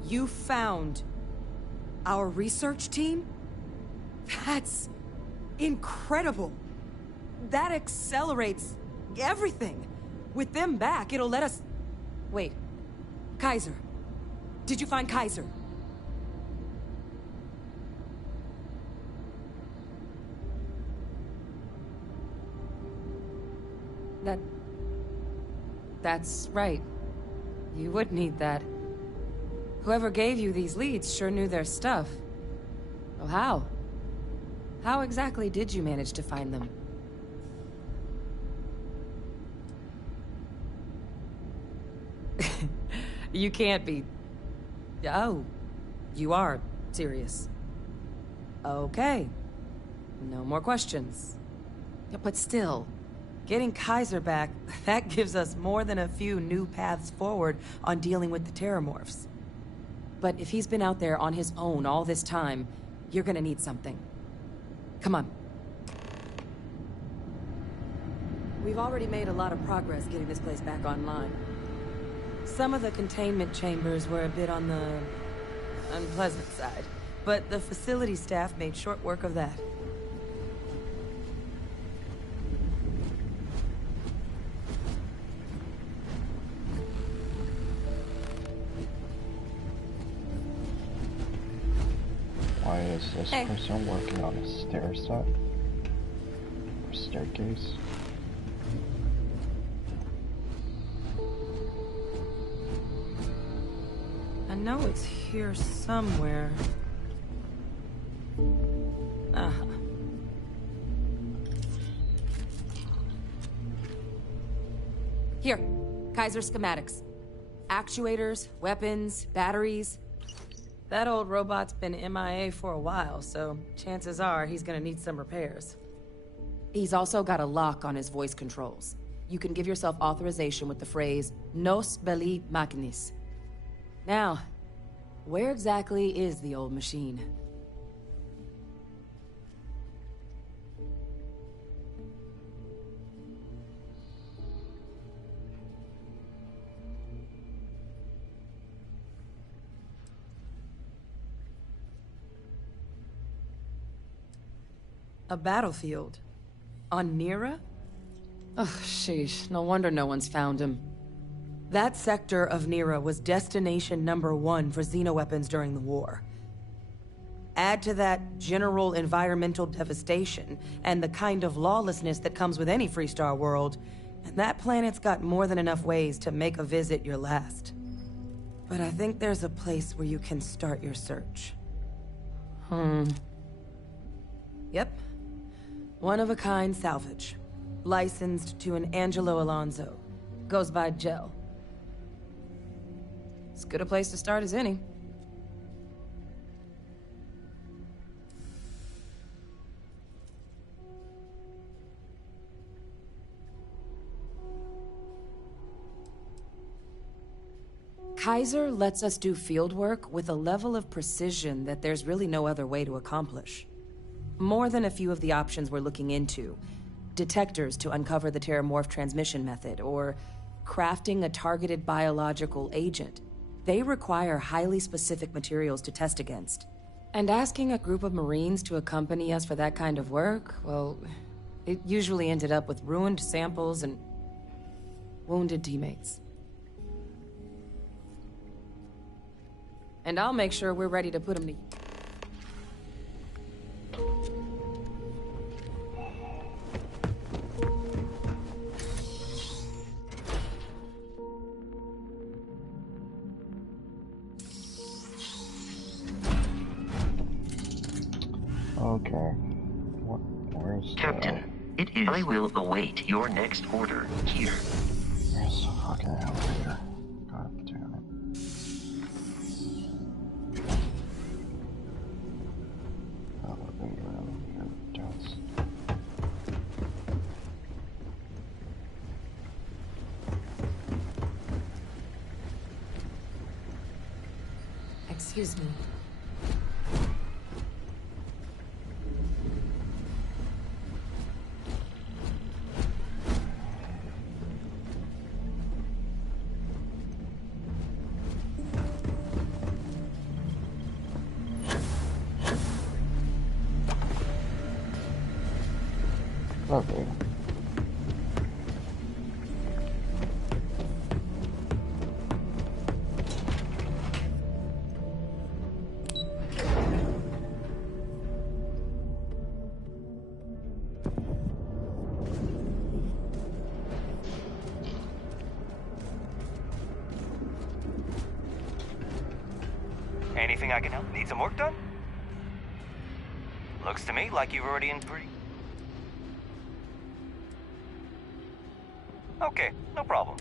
You found our research team? That's incredible. That accelerates everything. With them back, it'll let us... Wait. Kaiser. Did you find Kaiser? That's right. You would need that. Whoever gave you these leads sure knew their stuff. Oh, how? How exactly did you manage to find them? You can't be... Oh, you are serious. Okay. No more questions. But still, getting Kaiser back, that gives us more than a few new paths forward on dealing with the Terramorphs. But if he's been out there on his own all this time, you're gonna need something. Come on. We've already made a lot of progress getting this place back online. Some of the containment chambers were a bit on the unpleasant side, but the facility staff made short work of that. Why is this person working on a stair set? Or staircase? I know it's here somewhere. Here, Kaiser schematics. Actuators, weapons, batteries. That old robot's been MIA for a while, so chances are he's gonna need some repairs. He's also got a lock on his voice controls. You can give yourself authorization with the phrase, Nos belli machinis. Now, where exactly is the old machine? A battlefield? On Nira? Oh, sheesh. No wonder no one's found him. That sector of Nira was destination #1 for xenoweapons during the war. Add to that general environmental devastation and the kind of lawlessness that comes with any Freestar world, and that planet's got more than enough ways to make a visit your last. But I think there's a place where you can start your search. Yep. One-of-a-kind salvage. Licensed to an Angelo Alonso. Goes by Gel. As good a place to start as any. Kaiser lets us do field work with a level of precision that there's really no other way to accomplish. More than a few of the options we're looking into. Detectors to uncover the Terramorph transmission method, or crafting a targeted biological agent. They require highly specific materials to test against. And asking a group of Marines to accompany us for that kind of work, well, it usually ended up with ruined samples and wounded teammates. And I'll make sure we're ready to put them to... Okay. Where's Captain, it is. I will await your next order here. Where's the fucking elevator? God damn it. Excuse me. Okay. Anything I can help? Need some work done? Looks to me like you've already in pretty... Okay, no problem.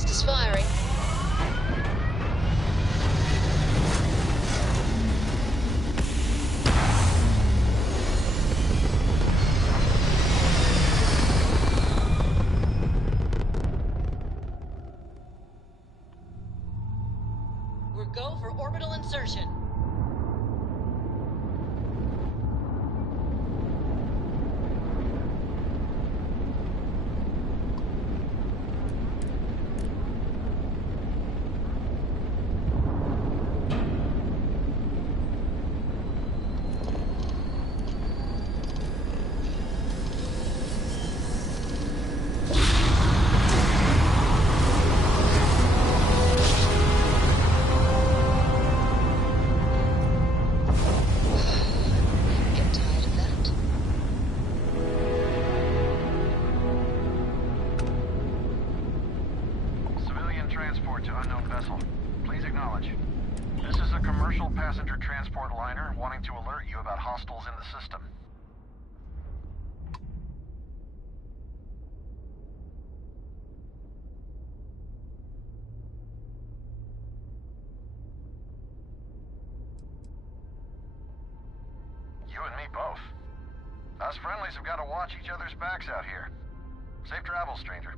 just as fiery. We're go for orbital insertion. Transport to unknown vessel. Please acknowledge. This is a commercial passenger transport liner wanting to alert you about hostiles in the system. You and me both. Us friendlies have got to watch each other's backs out here. Safe travels, stranger.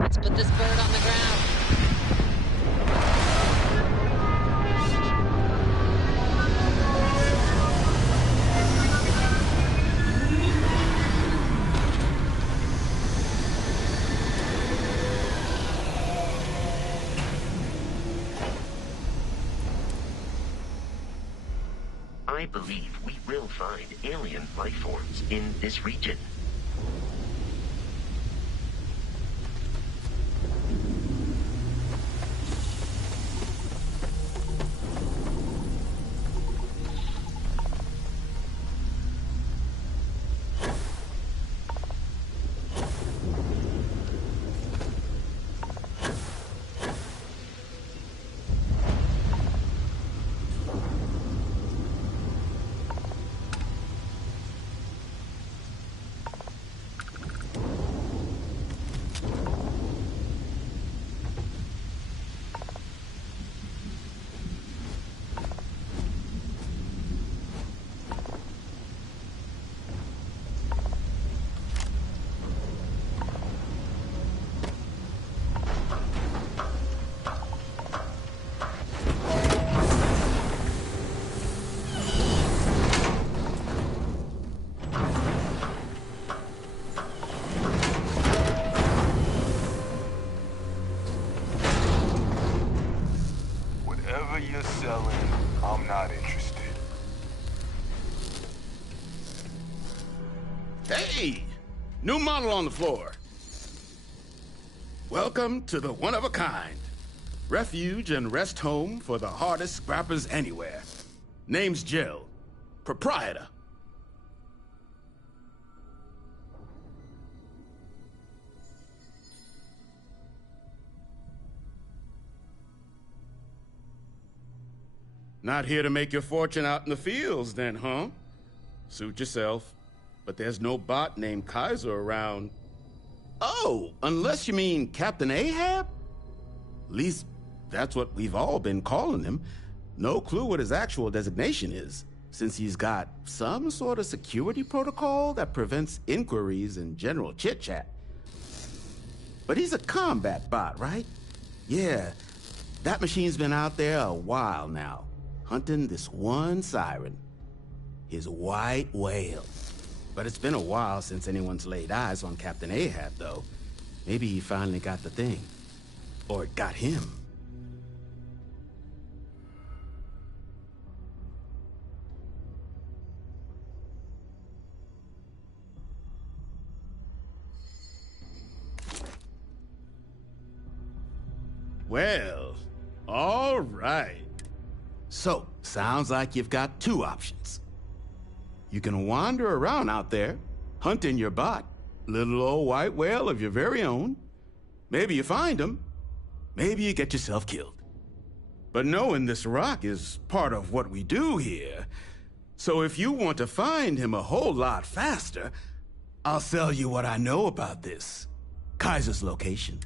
Let's put this bird on the ground. I believe we will find alien life forms in this region. You're selling, I'm not interested. Hey! New model on the floor. Welcome to the one-of-a-kind. Refuge and rest home for the hardest scrappers anywhere. Name's Jill. Proprietor. Not here to make your fortune out in the fields, then, huh? Suit yourself. But there's no bot named Kaiser around. Oh, unless you mean Captain Ahab? At least, that's what we've all been calling him. No clue what his actual designation is, since he's got some sort of security protocol that prevents inquiries and general chit-chat. But he's a combat bot, right? Yeah, that machine's been out there a while now, hunting this one siren, his white whale. But it's been a while since anyone's laid eyes on Captain Ahab, though. Maybe he finally got the thing. Or it got him. Well, all right. So, sounds like you've got two options. You can wander around out there, hunting your bot, little old white whale of your very own. Maybe you find him, maybe you get yourself killed. But knowing this rock is part of what we do here. So if you want to find him a whole lot faster, I'll sell you what I know about this. Kaiser's location.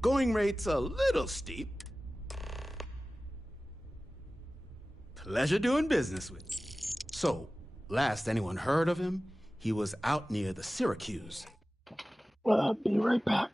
Going rate's a little steep. Pleasure doing business with you. So, last anyone heard of him, he was out near the Syracuse. I'll be right back.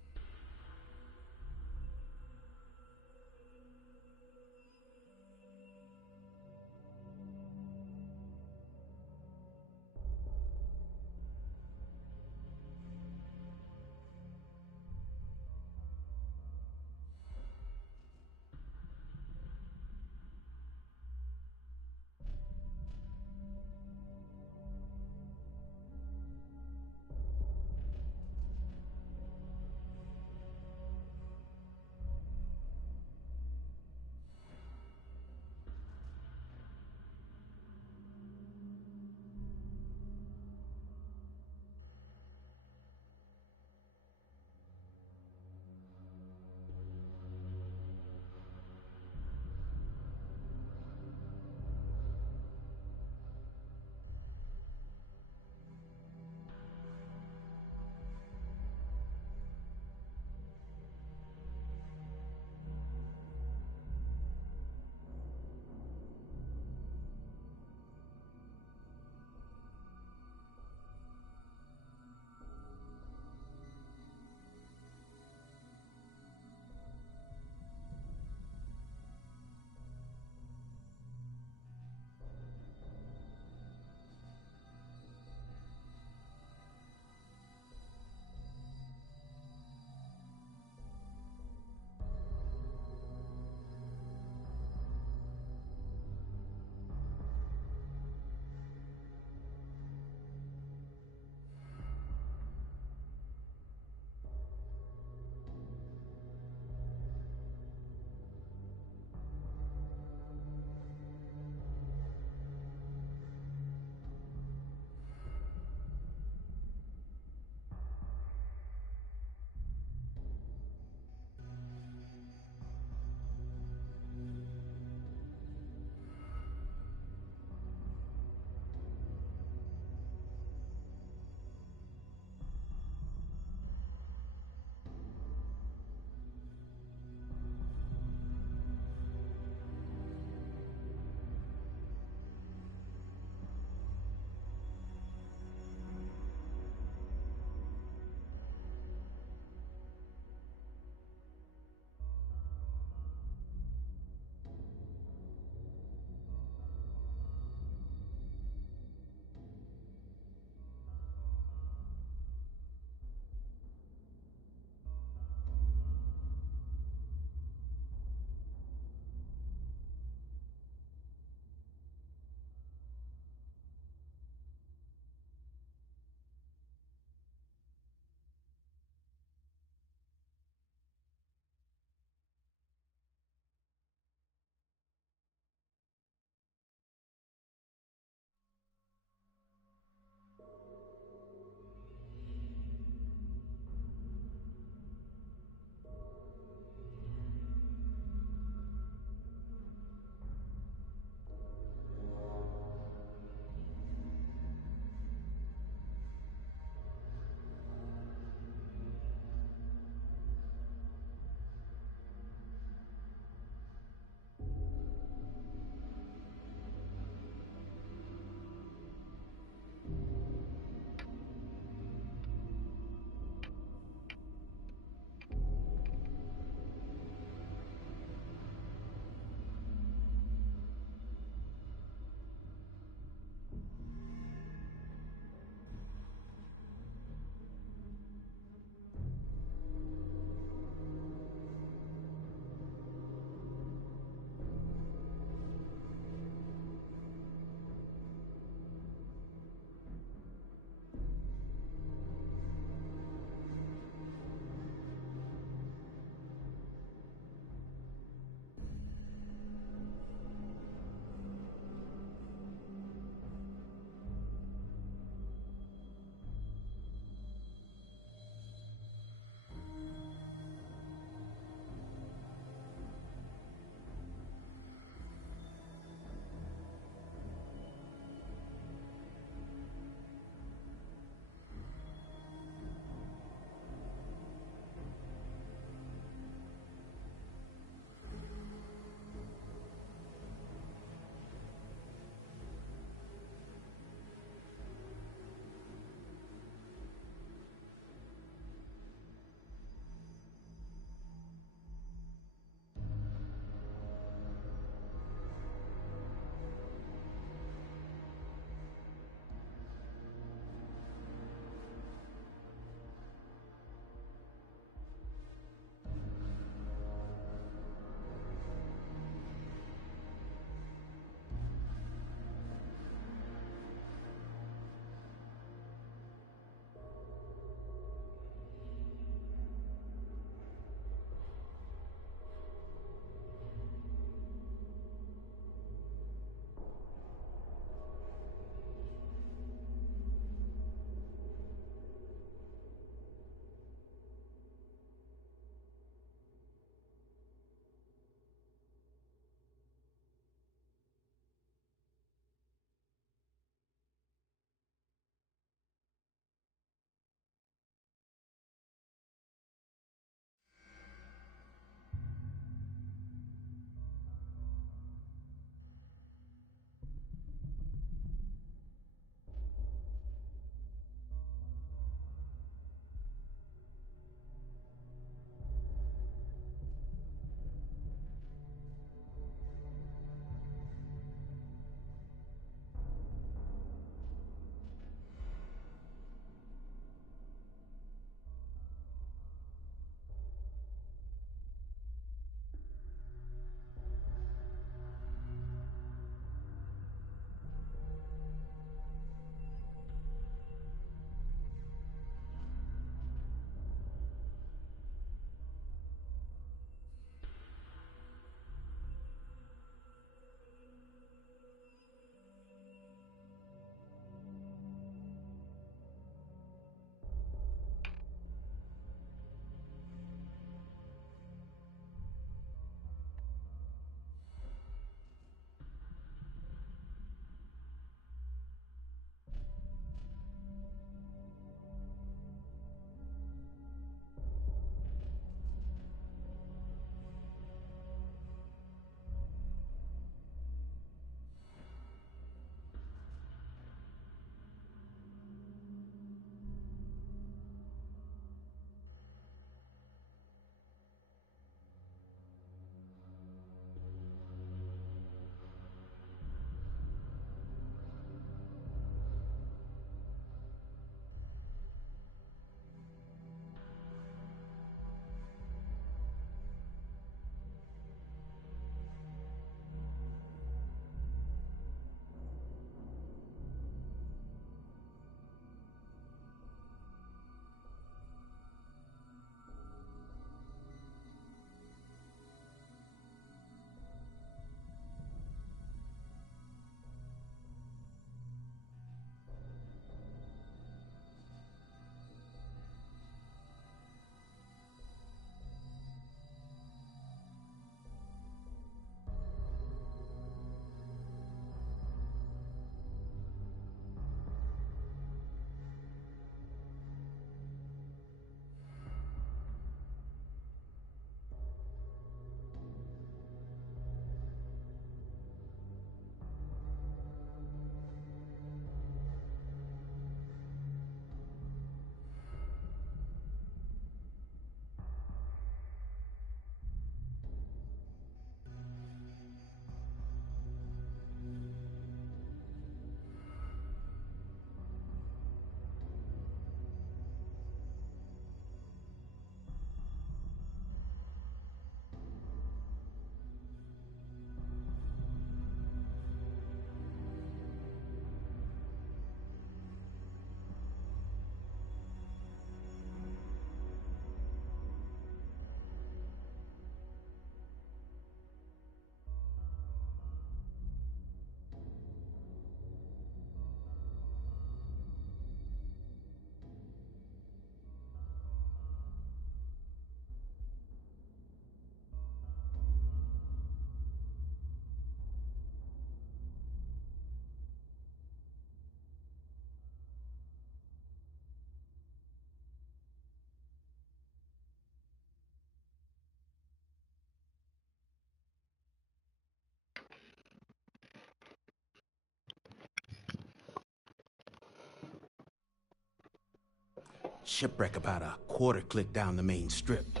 shipwreck about a quarter click down the main strip.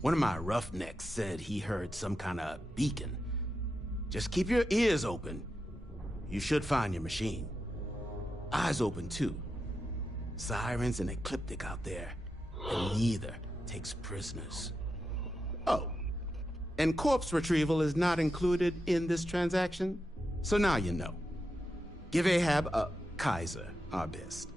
One of my roughnecks said he heard some kind of beacon. Just keep your ears open. You should find your machine. Eyes open, too. Sirens and Ecliptic out there, and neither takes prisoners. Oh, and corpse retrieval is not included in this transaction, so now you know. Give Ahab Kaiser our best.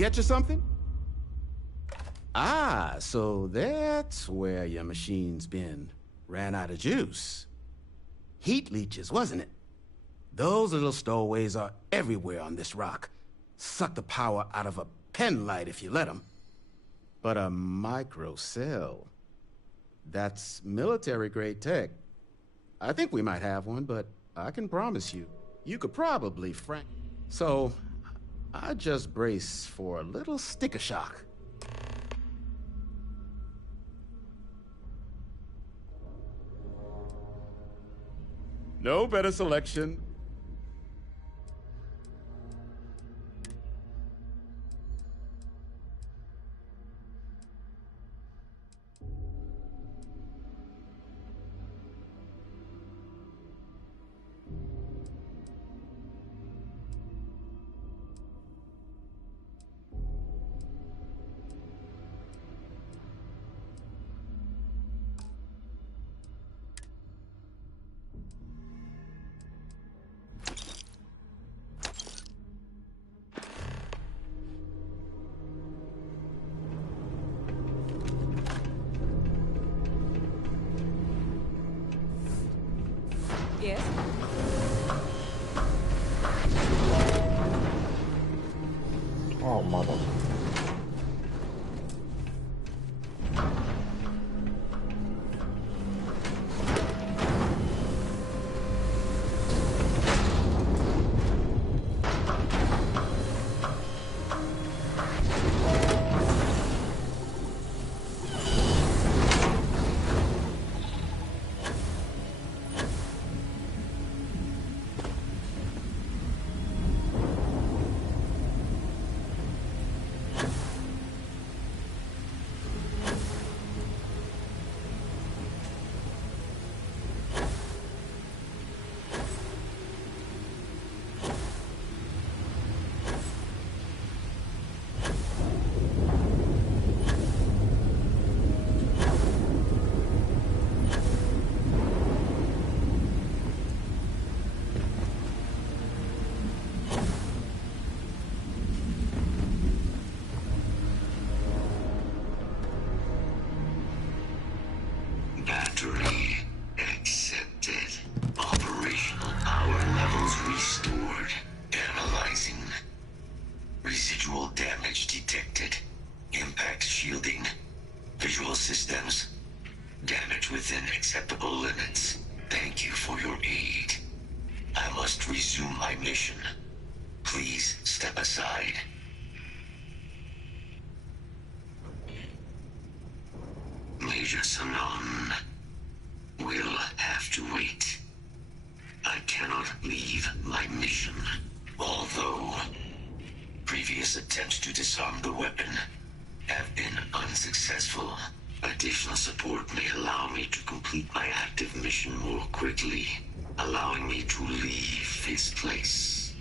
Get you something? Ah, so that's where your machine's been. Ran out of juice. Heat leeches, wasn't it? Those little stowaways are everywhere on this rock. Suck the power out of a pen light if you let them. But a microcell, that's military-grade tech. I think we might have one, but I can promise you, you could probably So, I just brace for a little sticker shock. No better selection. Yes? Oh, mother. Battery accepted. Operational power levels restored. Analyzing. Residual damage detected. Impact shielding. Visual systems. Damage within acceptable limits. Thank you for your aid. I must resume my mission. Please step aside. Major Sanon will have to wait. I cannot leave my mission, although previous attempts to disarm the weapon have been unsuccessful. Additional support may allow me to complete my active mission more quickly, allowing me to leave this place.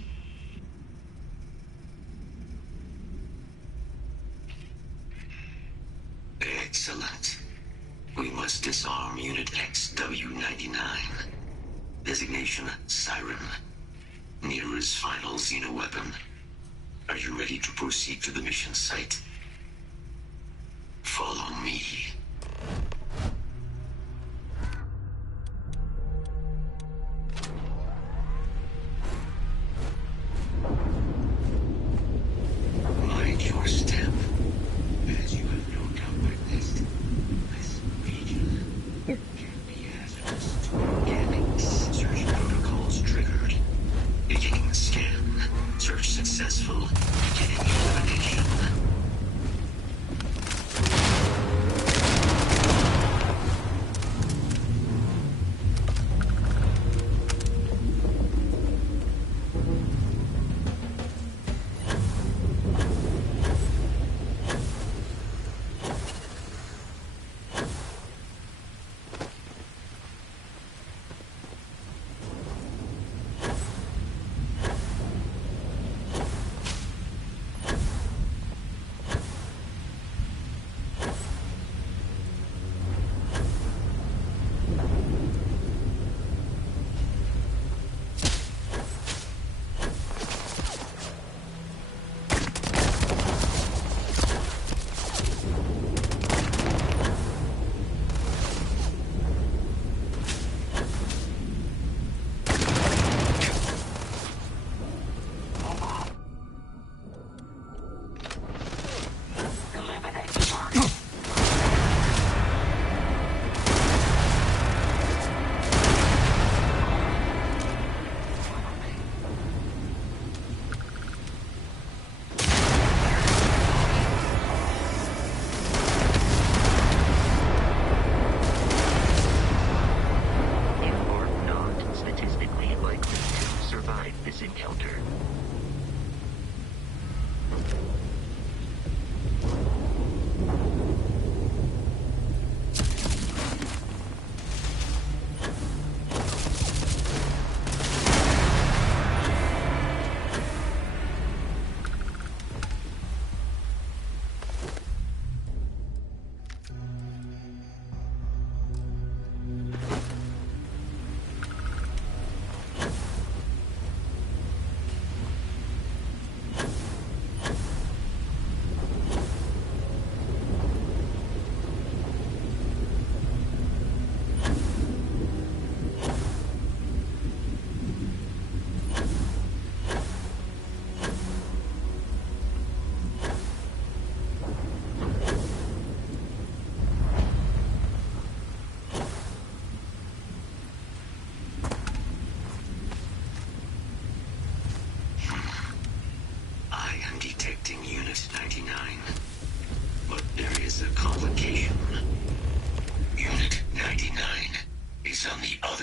Excellent. We must disarm Unit XW-99. Designation Siren. Nearest final xenoweapon. Are you ready to proceed to the mission site? Follow me. Mind your step. As you have no doubt witnessed, this region can be hazardous to organics. Search protocols triggered. Beginning scan. Search successful. Beginning elimination.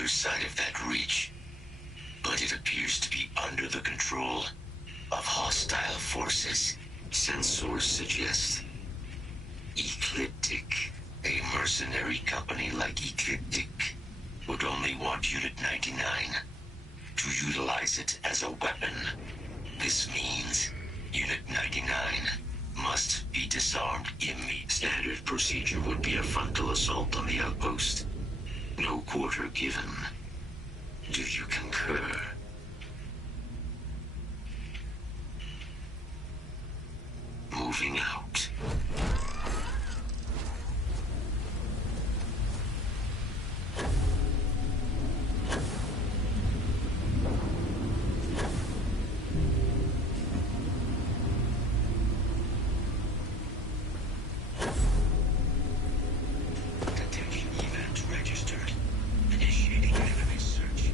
other side of that ridge, but it appears to be under the control of hostile forces. Sensors suggest Ecliptic, a mercenary company like Ecliptic, would only want Unit 99 to utilize it as a weapon. This means Unit 99 must be disarmed immediately. Standard procedure would be a frontal assault on the outpost. No quarter given. Do you concur? Moving out. Detection event registered. Initiating enemy search.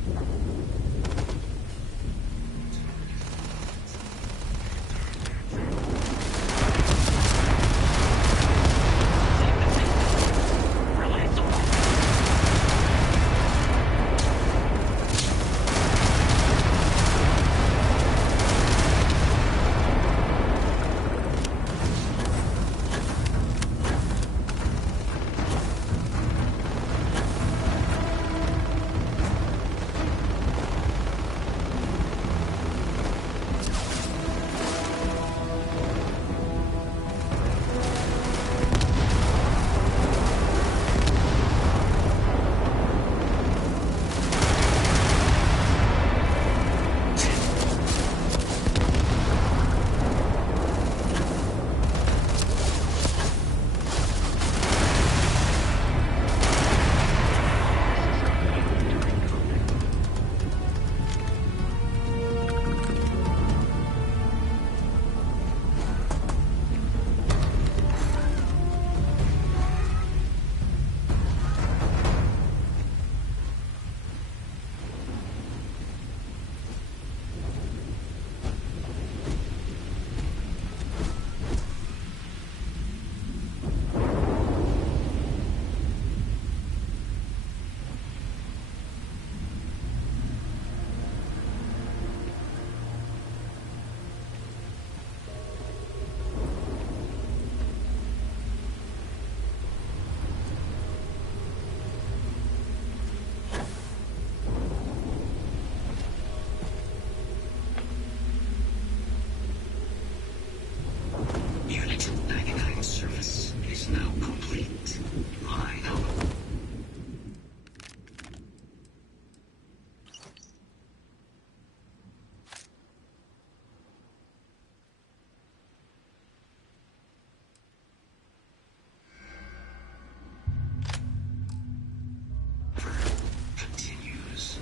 Unit 99 service is now complete. Line up. Continues.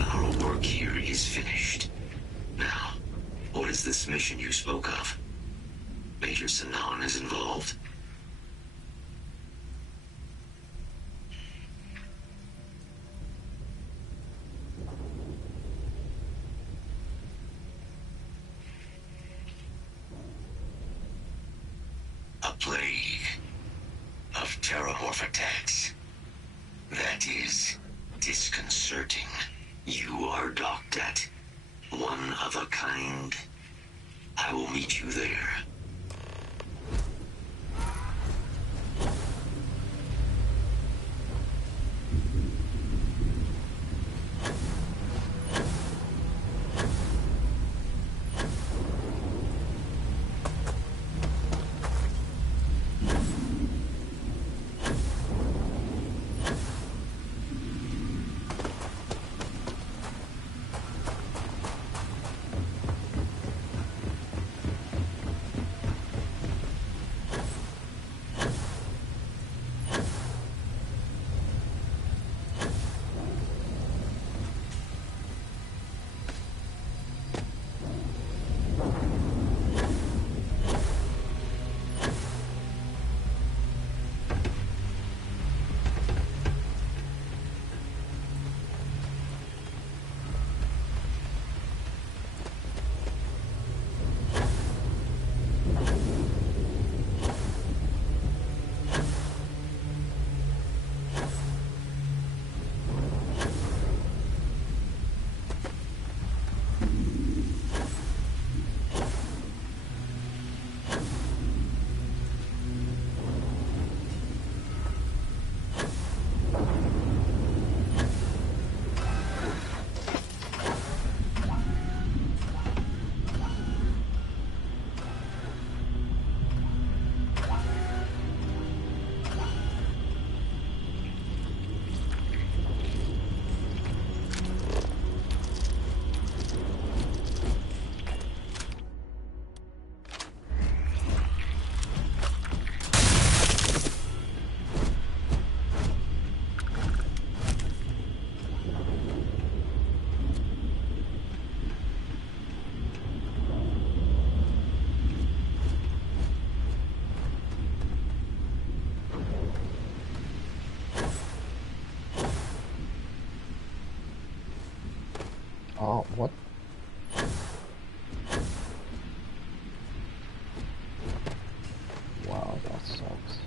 Our work here is finished. Now, what is this mission you spoke of? Major Sanan is involved? A plague of terramorph attacks. That is disconcerting. You are docked at one of a kind. I will meet you there. Oh, what? Wow, that sucks.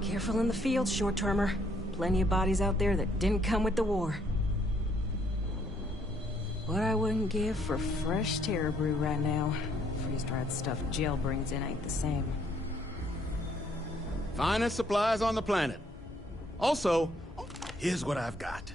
Careful in the field, short-termer. Plenty of bodies out there that didn't come with the war. What I wouldn't give for fresh terror brew right now. Freeze-dried stuff jail brings in ain't the same. Finest supplies on the planet. Also, here's what I've got.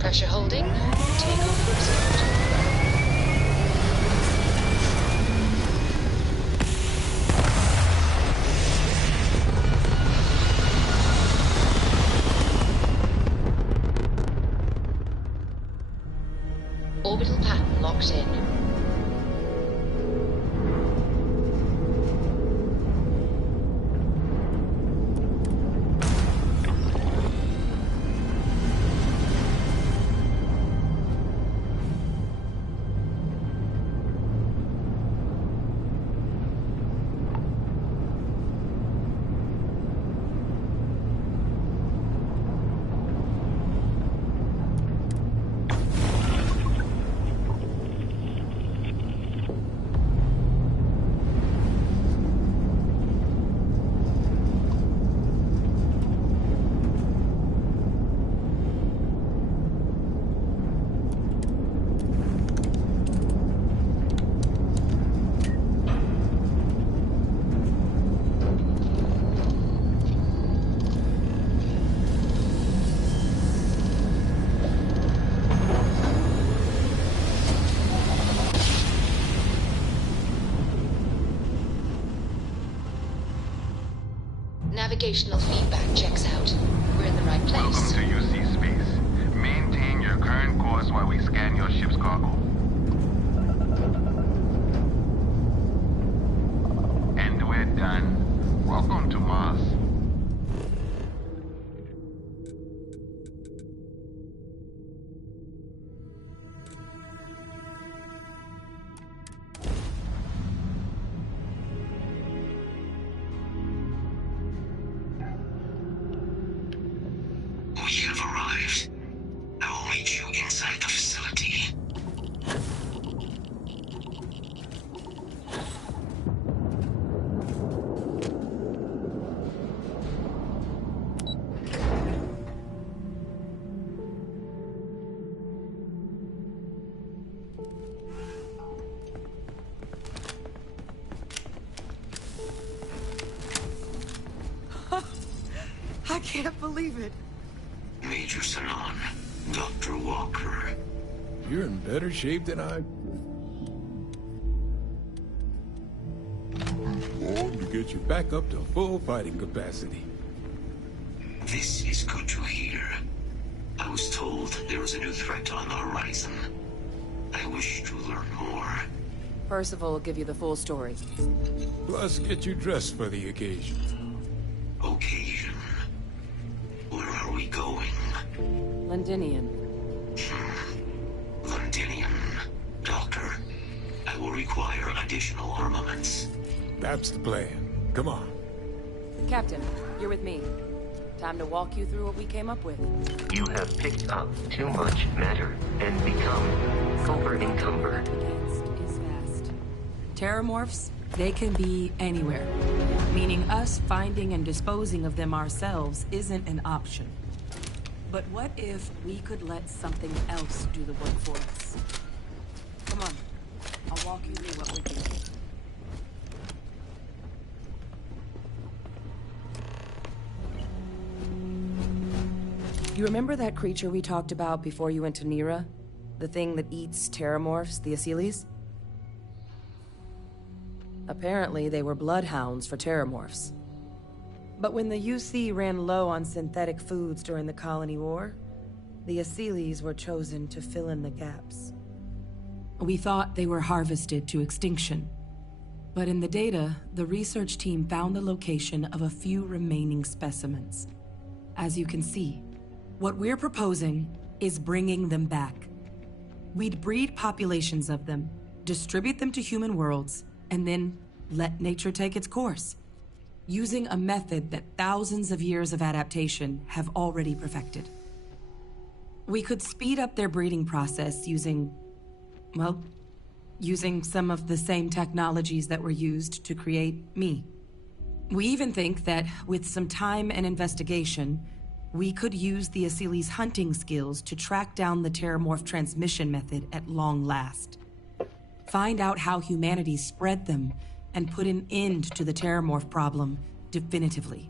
Pressure holding. Takeoff observed. Orbital pattern locked in. Navigational feedback checks out. We're in the right place. Welcome to UC Space. Maintain your current course while we scan your ship's cargo. have arrived. I will meet you inside the facility. I can't believe it. Major Sanon, Dr. Walker. You're in better shape than I... Long to get you back up to full fighting capacity. This is good to hear. I was told there was a new threat on the horizon. I wish to learn more. Percival will give you the full story. Plus, get you dressed for the occasion. Occasion? Where are we going? Londinian. Londinian. Doctor, I will require additional armaments. That's the plan. Come on. Captain, you're with me. Time to walk you through what we came up with. You have picked up too much matter and become over-encumbered. Is fast. Terramorphs, they can be anywhere. Meaning us finding and disposing of them ourselves isn't an option. But what if we could let something else do the work for us? Come on, I'll walk you through what we're doing. You remember that creature we talked about before you went to Nira? The thing that eats terramorphs, the Asyles? Apparently, they were bloodhounds for terramorphs. But when the UC ran low on synthetic foods during the Colony War, the Asyles were chosen to fill in the gaps. We thought they were harvested to extinction. But in the data, the research team found the location of a few remaining specimens. As you can see, what we're proposing is bringing them back. We'd breed populations of them, distribute them to human worlds, and then let nature take its course, using a method that thousands of years of adaptation have already perfected. We could speed up their breeding process using some of the same technologies that were used to create me. We even think that with some time and investigation, we could use the Asyles' hunting skills to track down the Terramorph transmission method at long last. Find out how humanity spread them and put an end to the Terramorph problem definitively.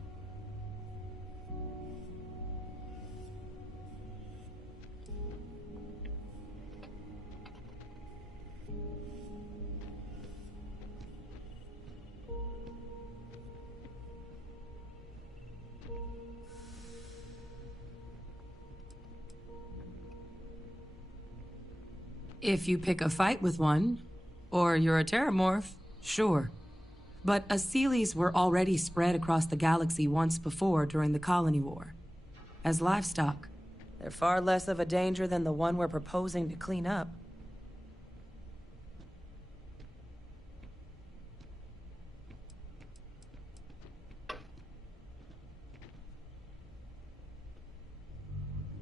If you pick a fight with one, or you're a Terramorph, sure. But Asyles were already spread across the galaxy once before during the Colony War. As livestock, they're far less of a danger than the one we're proposing to clean up.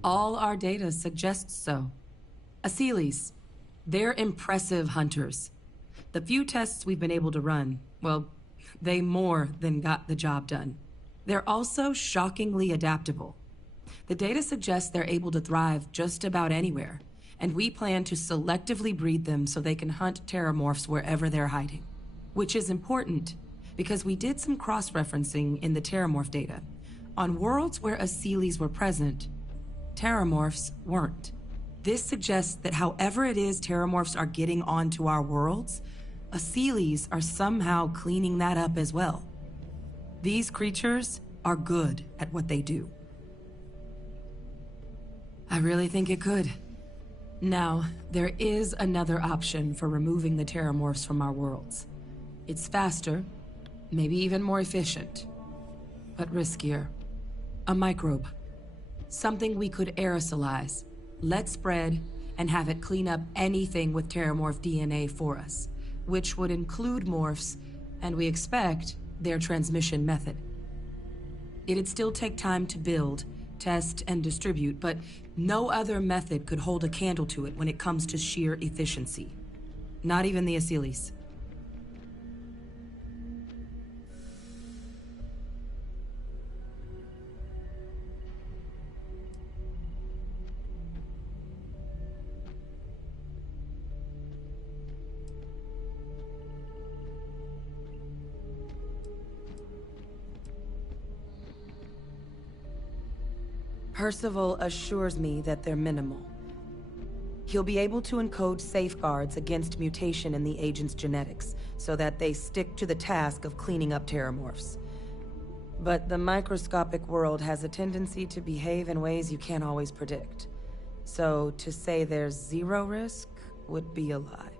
All our data suggests so. Asyles, they're impressive hunters. The few tests we've been able to run, well, they more than got the job done. They're also shockingly adaptable. The data suggests they're able to thrive just about anywhere, and we plan to selectively breed them so they can hunt terramorphs wherever they're hiding. Which is important, because we did some cross-referencing in the terramorph data. On worlds where Asyles were present, terramorphs weren't. This suggests that however it is terramorphs are getting onto our worlds, Asyles are somehow cleaning that up as well. These creatures are good at what they do. I really think it could. Now, there is another option for removing the terramorphs from our worlds. It's faster, maybe even more efficient, but riskier. A microbe. Something we could aerosolize, let spread, and have it clean up anything with terramorph DNA for us, which would include morphs, and we expect their transmission method. It'd still take time to build, test, and distribute, but no other method could hold a candle to it when it comes to sheer efficiency. Not even the Asylees. Percival assures me that they're minimal. He'll be able to encode safeguards against mutation in the agent's genetics, so that they stick to the task of cleaning up terramorphs. But the microscopic world has a tendency to behave in ways you can't always predict. So to say there's zero risk would be a lie.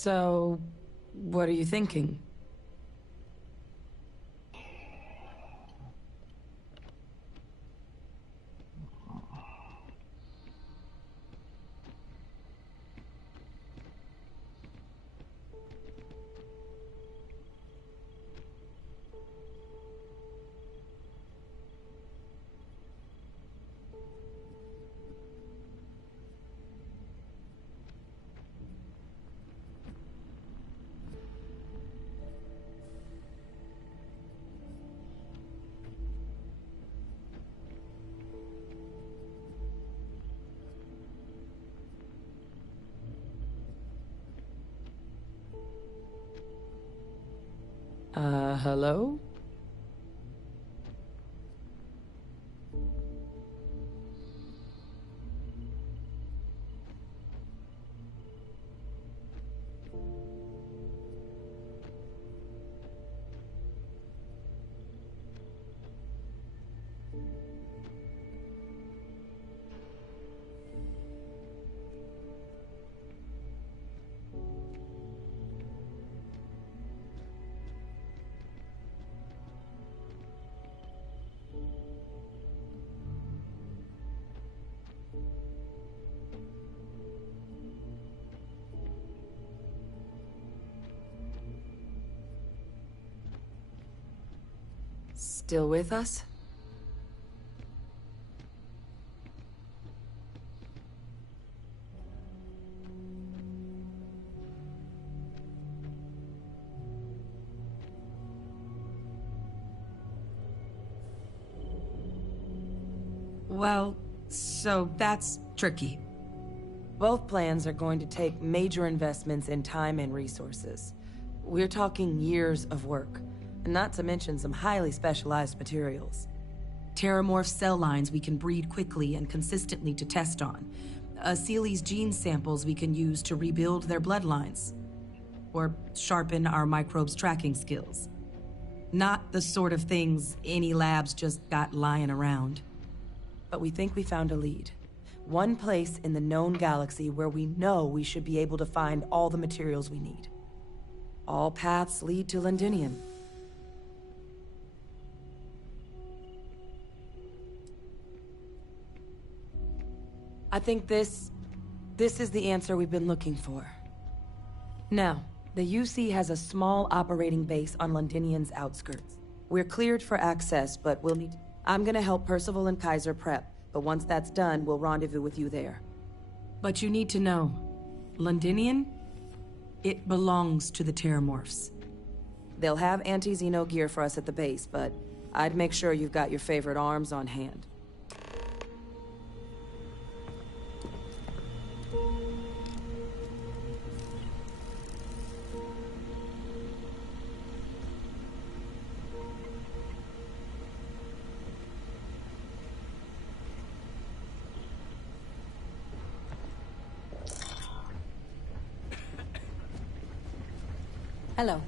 So, what are you thinking? Hello? Still with us? Well, so that's tricky. Both plans are going to take major investments in time and resources. We're talking years of work, not to mention some highly specialized materials. Terramorph cell lines we can breed quickly and consistently to test on. Asylees' gene samples we can use to rebuild their bloodlines. Or sharpen our microbes' tracking skills. Not the sort of things any labs just got lying around. But we think we found a lead. One place in the known galaxy where we know we should be able to find all the materials we need. All paths lead to Londinium. I think this is the answer we've been looking for. Now, the UC has a small operating base on Londinium's outskirts. We're cleared for access, but we'll need... I'm gonna help Percival and Kaiser prep, but once that's done, we'll rendezvous with you there. But you need to know, Londinium, it belongs to the Terramorphs. They'll have anti-Xeno gear for us at the base, but I'd make sure you've got your favorite arms on hand. Hello.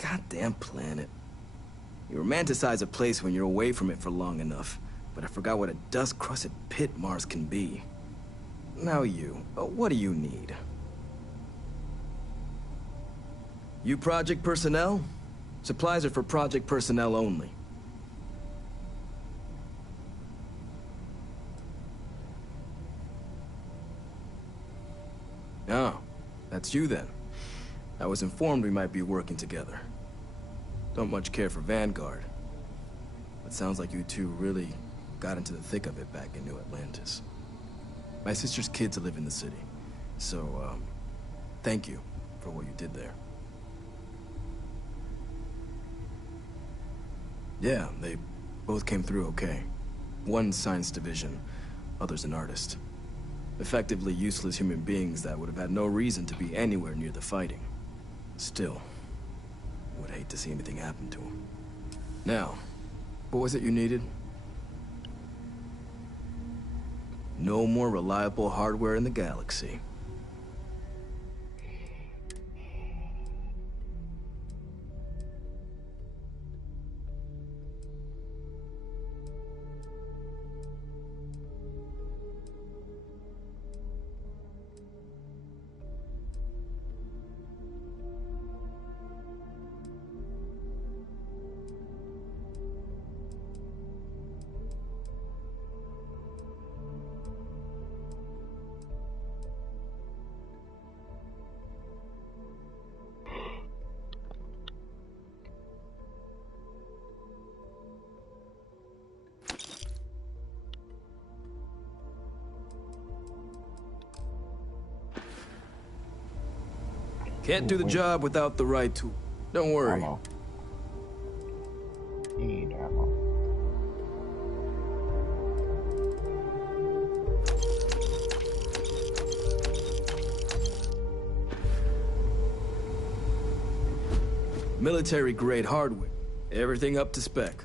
Goddamn planet. You romanticize a place when you're away from it for long enough, but I forgot what a dust-crusted pit Mars can be. Now what do you need? You project personnel? Supplies are for project personnel only. Oh, that's you then. I was informed we might be working together. Don't much care for Vanguard. But sounds like you two really got into the thick of it back in New Atlantis. My sister's kids live in the city, so, thank you for what you did there. Yeah, they both came through okay. One science division, other's an artist. Effectively useless human beings that would have had no reason to be anywhere near the fighting. Still, would hate to see anything happen to him. Now, what was it you needed? No more reliable hardware in the galaxy. Can't do the job without the right tool. Don't worry. Ammo. Need ammo. Military-grade hardware. Everything up to spec.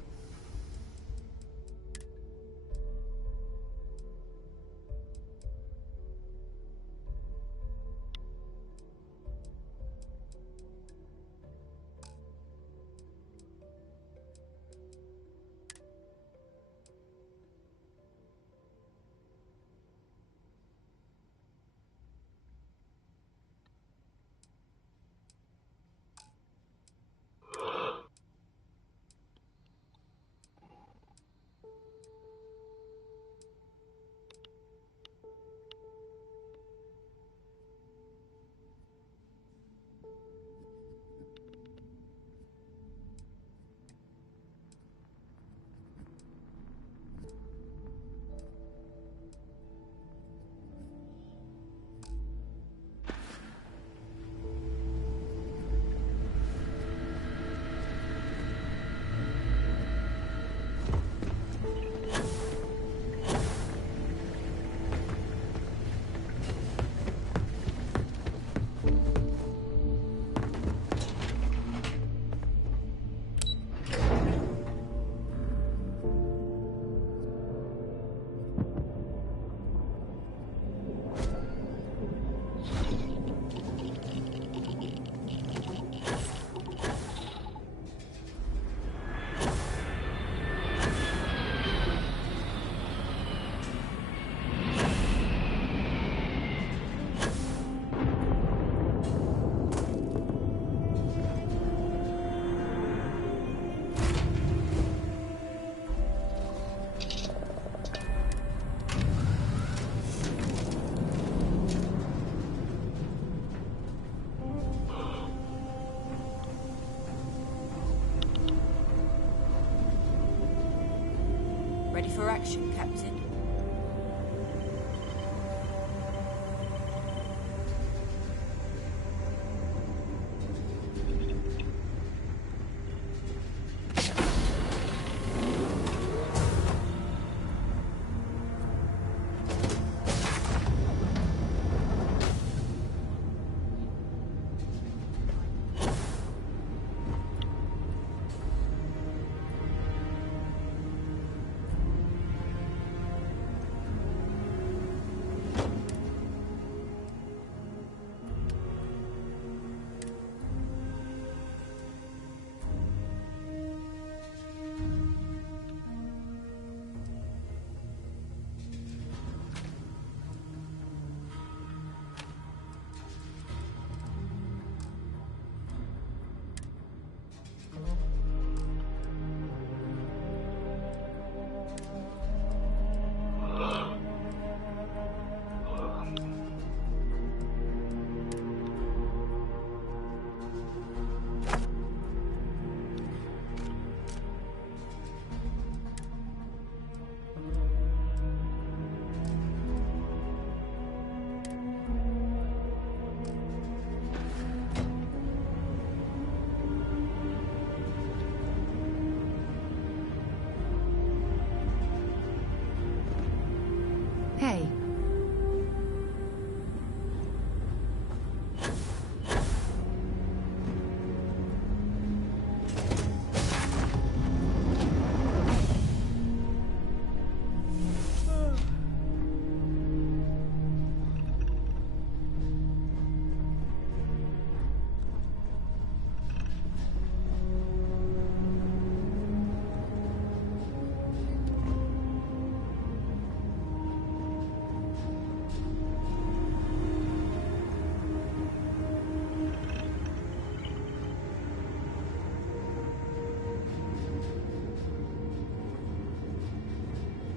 Ready for action, Captain?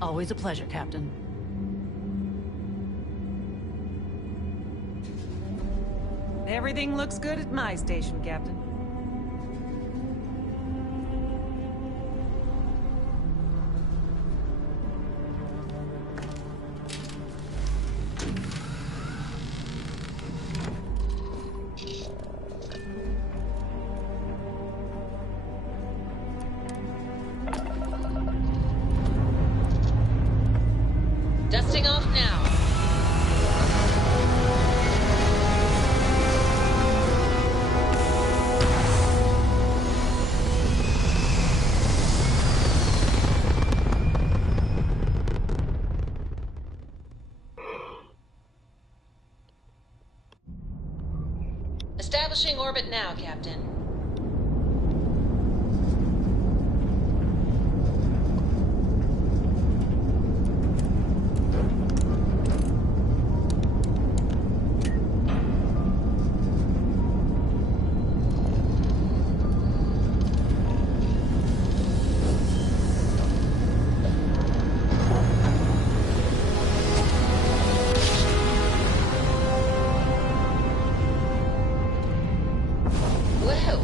Always a pleasure, Captain. Everything looks good at my station, Captain. Dusting off now. Establishing orbit now, Captain. Well,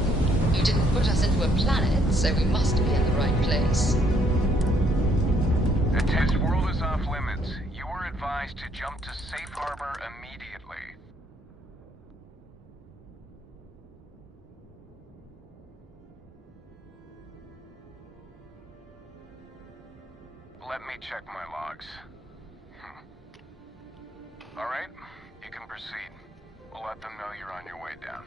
you didn't put us into a planet, so we must be in the right place. The test world is off limits. You were advised to jump to safe harbor immediately. Let me check my logs. All right, you can proceed. We'll let them know you're on your way down.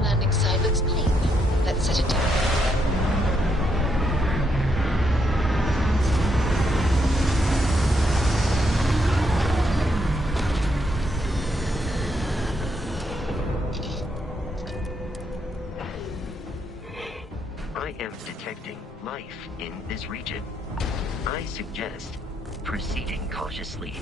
Landing side looks clean. Let's set it down. I am detecting life in this region. I suggest proceeding cautiously.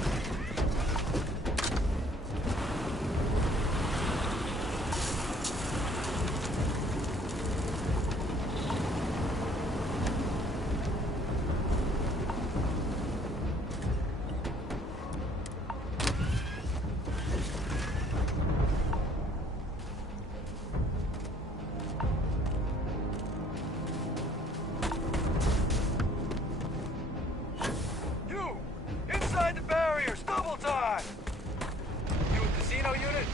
You! Inside the barriers! Double time! You a casino unit?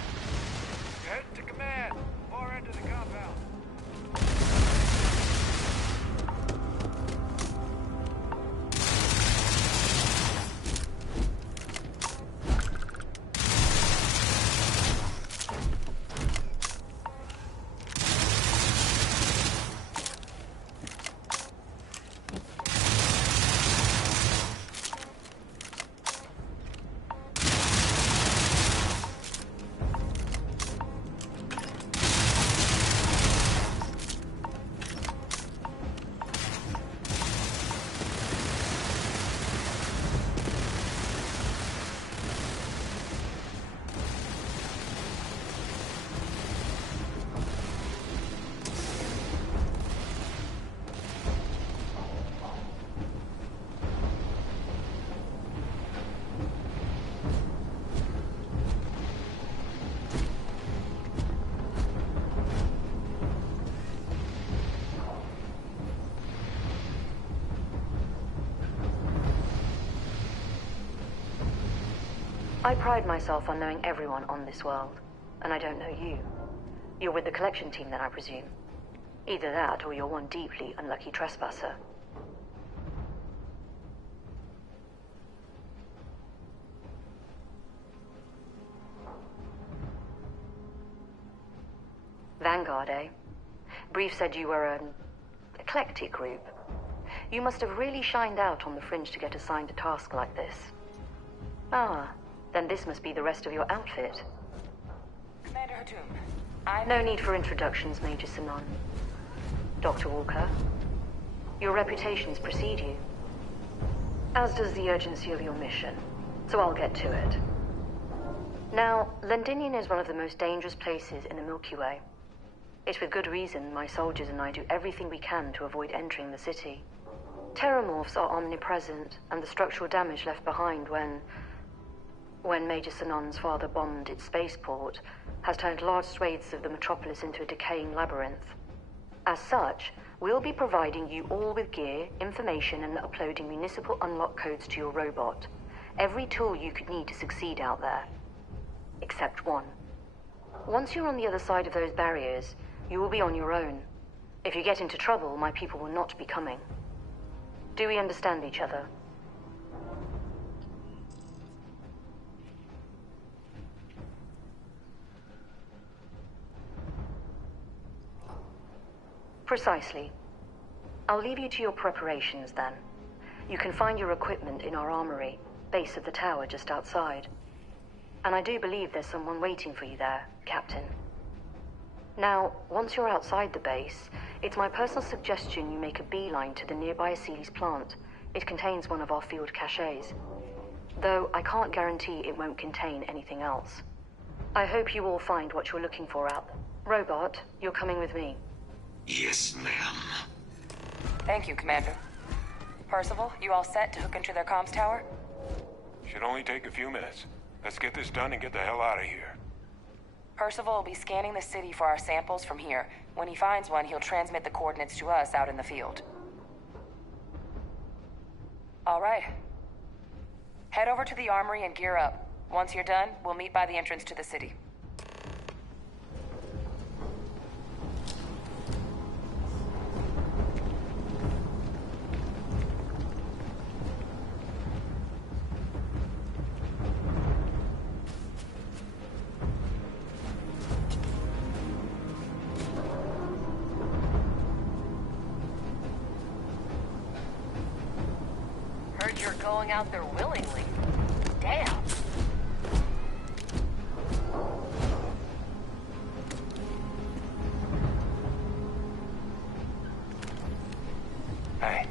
You're heading to command. Far end of the compound. I pride myself on knowing everyone on this world, and I don't know you. You're with the collection team then, I presume. Either that, or you're one deeply unlucky trespasser. Vanguard, eh? Brief said you were an eclectic group. You must have really shined out on the fringe to get assigned a task like this. Ah, then this must be the rest of your outfit. Commander Hatum, No need for introductions, Major Sanon. Dr. Walker, your reputations precede you, as does the urgency of your mission, so I'll get to it. Now, Londinium is one of the most dangerous places in the Milky Way. It's with good reason my soldiers and I do everything we can to avoid entering the city. Terramorphs are omnipresent, and the structural damage left behind when Major Sanon's father bombed its spaceport has turned large swathes of the metropolis into a decaying labyrinth. As such, we'll be providing you all with gear, information, and uploading municipal unlock codes to your robot. Every tool you could need to succeed out there. Except one. Once you're on the other side of those barriers, you will be on your own. If you get into trouble, my people will not be coming. Do we understand each other? Precisely. I'll leave you to your preparations then. You can find your equipment in our armory, base of the tower just outside. And I do believe there's someone waiting for you there, Captain. Now, once you're outside the base, it's my personal suggestion you make a beeline to the nearby Aceles plant. It contains one of our field caches. Though I can't guarantee it won't contain anything else. I hope you all find what you're looking for out there. Robot, you're coming with me. Yes, ma'am. Thank you, Commander. Percival, you all set to hook into their comms tower? Should only take a few minutes. Let's get this done and get the hell out of here. Percival will be scanning the city for our samples from here. When he finds one, he'll transmit the coordinates to us out in the field. All right. Head over to the armory and gear up. Once you're done, we'll meet by the entrance to the city. Heard you're going out there willingly. Damn. Hey.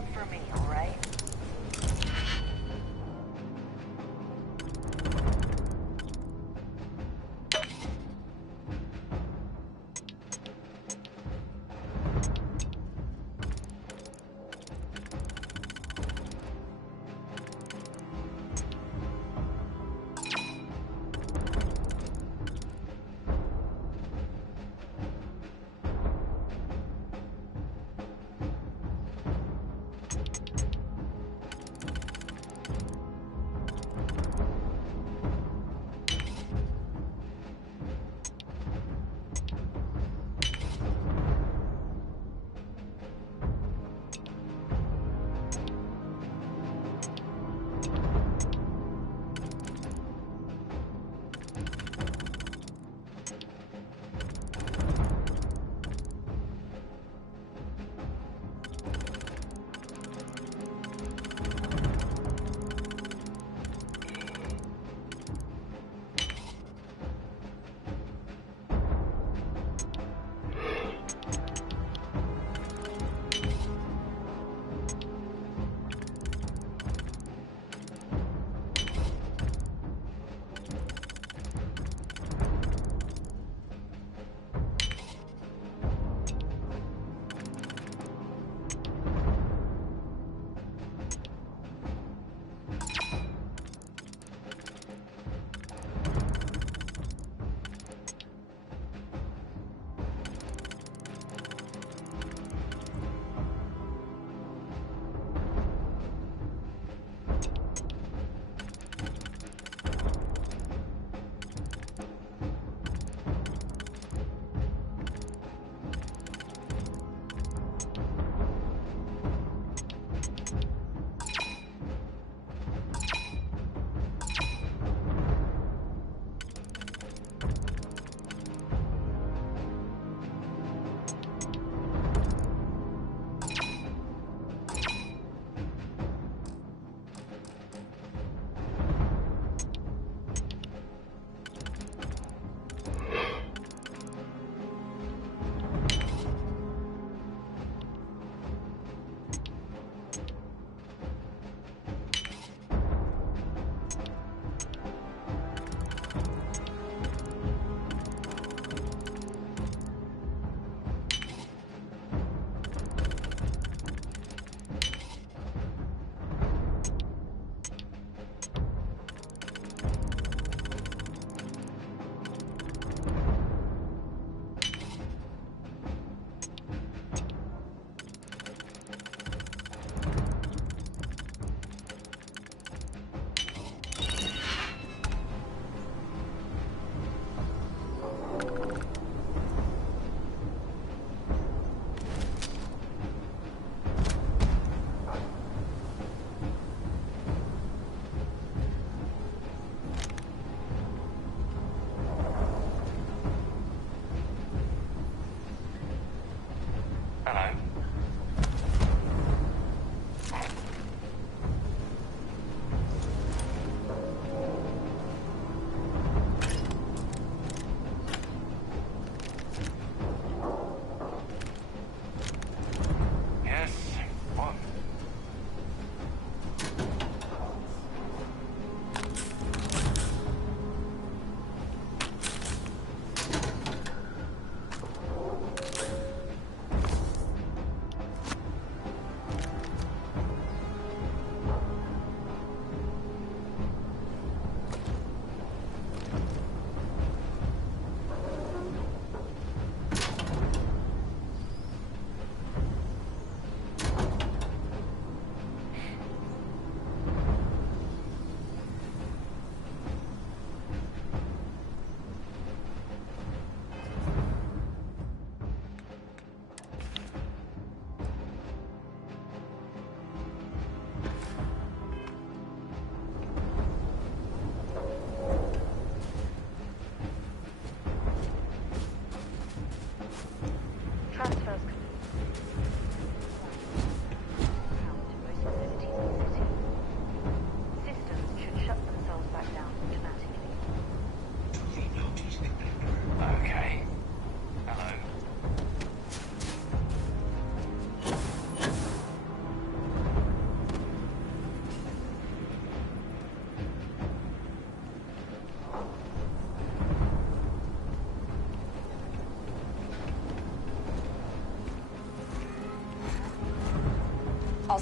one for me, alright?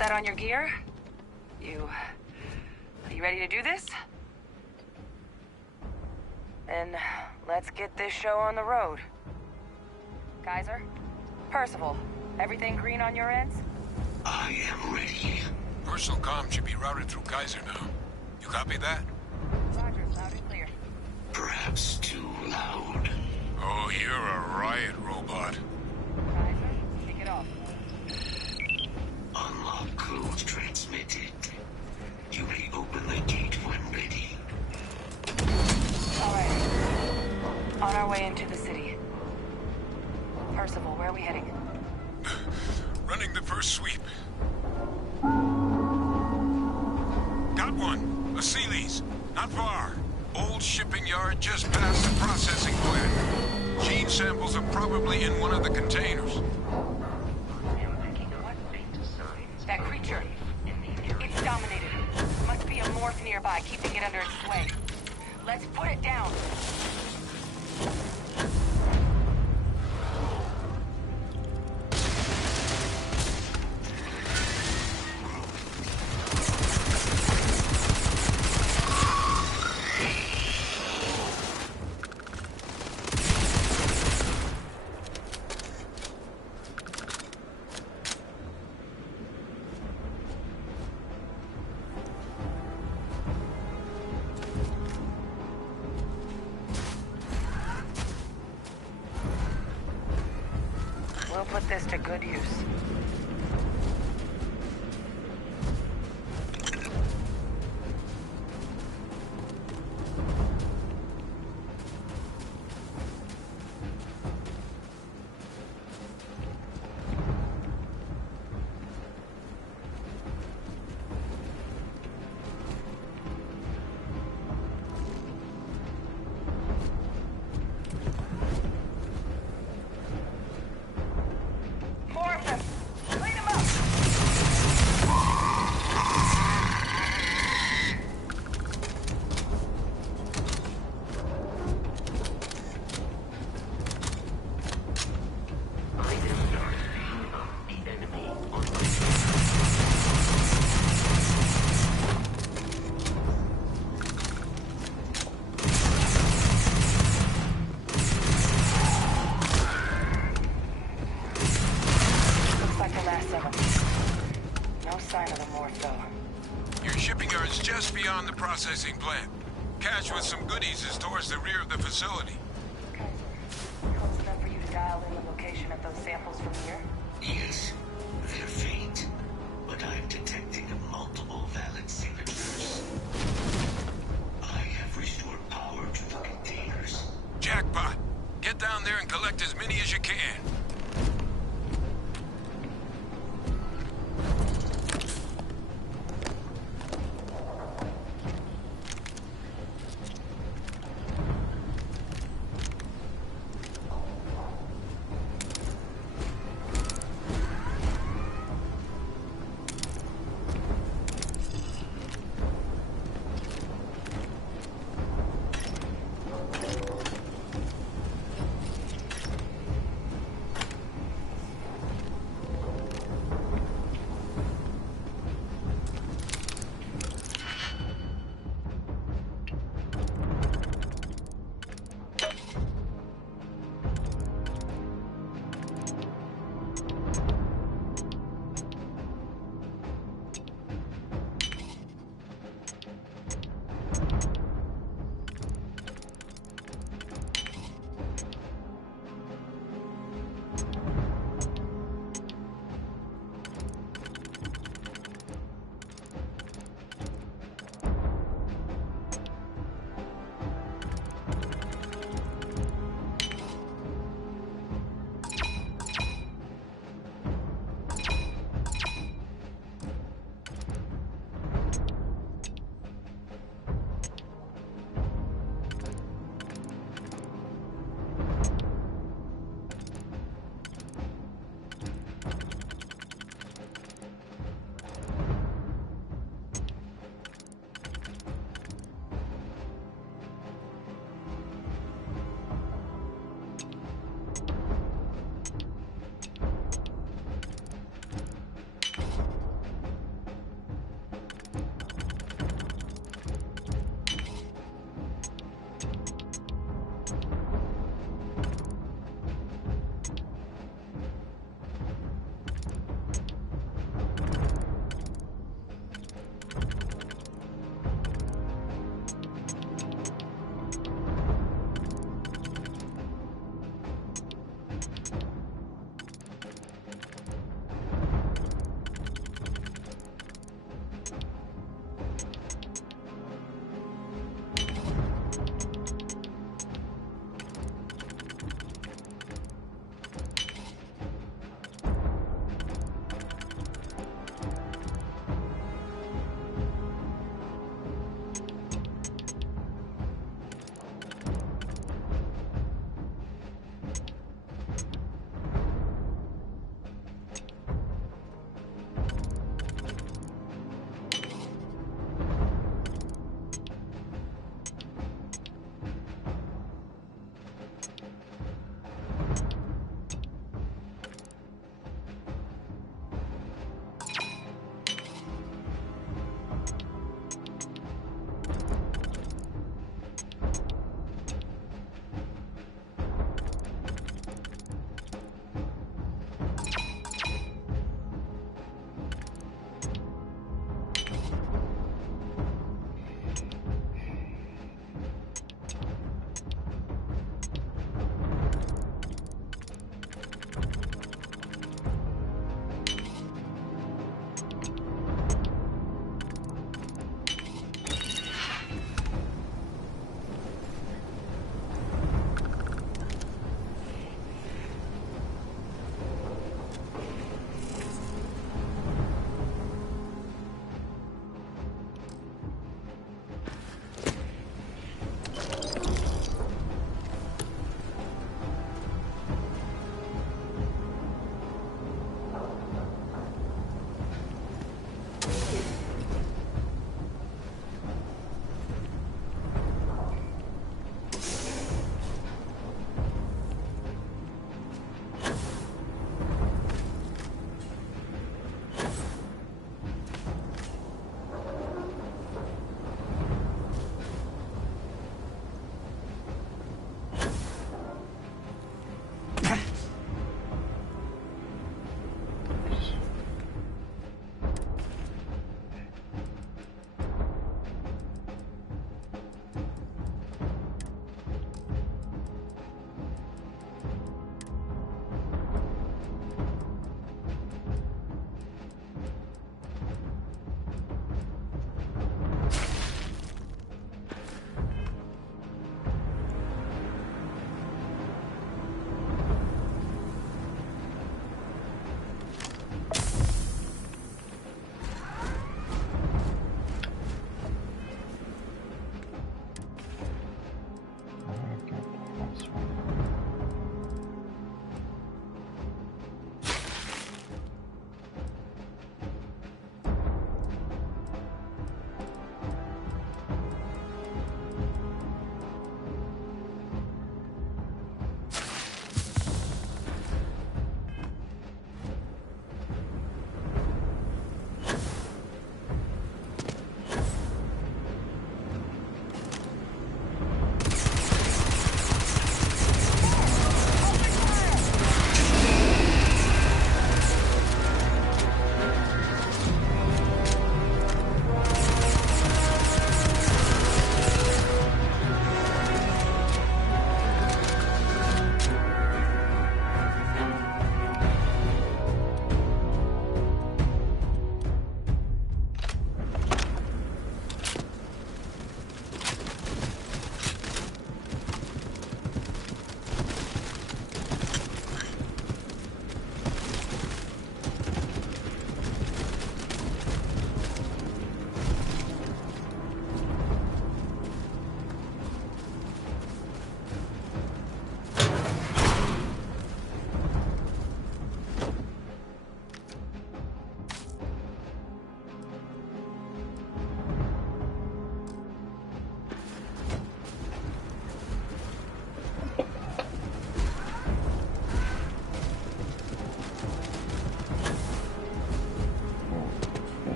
set on your gear? Are you ready to do this? Then let's get this show on the road. Kaiser? Percival, everything green on your ends? I am ready. Personal comm should be routed through Kaiser now. You copy that? Roger, loud and clear. Perhaps too loud. Oh, you're a riot robot. Kaiser, kick it off. Unlock code transmitted. You may open the gate when ready. All right. On our way into the city. Percival, where are we heading? Running the first sweep. Got one. A Sealy's. Not far. Old shipping yard just past the processing plant. Gene samples are probably in one of the containers. That creature. It's dominated. Must be a morph nearby, keeping it under its sway. Let's put it down. We'll put this to good use. Beyond the processing plant. Cache with some goodies is towards the rear of the facility. Kaiser, close enough for you to dial in the location of those samples from here? Yes, they're faint, but I'm detecting multiple valid signatures. I have restored power to the containers. Jackpot! Get down there and collect as many as you can.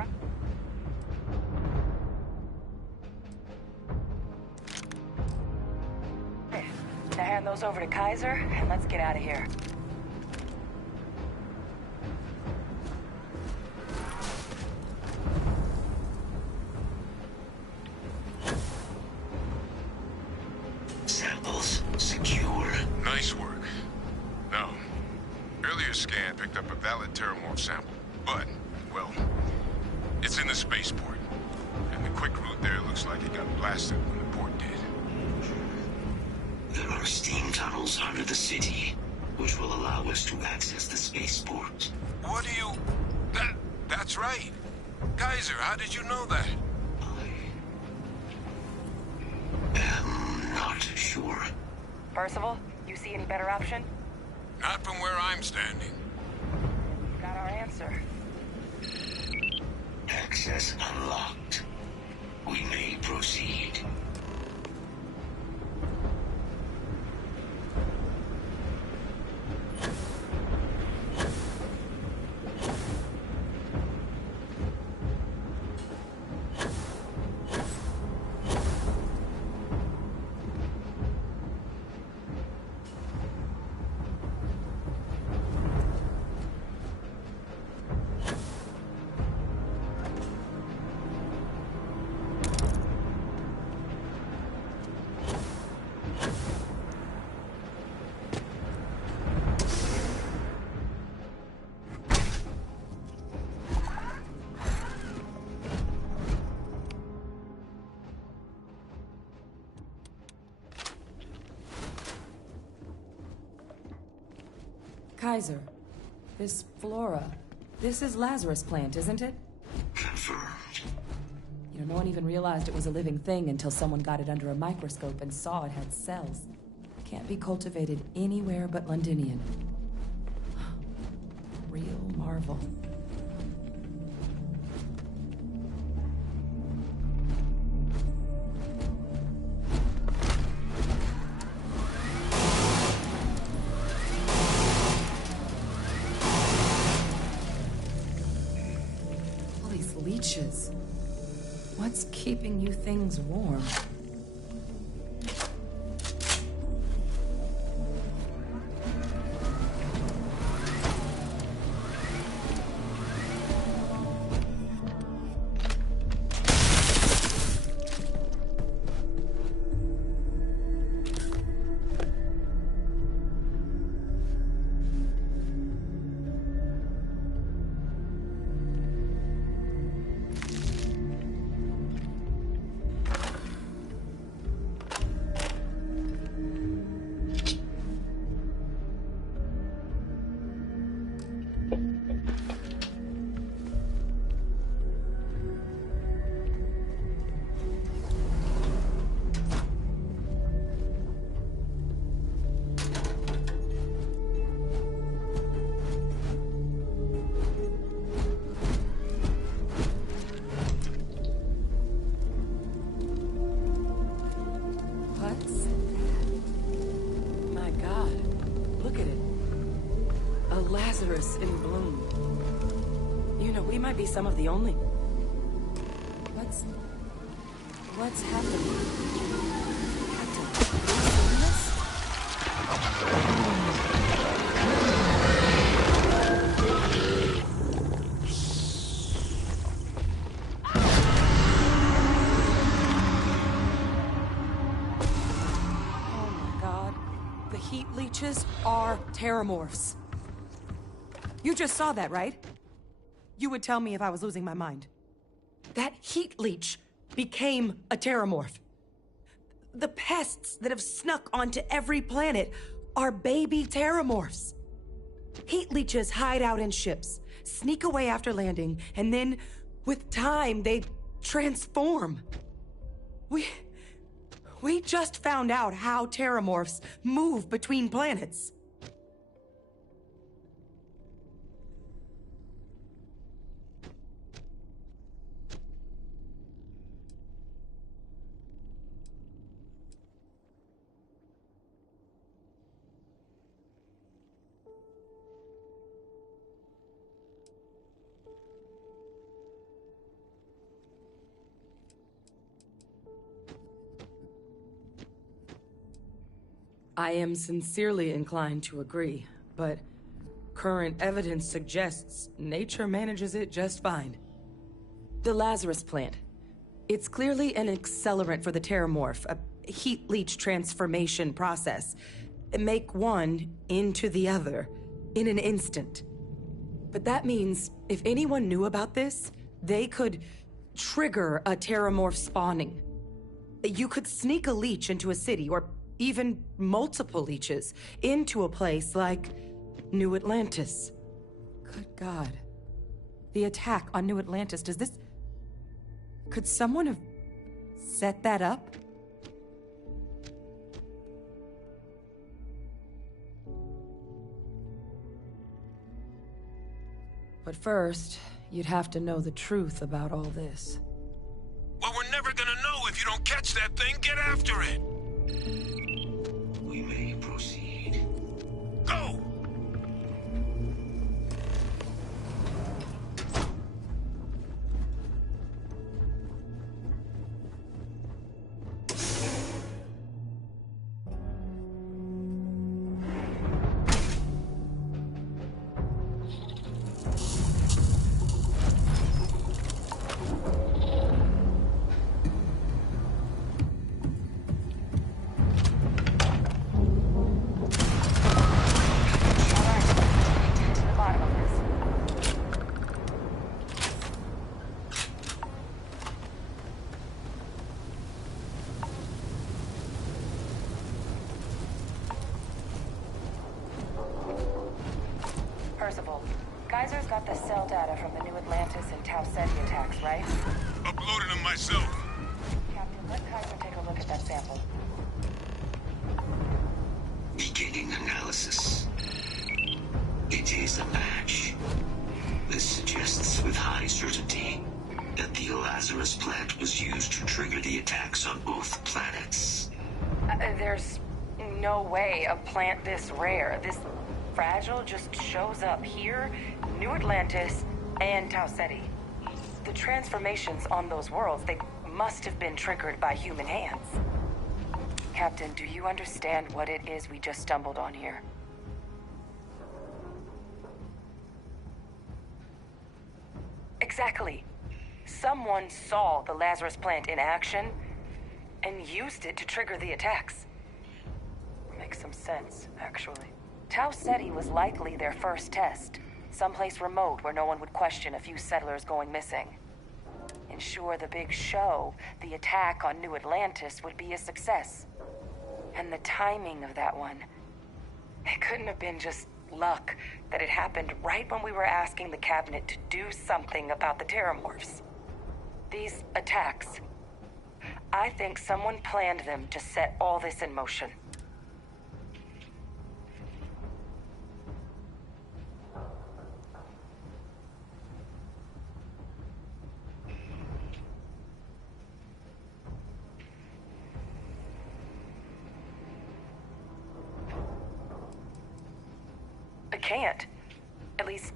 flora? Hey, now hand those over to Kaiser, and let's get out of here. Samples secure. Nice work. No. Earlier scan picked up a valid Terramorph sample, but, well, it's in the spaceport. And the quick route there looks like it got blasted when the port did. There are steam tunnels under the city, which will allow us to access the spaceport. What do you... That's right. Kaiser, how did you know that? I'm not sure. Percival, you see any better option? Not from where I'm standing. Got our answer. Access unlocked. We may proceed. Kaiser, this flora, this is Lazarus plant, isn't it? Confirmed. You know, no one even realized it was a living thing until someone got it under a microscope and saw it had cells. Can't be cultivated anywhere but Londinian. Real marvel. Leeches. What's keeping you things warm? Lazarus in bloom. You know, we might be some of the only... What's happening? Oh my God. The heat leeches are terramorphs. You just saw that, right? You would tell me if I was losing my mind. That heat leech became a terramorph. The pests that have snuck onto every planet are baby terramorphs. Heat leeches hide out in ships, sneak away after landing, and then, with time, they transform. We just found out how terramorphs move between planets. I am sincerely inclined to agree, but current evidence suggests nature manages it just fine. The Lazarus plant. It's clearly an accelerant for the Terramorph, a heat leach transformation process. Make one into the other in an instant. But that means if anyone knew about this, they could trigger a Terramorph spawning. You could sneak a leech into a city, or even multiple leeches, into a place like New Atlantis. Good God. The attack on New Atlantis, does this... Could someone have set that up? But first, you'd have to know the truth about all this. Well, we're never gonna know if you don't catch that thing. Get after it. We may proceed. Go! Percival, Geyser's got the cell data from the New Atlantis and Tau Ceti attacks, right? Uploaded them myself. Captain, let Kaiser take a look at that sample. Beginning analysis. It is a match. This suggests with high certainty that the Lazarus plant was used to trigger the attacks on both planets. There's no way a plant this rare, this fragile, just shows up here, New Atlantis, and Tau Ceti. The transformations on those worlds, they must have been triggered by human hands. Captain, do you understand what it is we just stumbled on here? Exactly. Someone saw the Lazarus plant in action and used it to trigger the attacks. Makes some sense, actually. Tau Ceti was likely their first test, someplace remote where no one would question a few settlers going missing. Ensure the big show, the attack on New Atlantis, would be a success. And the timing of that one, it couldn't have been just luck that it happened right when we were asking the cabinet to do something about the Terramorphs. These attacks, I think someone planned them to set all this in motion. Can't. At least,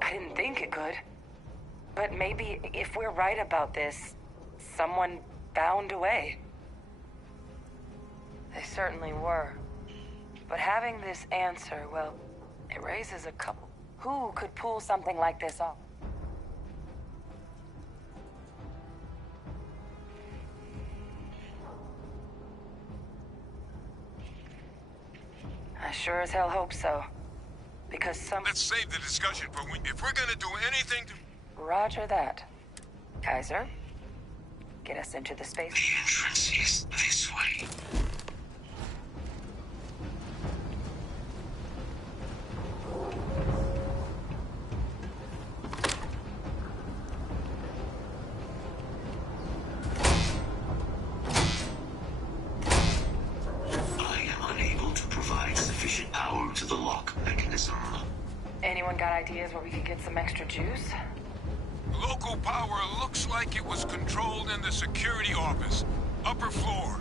I didn't think it could. But maybe if we're right about this, someone found a way. They certainly were. But having this answer, well, it raises a couple. Who could pull something like this off? I sure as hell hope so. Because Let's save the discussion for when... If we're gonna do anything to... Roger that. Kaiser, get us into the space. The entrance is this way. I am unable to provide sufficient power to the lock mechanism. Anyone got ideas where we could get some extra juice? Local power looks like it was controlled in the security office. Upper floor.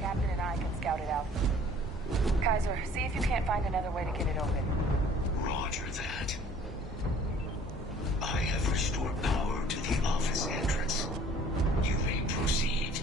Captain and I can scout it out. Kaiser, see if you can't find another way to get it open. Roger that. I have restored power to the office entrance. You may proceed.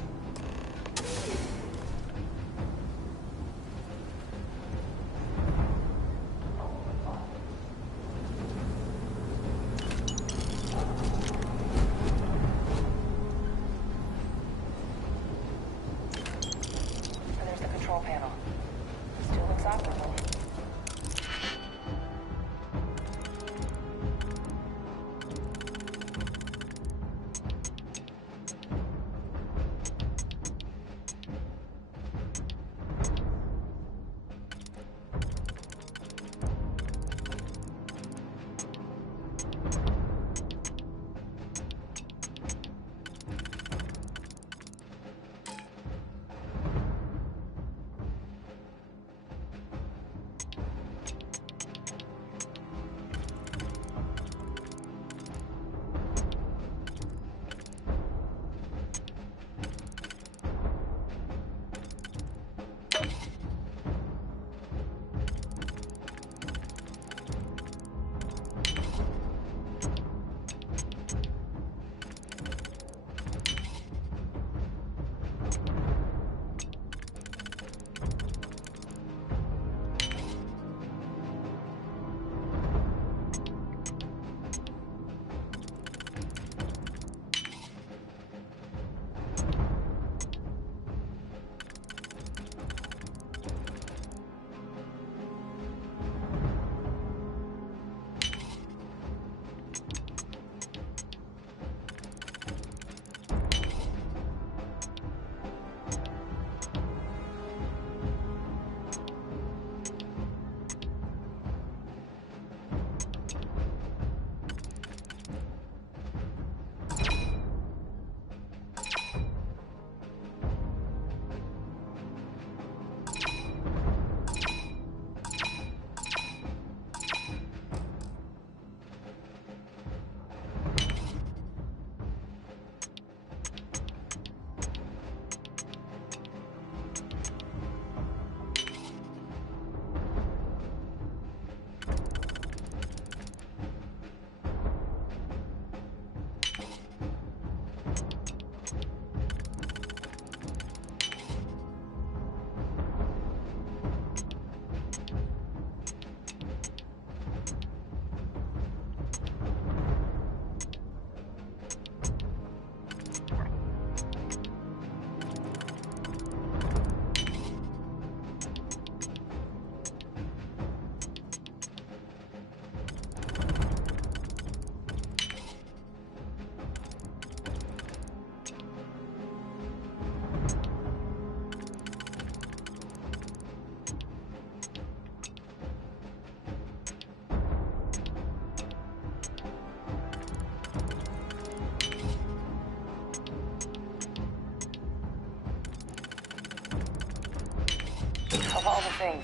Of all the things.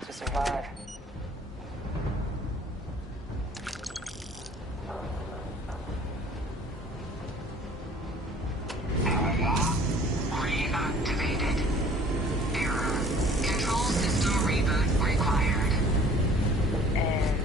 To survive. Reactivated. Error. Control system reboot required. And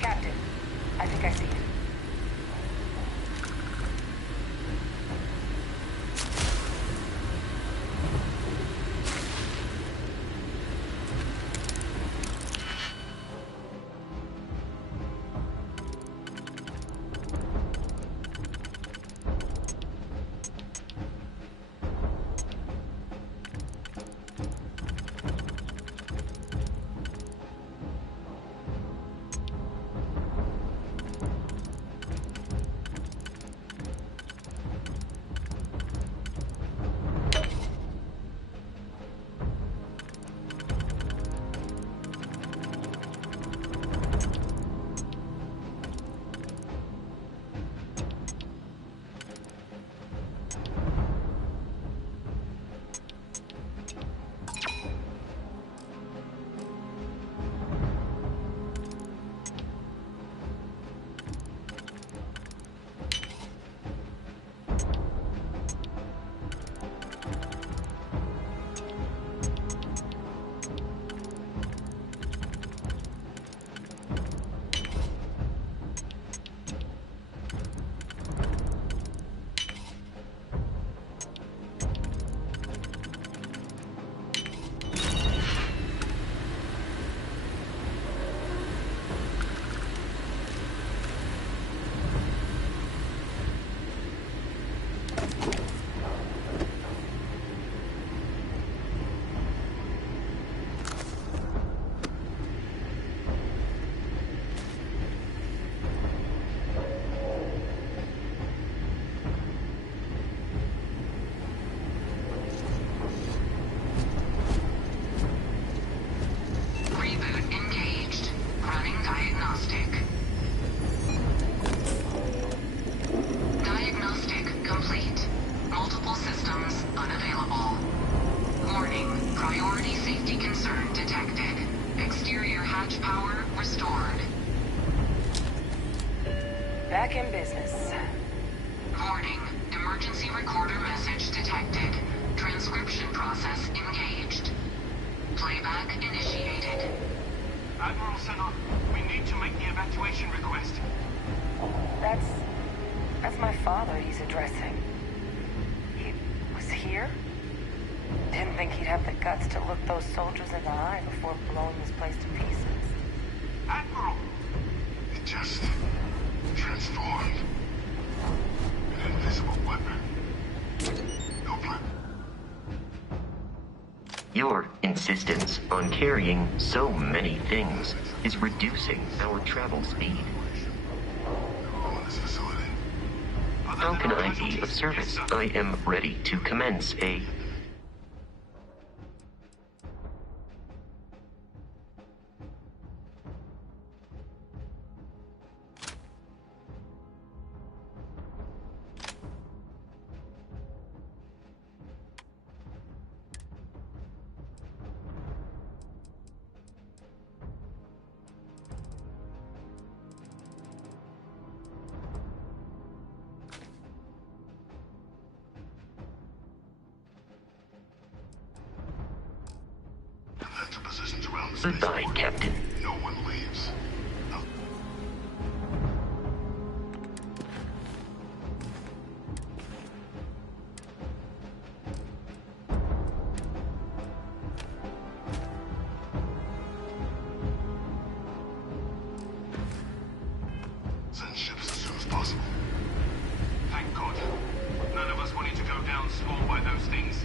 Captain, I think I see it. Back in business. Warning. Emergency recorder message detected. Transcription process engaged. Playback initiated. Admiral Senon, we need to make the evacuation request. That's my father he's addressing. He was here? Didn't think he'd have the guts to look those soldiers in the eye before blowing this place to pieces. Admiral! It just transformed. An invisible weapon. No plan. Your insistence on carrying so many things is reducing our travel speed. How can I be of service? I am ready to commence a... the Goodbye, spaceport. Captain. No one leaves. Send ships as soon as possible. Thank God. None of us wanted to go down swarmed by those things.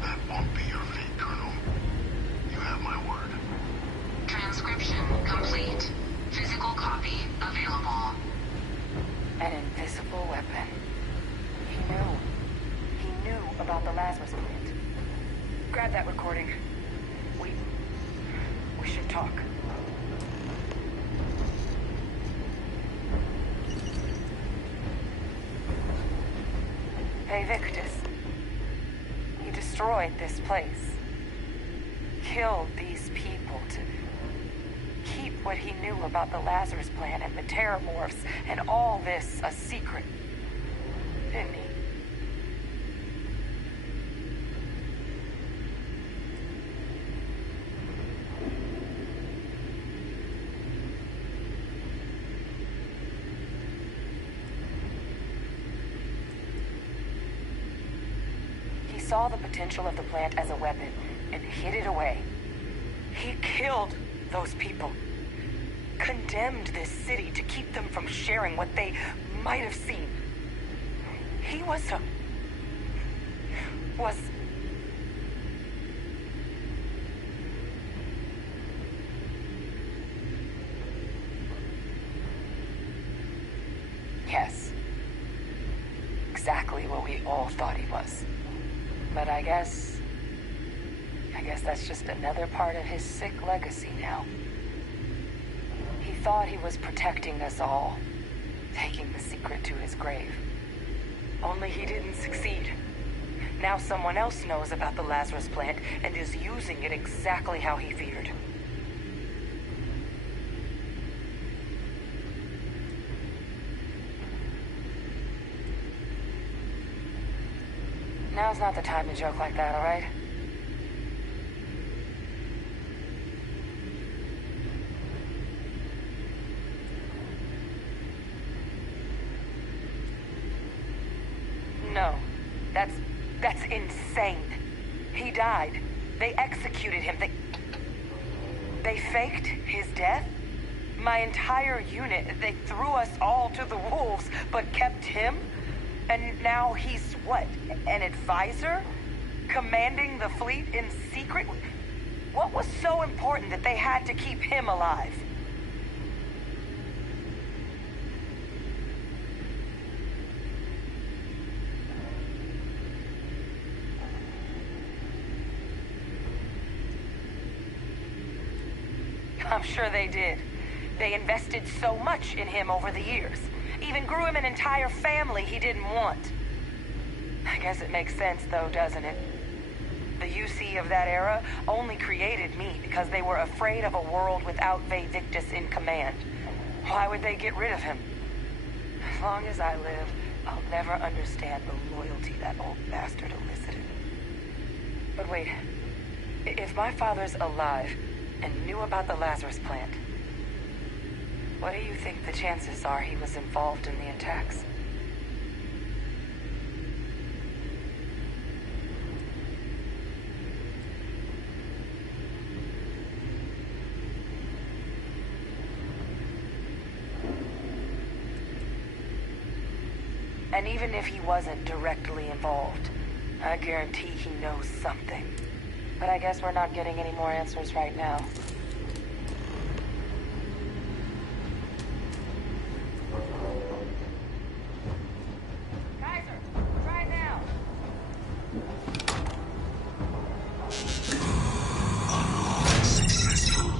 That won't be your fate, Colonel. You have my word. Transcription complete. Physical copy available. An invisible weapon. He knew. He knew about the Lazarus plant. Grab that recording. We should talk. Hey, Victus. He destroyed this place. Killed these people to keep what he knew about the Lazarus plant and the Terramorphs and all this a secret. Didn't he? He saw the potential of the plant as a weapon and hid it away. He killed those people. Condemned this city to keep them from sharing what they might have seen. He was Yes. Exactly what we all thought he was. But I guess that's just another part of his sick legacy now. He thought he was protecting us all, taking the secret to his grave. Only he didn't succeed. Now someone else knows about the Lazarus plant and is using it exactly how he feared. Now's not the time to joke like that, all right? No. That's insane. He died. They executed him. They faked his death? My entire unit, they threw us all to the wolves, but kept him? And now he's what? An advisor? Commanding the fleet in secret? What was so important that they had to keep him alive? I'm sure they did. They invested so much in him over the years. Even grew him an entire family he didn't want. I guess it makes sense, though, doesn't it? The UC of that era only created me because they were afraid of a world without Victus in command. Why would they get rid of him? As long as I live, I'll never understand the loyalty that old bastard elicited. But wait, if my father's alive and knew about the Lazarus plant, what do you think the chances are he was involved in the attacks? And even if he wasn't directly involved, I guarantee he knows something. But I guess we're not getting any more answers right now. Kaiser, try now. Successful.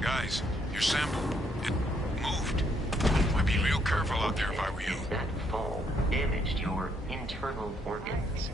Guys, your sample, it moved. I'd be real careful out there if I were you. That fall damaged your internal organs.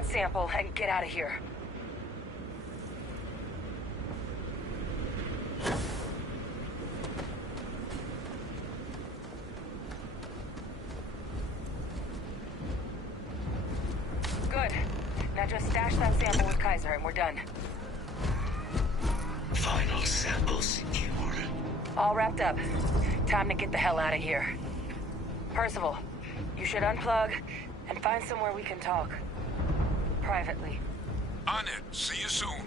that sample and get out of here. Good. Now just stash that sample with Kaiser and we're done. Final sample secured. All wrapped up. Time to get the hell out of here. Percival, you should unplug and find somewhere we can talk. Privately. On it. See you soon.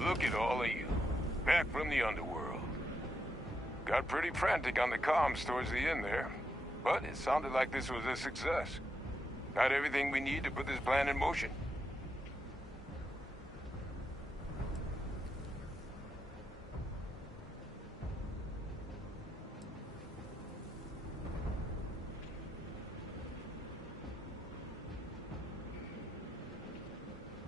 Look at all of you. Back from the underworld. Got pretty frantic on the comms towards the end there. But it sounded like this was a success. Got everything we need to put this plan in motion.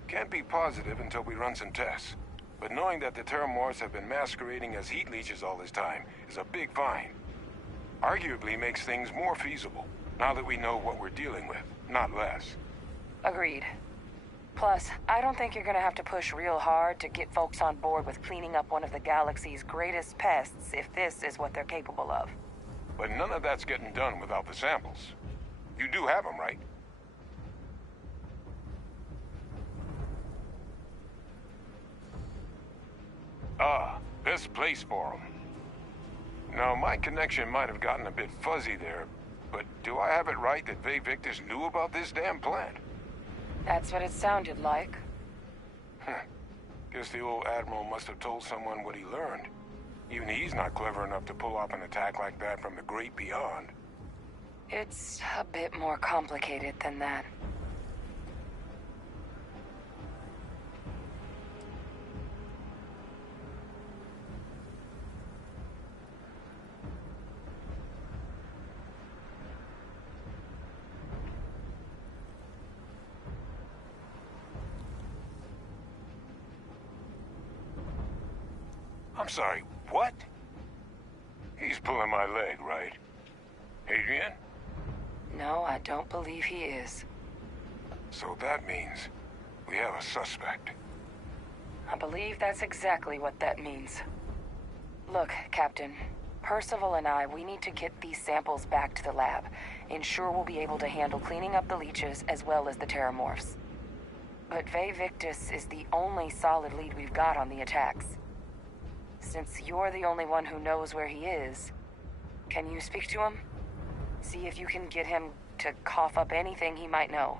Can't be positive until we run some tests. But knowing that the Terramorphs have been masquerading as heat leeches all this time is a big find. Arguably makes things more feasible, now that we know what we're dealing with, not less. Agreed. Plus, I don't think you're gonna have to push real hard to get folks on board with cleaning up one of the galaxy's greatest pests if this is what they're capable of. But none of that's getting done without the samples. You do have them, right? Ah, best place for them. Now, my connection might have gotten a bit fuzzy there, but do I have it right that Vae Victus knew about this damn plant? That's what it sounded like. Guess the old Admiral must have told someone what he learned. Even he's not clever enough to pull off an attack like that from the great beyond. It's a bit more complicated than that. I'm sorry, what? He's pulling my leg, right? Adrian? No, I don't believe he is. So that means we have a suspect. I believe that's exactly what that means. Look, Captain. Percival and we need to get these samples back to the lab. Ensure we'll be able to handle cleaning up the leeches as well as the Terramorphs. But Vae Victus is the only solid lead we've got on the attacks. Since you're the only one who knows where he is, can you speak to him? See if you can get him to cough up anything he might know.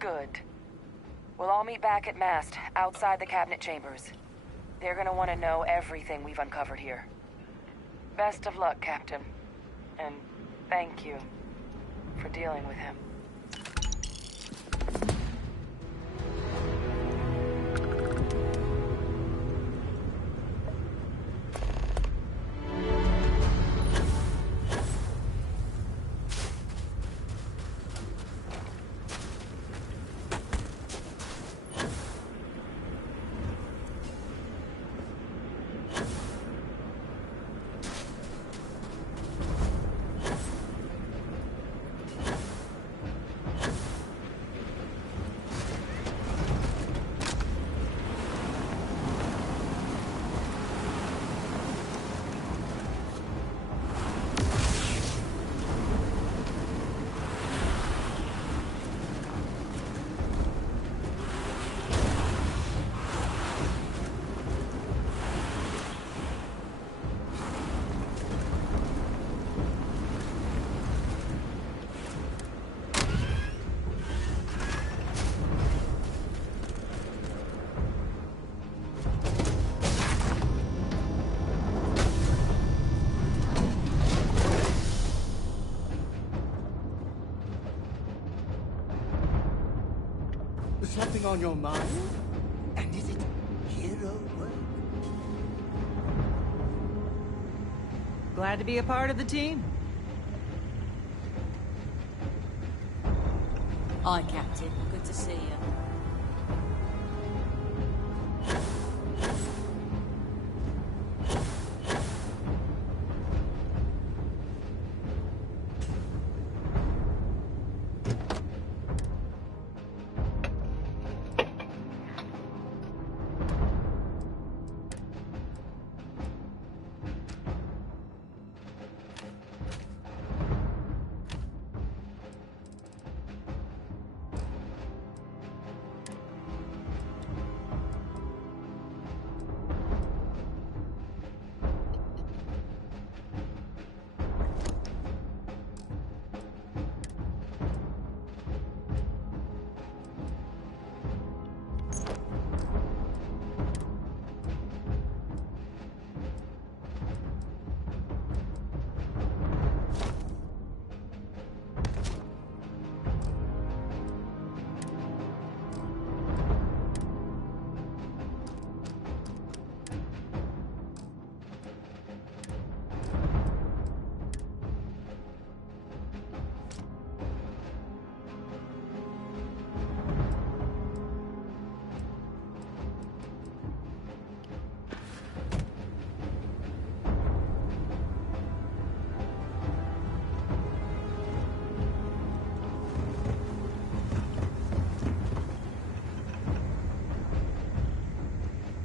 Good. We'll all meet back at Mast, outside the cabinet chambers. They're gonna want to know everything we've uncovered here. Best of luck, Captain. And thank you for dealing with him. anything on your mind? And is it hero work? Glad to be a part of the team. Hi, Captain. Good to see you.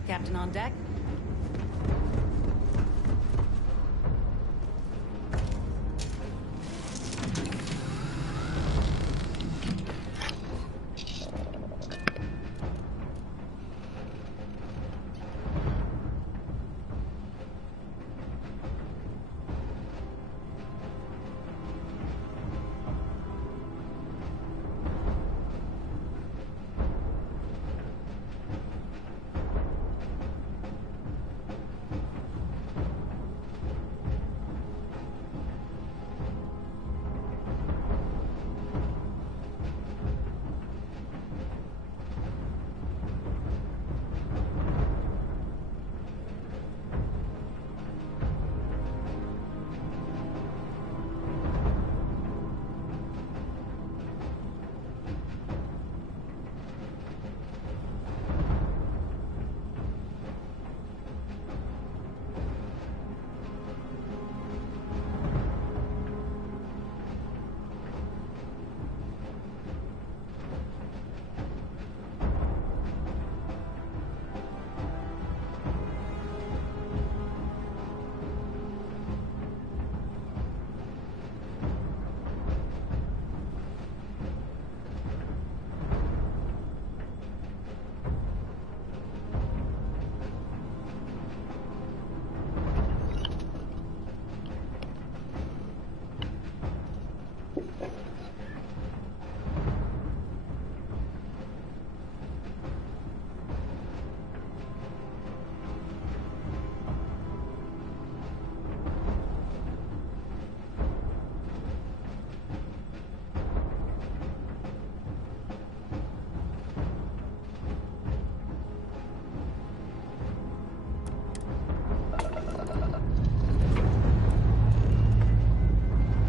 Captain on deck?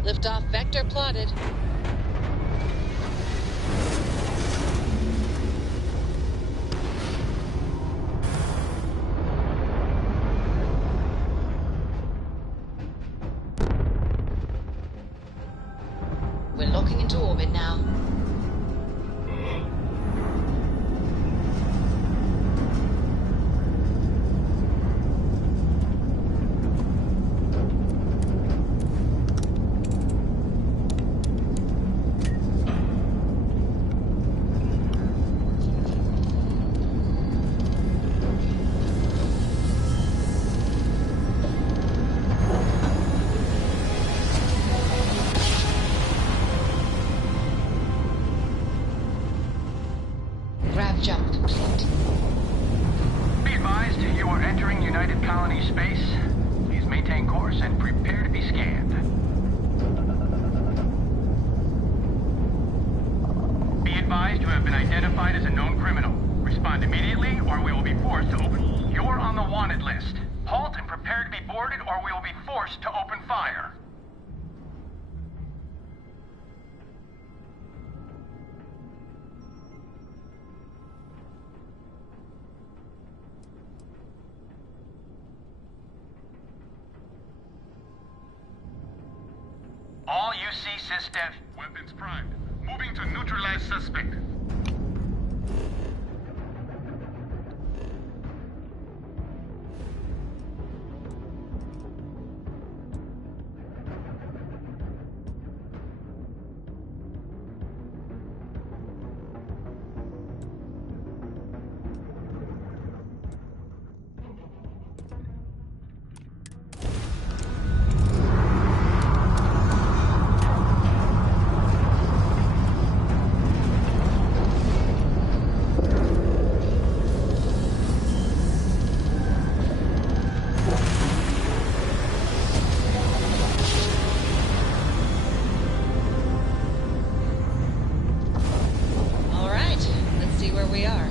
Liftoff vector plotted. We're locking into orbit now. Jump complete. Be advised, you are entering United Colony space. Please maintain course and prepare to be scanned. Be advised, you have have been identified as a known criminal. Respond immediately, or we will be forced to open... You're on the wanted list. Halt and prepare to be boarded, or we will be forced to open fire. All UC systems... Weapons primed. Moving to neutralize suspect. All right, let's see where we are.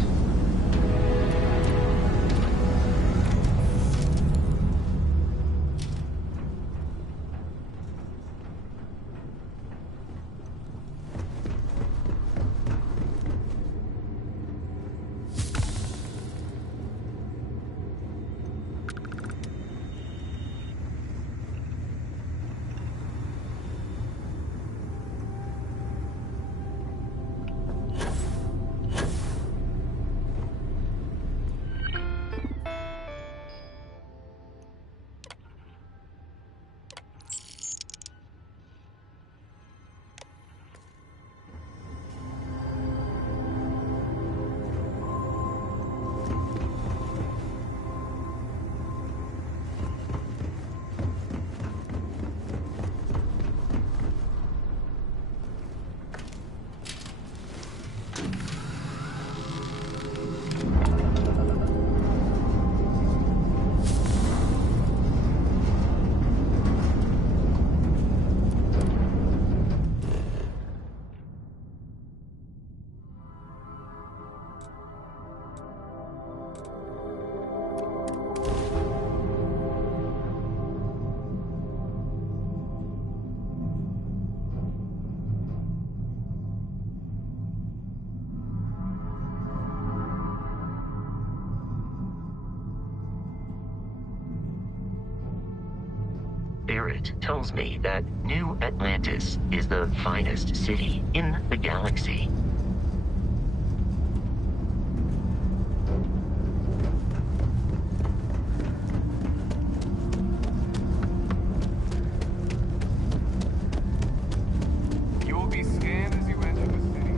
Barrett tells me that New Atlantis is the finest city in the galaxy. You will be scanned as you enter the city.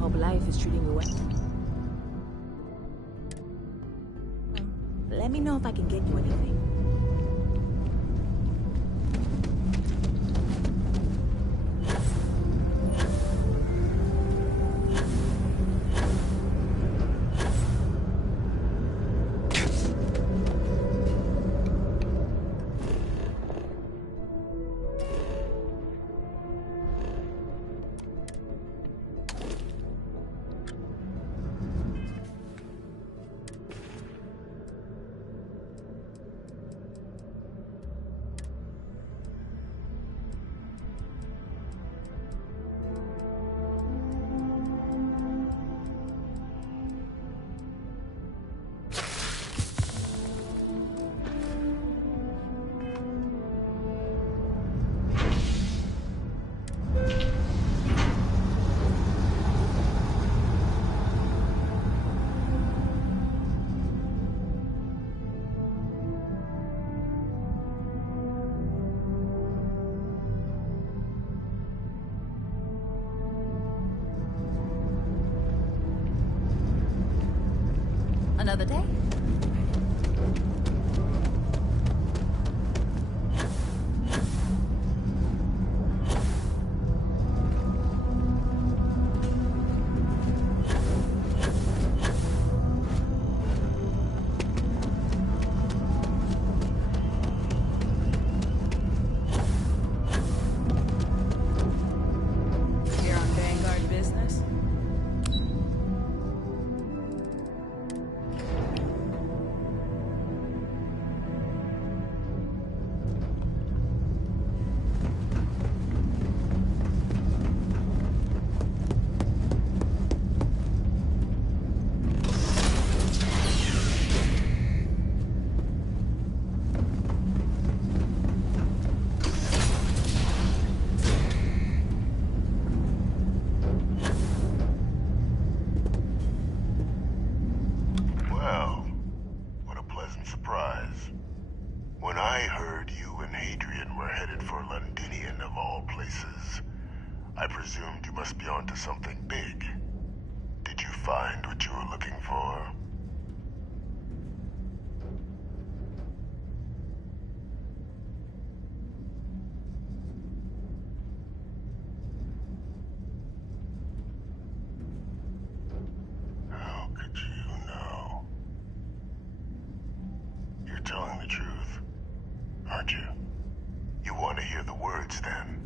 Hope life is treating you well. Let me know if I can get you anything. Another day? I presumed you must be onto something big. Did you find what you were looking for? How could you know? You're telling the truth, aren't you? You want to hear the words, then?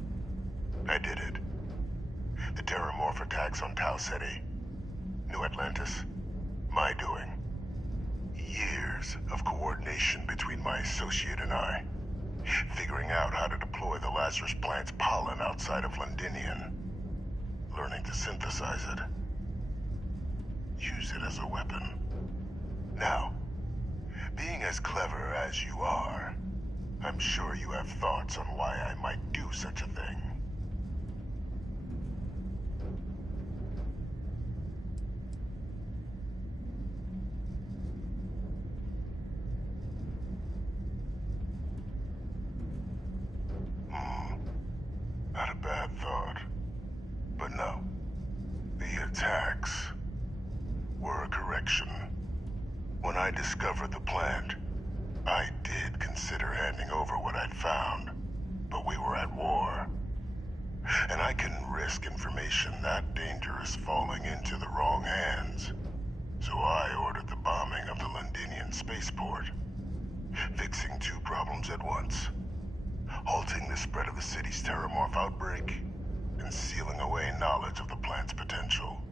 I did it. The Terramorph attacks on Tau Ceti. New Atlantis. My doing. Years of coordination between my associate and I. Figuring out how to deploy the Lazarus plant's pollen outside of Londinian. Learning to synthesize it. Use it as a weapon. Now, being as clever as you are, I'm sure you have thoughts on why I might do such a thing. Not a bad thought. But no. The attacks were a correction. When I discovered the plant, I did consider handing over what I'd found, but we were at war. And I couldn't risk information that dangerous falling into the wrong hands. So I ordered the bombing of the Londinian spaceport, fixing two problems at once. Halting the spread of the city's Terramorph outbreak, and sealing away knowledge of the plant's potential.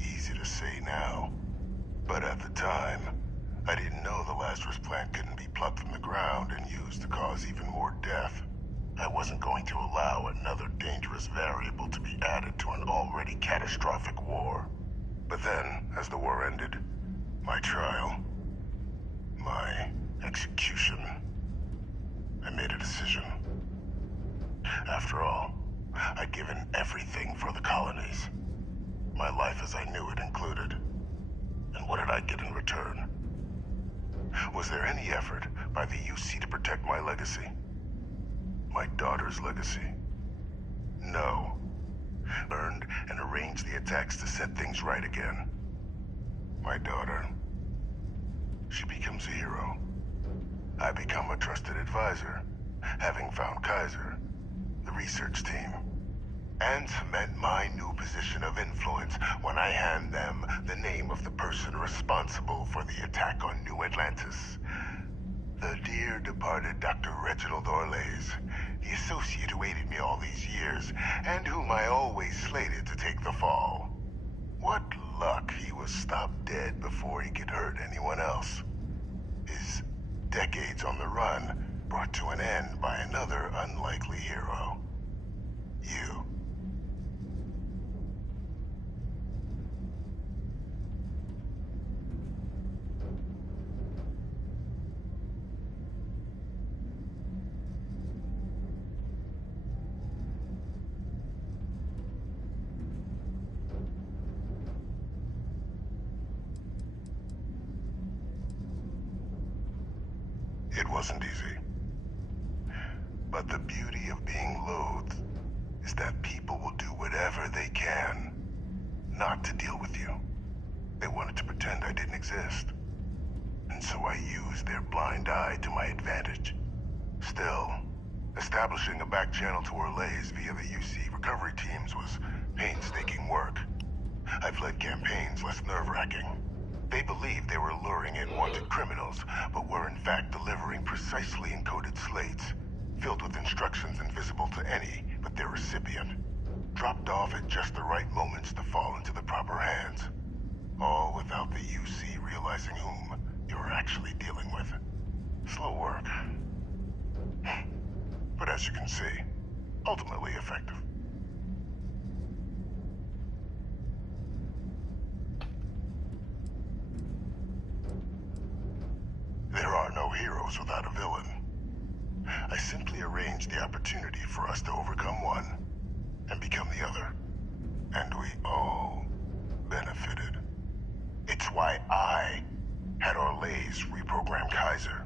Easy to say now, but at the time, I didn't know the Lazarus plant couldn't be plucked from the ground and used to cause even more death. I wasn't going to allow another dangerous variable to be added to an already catastrophic war. But then, as the war ended, my trial, my execution, I made a decision. After all, I'd given everything for the colonies. My life as I knew it included. And what did I get in return? Was there any effort by the UC to protect my legacy? My daughter's legacy? No. Learned and arranged the attacks to set things right again. My daughter, she becomes a hero. I become a trusted advisor, having found Kaiser, the research team, and cement my new position of influence when I hand them the name of the person responsible for the attack on New Atlantis. The dear departed Dr. Reginald Orlays, the associate who aided me all these years, and whom I always slated to take the fall. What luck he was stopped dead before he could hurt anyone else. His decades on the run brought to an end by another unlikely hero. You. It wasn't easy. But the beauty of being loathed is that people will do whatever they can not to deal with you. They wanted to pretend I didn't exist. And so I used their blind eye to my advantage. Still, establishing a back channel to Orlays via the UC recovery teams was painstaking work. I've led campaigns less nerve-wracking. They believed they were luring in wanted criminals, but were in fact delivering precisely encoded slates, filled with instructions invisible to any but their recipient, dropped off at just the right moments to fall into the proper hands. All without the UC realizing whom you're actually dealing with. Slow work. But as you can see, ultimately effective. heroes without a villain. I simply arranged the opportunity for us to overcome one and become the other. And we all benefited. It's why I had Orlais reprogram Kaiser.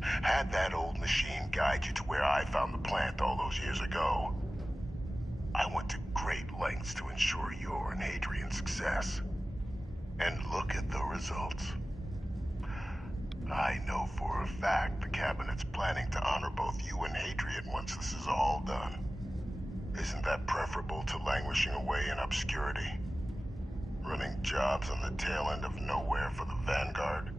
Had that old machine guide you to where I found the plant all those years ago. I went to great lengths to ensure your and Hadrian's success. And look at the results. I know for a fact the Cabinet's planning to honor both you and Hadrian once this is all done. Isn't that preferable to languishing away in obscurity? Running jobs on the tail end of nowhere for the Vanguard?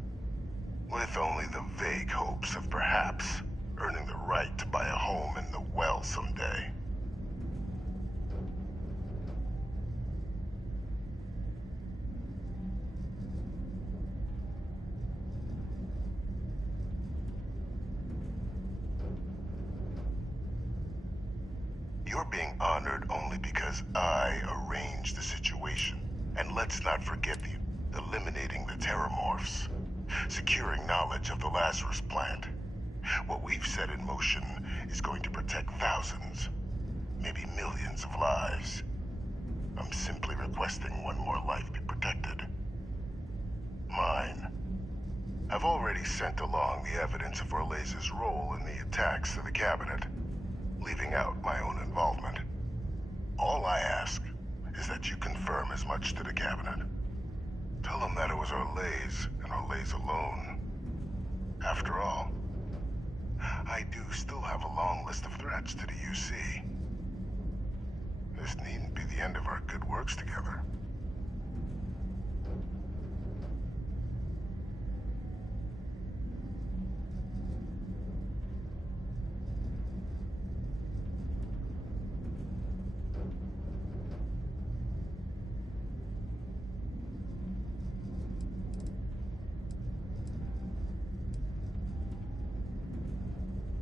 With only the vague hopes of perhaps earning the right to buy a home in the well someday. You're being honored only because I arranged the situation. And let's not forget the eliminating the Terramorphs. Securing knowledge of the Lazarus plant. What we've set in motion is going to protect thousands, maybe millions of lives. I'm simply requesting one more life be protected. Mine. I've already sent along the evidence of Orlais' role in the attacks to the Cabinet, leaving out my own involvement. All I ask is that you confirm as much to the Cabinet. Tell them that it was Orlais and Orlais alone. After all, I do still have a long list of threats to the UC. This needn't be the end of our good works together.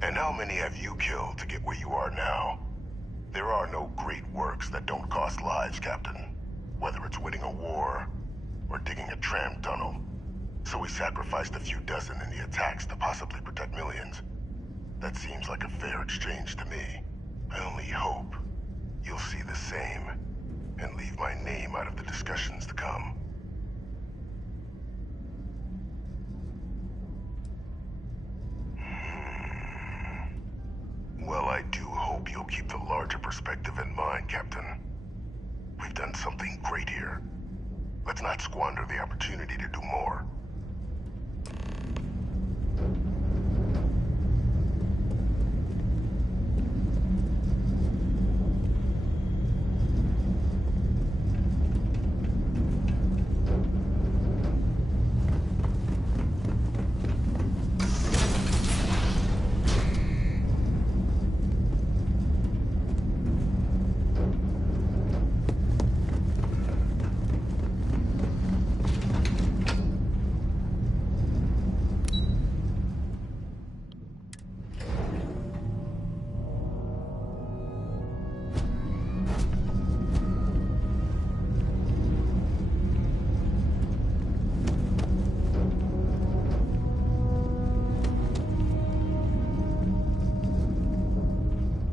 And how many have you killed to get where you are now? There are no great works that don't cost lives, Captain. Whether it's winning a war, or digging a tram tunnel. So we sacrificed a few dozen in the attacks to possibly protect millions. That seems like a fair exchange to me. I only hope you'll see the same, and leave my name out of the discussions to come. Well, I do hope you'll keep the larger perspective in mind, Captain. We've done something great here. Let's not squander the opportunity to do more.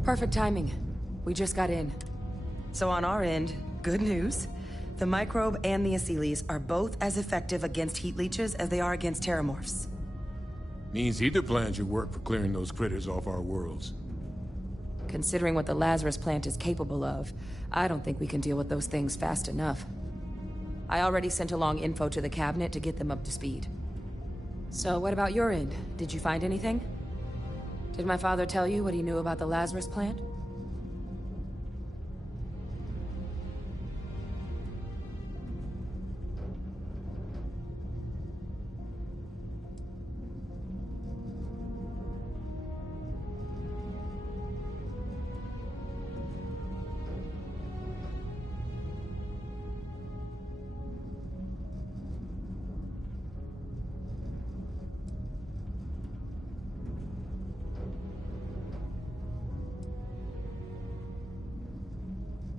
Perfect timing. We just got in. So on our end, good news. The microbe and the Asylees are both as effective against heat leeches as they are against terramorphs. Means either plan should work for clearing those critters off our worlds. Considering what the Lazarus plant is capable of, I don't think we can deal with those things fast enough. I already sent along info to the Cabinet to get them up to speed. So what about your end? Did you find anything? Did my father tell you what he knew about the Lazarus plant?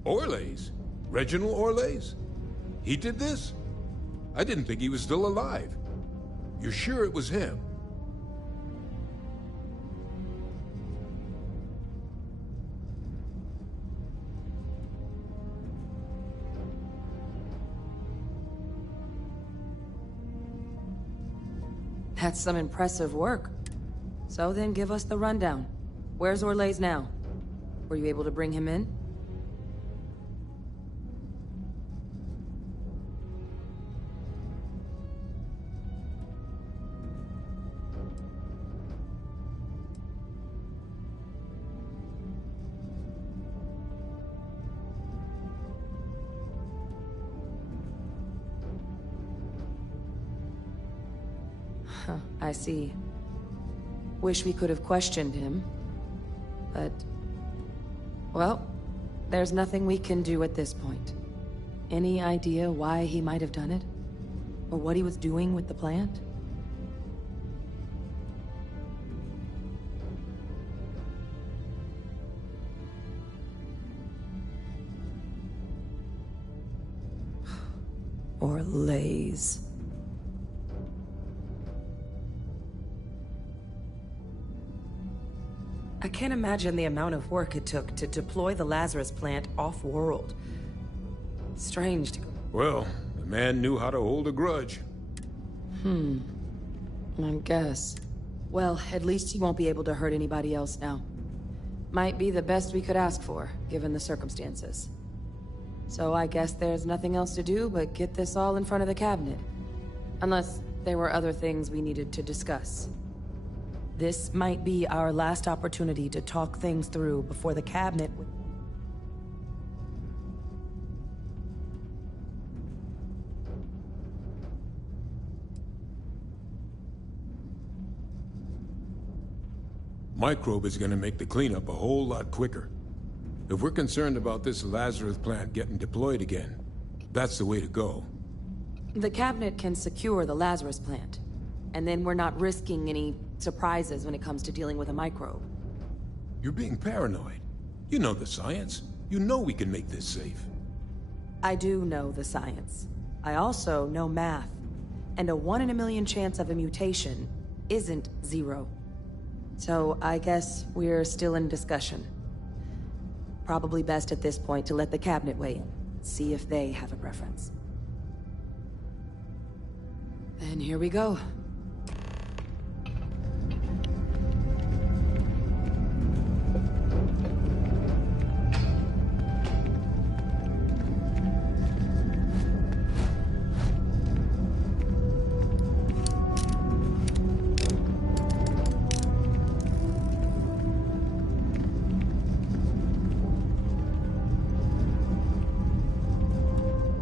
Orlais? Reginald Orlais? He did this? I didn't think he was still alive. You're sure it was him? That's some impressive work. So then give us the rundown. Where's Orlais now? Were you able to bring him in? Huh, I see. Wish we could have questioned him. But... well, there's nothing we can do at this point. Any idea why he might have done it? Or what he was doing with the plant? Orlais. I can't imagine the amount of work it took to deploy the Lazarus plant off-world. Strange to... Well, the man knew how to hold a grudge. I guess. Well, at least he won't be able to hurt anybody else now. Might be the best we could ask for, given the circumstances. So I guess there's nothing else to do but get this all in front of the cabinet. Unless there were other things we needed to discuss. This might be our last opportunity to talk things through before the cabinet would... Microbe is gonna make the cleanup a whole lot quicker. If we're concerned about this Lazarus plant getting deployed again, that's the way to go. The cabinet can secure the Lazarus plant. And then we're not risking any surprises when it comes to dealing with a microbe. You're being paranoid. You know the science. You know we can make this safe. I do know the science. I also know math. And a 1 in a million chance of a mutation isn't 0. So I guess we're still in discussion. Probably best at this point to let the cabinet weigh in. See if they have a preference. Then here we go.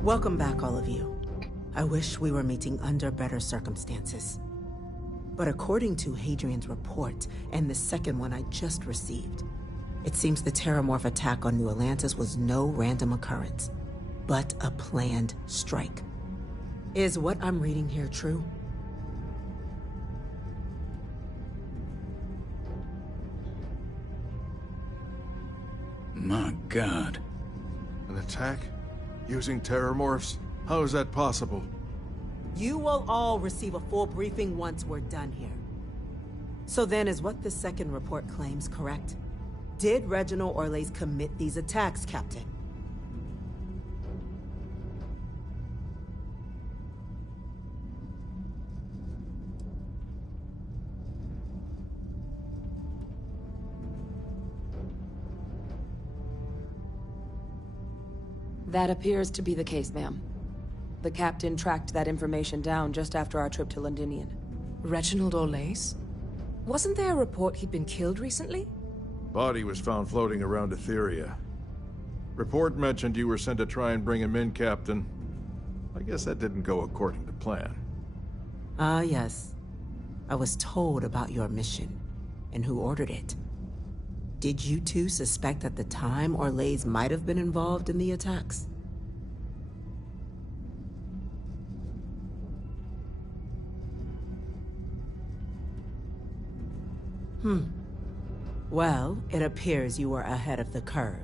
Welcome back, all of you. I wish we were meeting under better circumstances. But according to Hadrian's report, and the second one I just received, it seems the Terramorph attack on New Atlantis was no random occurrence, but a planned strike. Is what I'm reading here true? My God. An attack? Using Terramorphs? How is that possible? You will all receive a full briefing once we're done here. So then, is what the second report claims correct? Did Reginald Orlais commit these attacks, Captain? That appears to be the case, ma'am. The captain tracked that information down just after our trip to Londinian. Reginald Orlais? Wasn't there a report he'd been killed recently? Body was found floating around Etheria. Report mentioned you were sent to try and bring him in, Captain. I guess that didn't go according to plan. Ah, yes. I was told about your mission, and who ordered it. Did you two suspect at the time Orlais might have been involved in the attacks? Well, it appears you were ahead of the curve.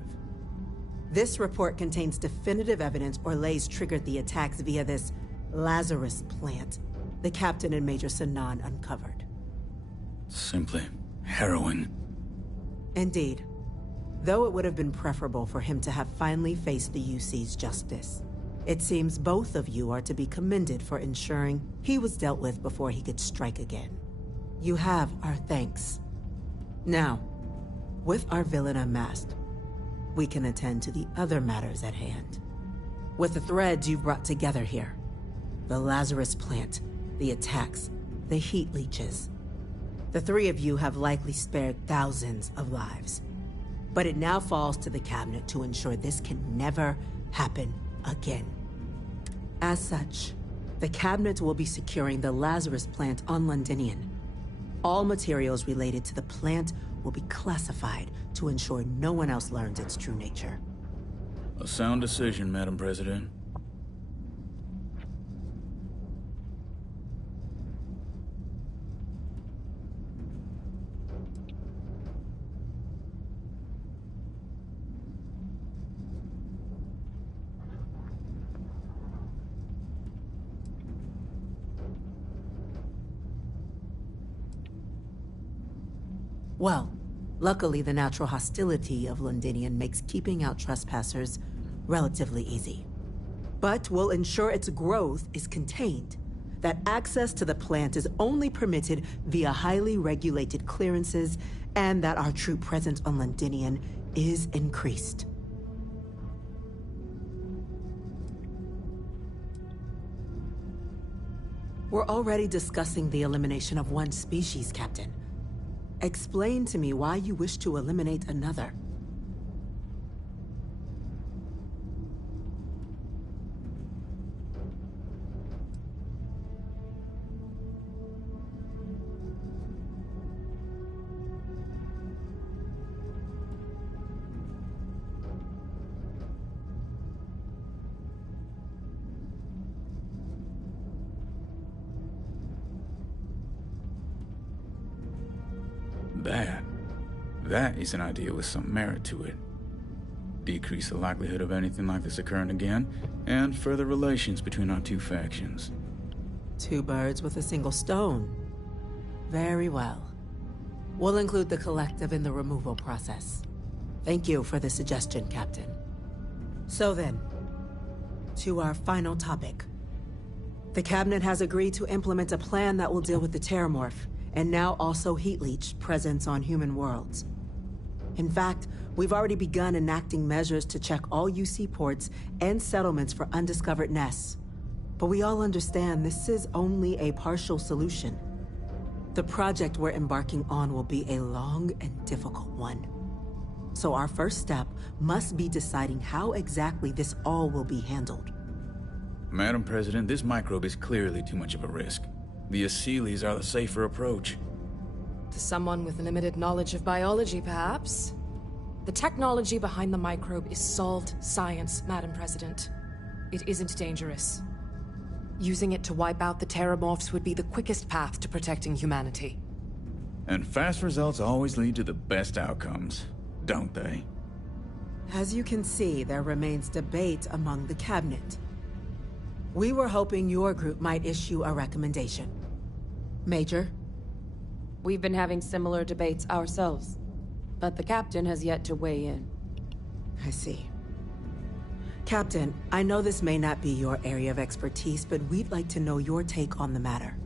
This report contains definitive evidence Orlais triggered the attacks via this Lazarus plant the Captain and Major Sinan uncovered. Simply heroin. Indeed. Though it would have been preferable for him to have finally faced the UC's justice. It seems both of you are to be commended for ensuring he was dealt with before he could strike again. You have our thanks. Now, with our villain unmasked, we can attend to the other matters at hand. With the threads you've brought together here, the Lazarus plant, the attacks, the heat leeches, the three of you have likely spared thousands of lives. But it now falls to the Cabinet to ensure this can never happen again. As such, the Cabinet will be securing the Lazarus plant on Londinian. All materials related to the plant will be classified to ensure no one else learns its true nature. A sound decision, Madam President. Well, luckily the natural hostility of Londinian makes keeping out trespassers relatively easy. But we'll ensure its growth is contained, that access to the plant is only permitted via highly regulated clearances, and that our troop presence on Londinian is increased. We're already discussing the elimination of one species, Captain. Explain to me why you wish to eliminate another. That is an idea with some merit to it. Decrease the likelihood of anything like this occurring again, and further relations between our two factions. Two birds with a single stone. Very well. We'll include the collective in the removal process. Thank you for the suggestion, Captain. So then, to our final topic. The Cabinet has agreed to implement a plan that will deal with the Terramorph, and now also Heat Leech presence on human worlds. In fact, we've already begun enacting measures to check all UC ports and settlements for undiscovered nests. But we all understand this is only a partial solution. The project we're embarking on will be a long and difficult one. So our first step must be deciding how exactly this all will be handled. Madam President, this microbe is clearly too much of a risk. The Aseles are the safer approach. To someone with limited knowledge of biology, perhaps? The technology behind the microbe is solved science, Madam President. It isn't dangerous. Using it to wipe out the Terramorphs would be the quickest path to protecting humanity. And fast results always lead to the best outcomes, don't they? As you can see, there remains debate among the Cabinet. We were hoping your group might issue a recommendation. Major? We've been having similar debates ourselves, but the Captain has yet to weigh in. I see. Captain, I know this may not be your area of expertise, but we'd like to know your take on the matter.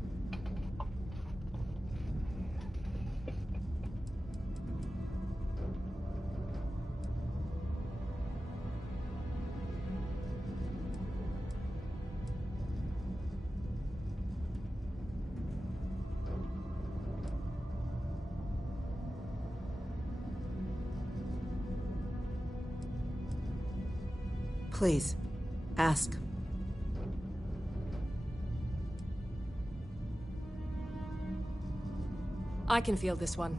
Please, ask. I can feel this one.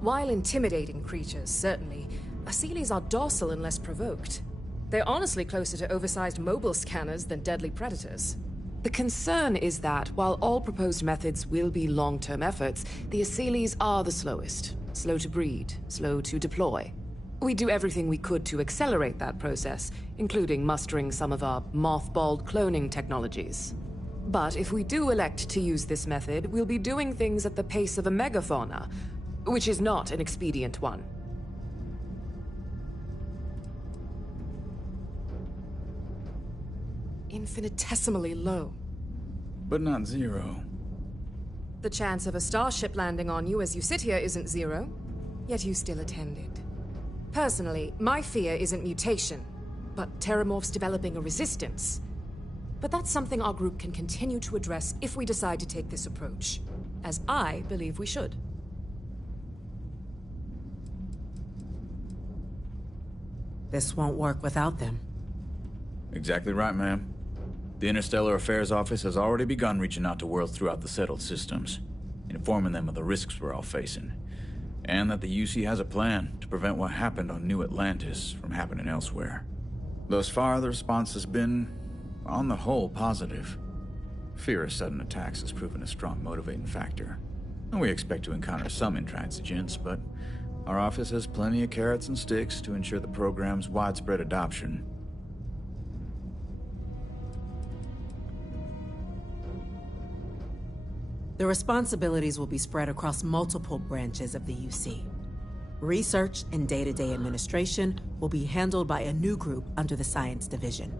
While intimidating creatures, certainly, Aseles are docile unless provoked. They're honestly closer to oversized mobile scanners than deadly predators. The concern is that, while all proposed methods will be long-term efforts, the Aseles are the slowest. Slow to breed, slow to deploy. We do everything we could to accelerate that process, including mustering some of our mothballed cloning technologies. But if we do elect to use this method, we'll be doing things at the pace of a megafauna, which is not an expedient one. infinitesimally low. But not zero. The chance of a starship landing on you as you sit here isn't zero, yet you still attended. Personally, my fear isn't mutation, but Terramorphs developing a resistance. But that's something our group can continue to address if we decide to take this approach, as I believe we should. This won't work without them. Exactly right, ma'am. The Interstellar Affairs Office has already begun reaching out to worlds throughout the settled systems, informing them of the risks we're all facing, and that the UC has a plan to prevent what happened on New Atlantis from happening elsewhere. Thus far, the response has been, on the whole, positive. Fear of sudden attacks has proven a strong motivating factor, and we expect to encounter some intransigence, but our office has plenty of carrots and sticks to ensure the program's widespread adoption. The responsibilities will be spread across multiple branches of the UC. Research and day-to-day administration will be handled by a new group under the Science Division.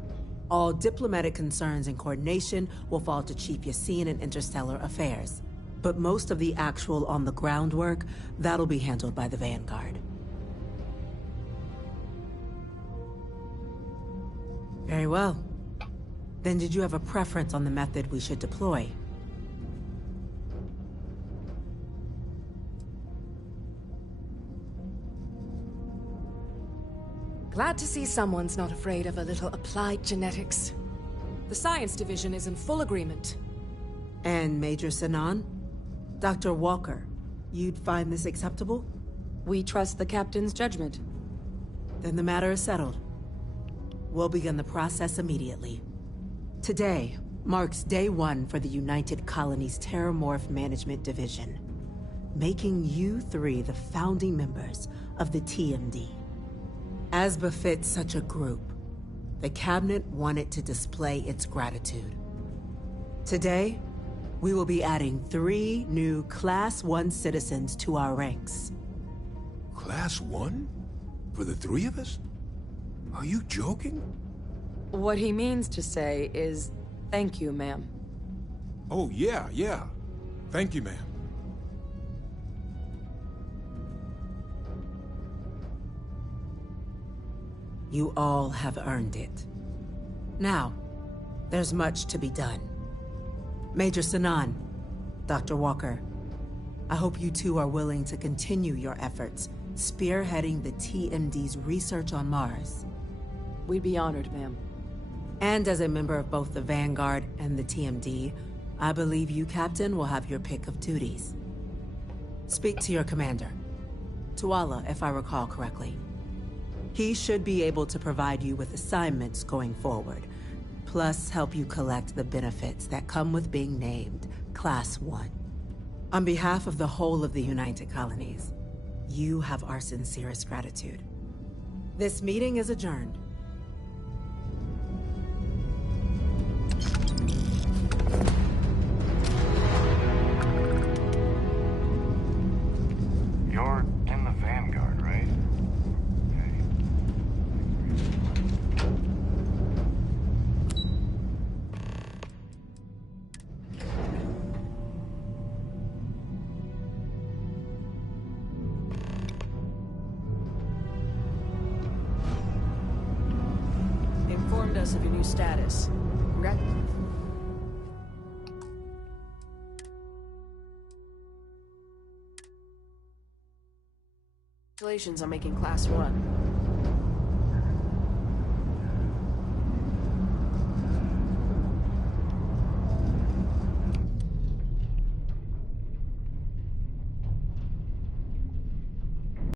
All diplomatic concerns and coordination will fall to Chief Yassine and Interstellar Affairs. But most of the actual on-the-ground work, that'll be handled by the Vanguard. Very well. Then did you have a preference on the method we should deploy? Glad to see someone's not afraid of a little applied genetics. The Science Division is in full agreement. And Major Sinan? Dr. Walker, you'd find this acceptable? We trust the captain's judgment. Then the matter is settled. We'll begin the process immediately. Today marks day one for the United Colonies Terramorph Management Division, making you three the founding members of the TMD. As befits such a group, the Cabinet wanted to display its gratitude. Today, we will be adding 3 new Class 1 citizens to our ranks. Class 1? For the 3 of us? Are you joking? What he means to say is, thank you, ma'am. Oh, yeah. Thank you, ma'am. You all have earned it. Now, there's much to be done. Major Sinan, Dr. Walker, I hope you two are willing to continue your efforts spearheading the TMD's research on Mars. We'd be honored, ma'am. And as a member of both the Vanguard and the TMD, I believe you, Captain, will have your pick of duties. Speak to your commander, Tuala, if I recall correctly. He should be able to provide you with assignments going forward, plus help you collect the benefits that come with being named Class 1. On behalf of the whole of the United Colonies, you have our sincerest gratitude. This meeting is adjourned. You're in the Vanguard, right? They informed us of your new status. Congratulations on making Class 1.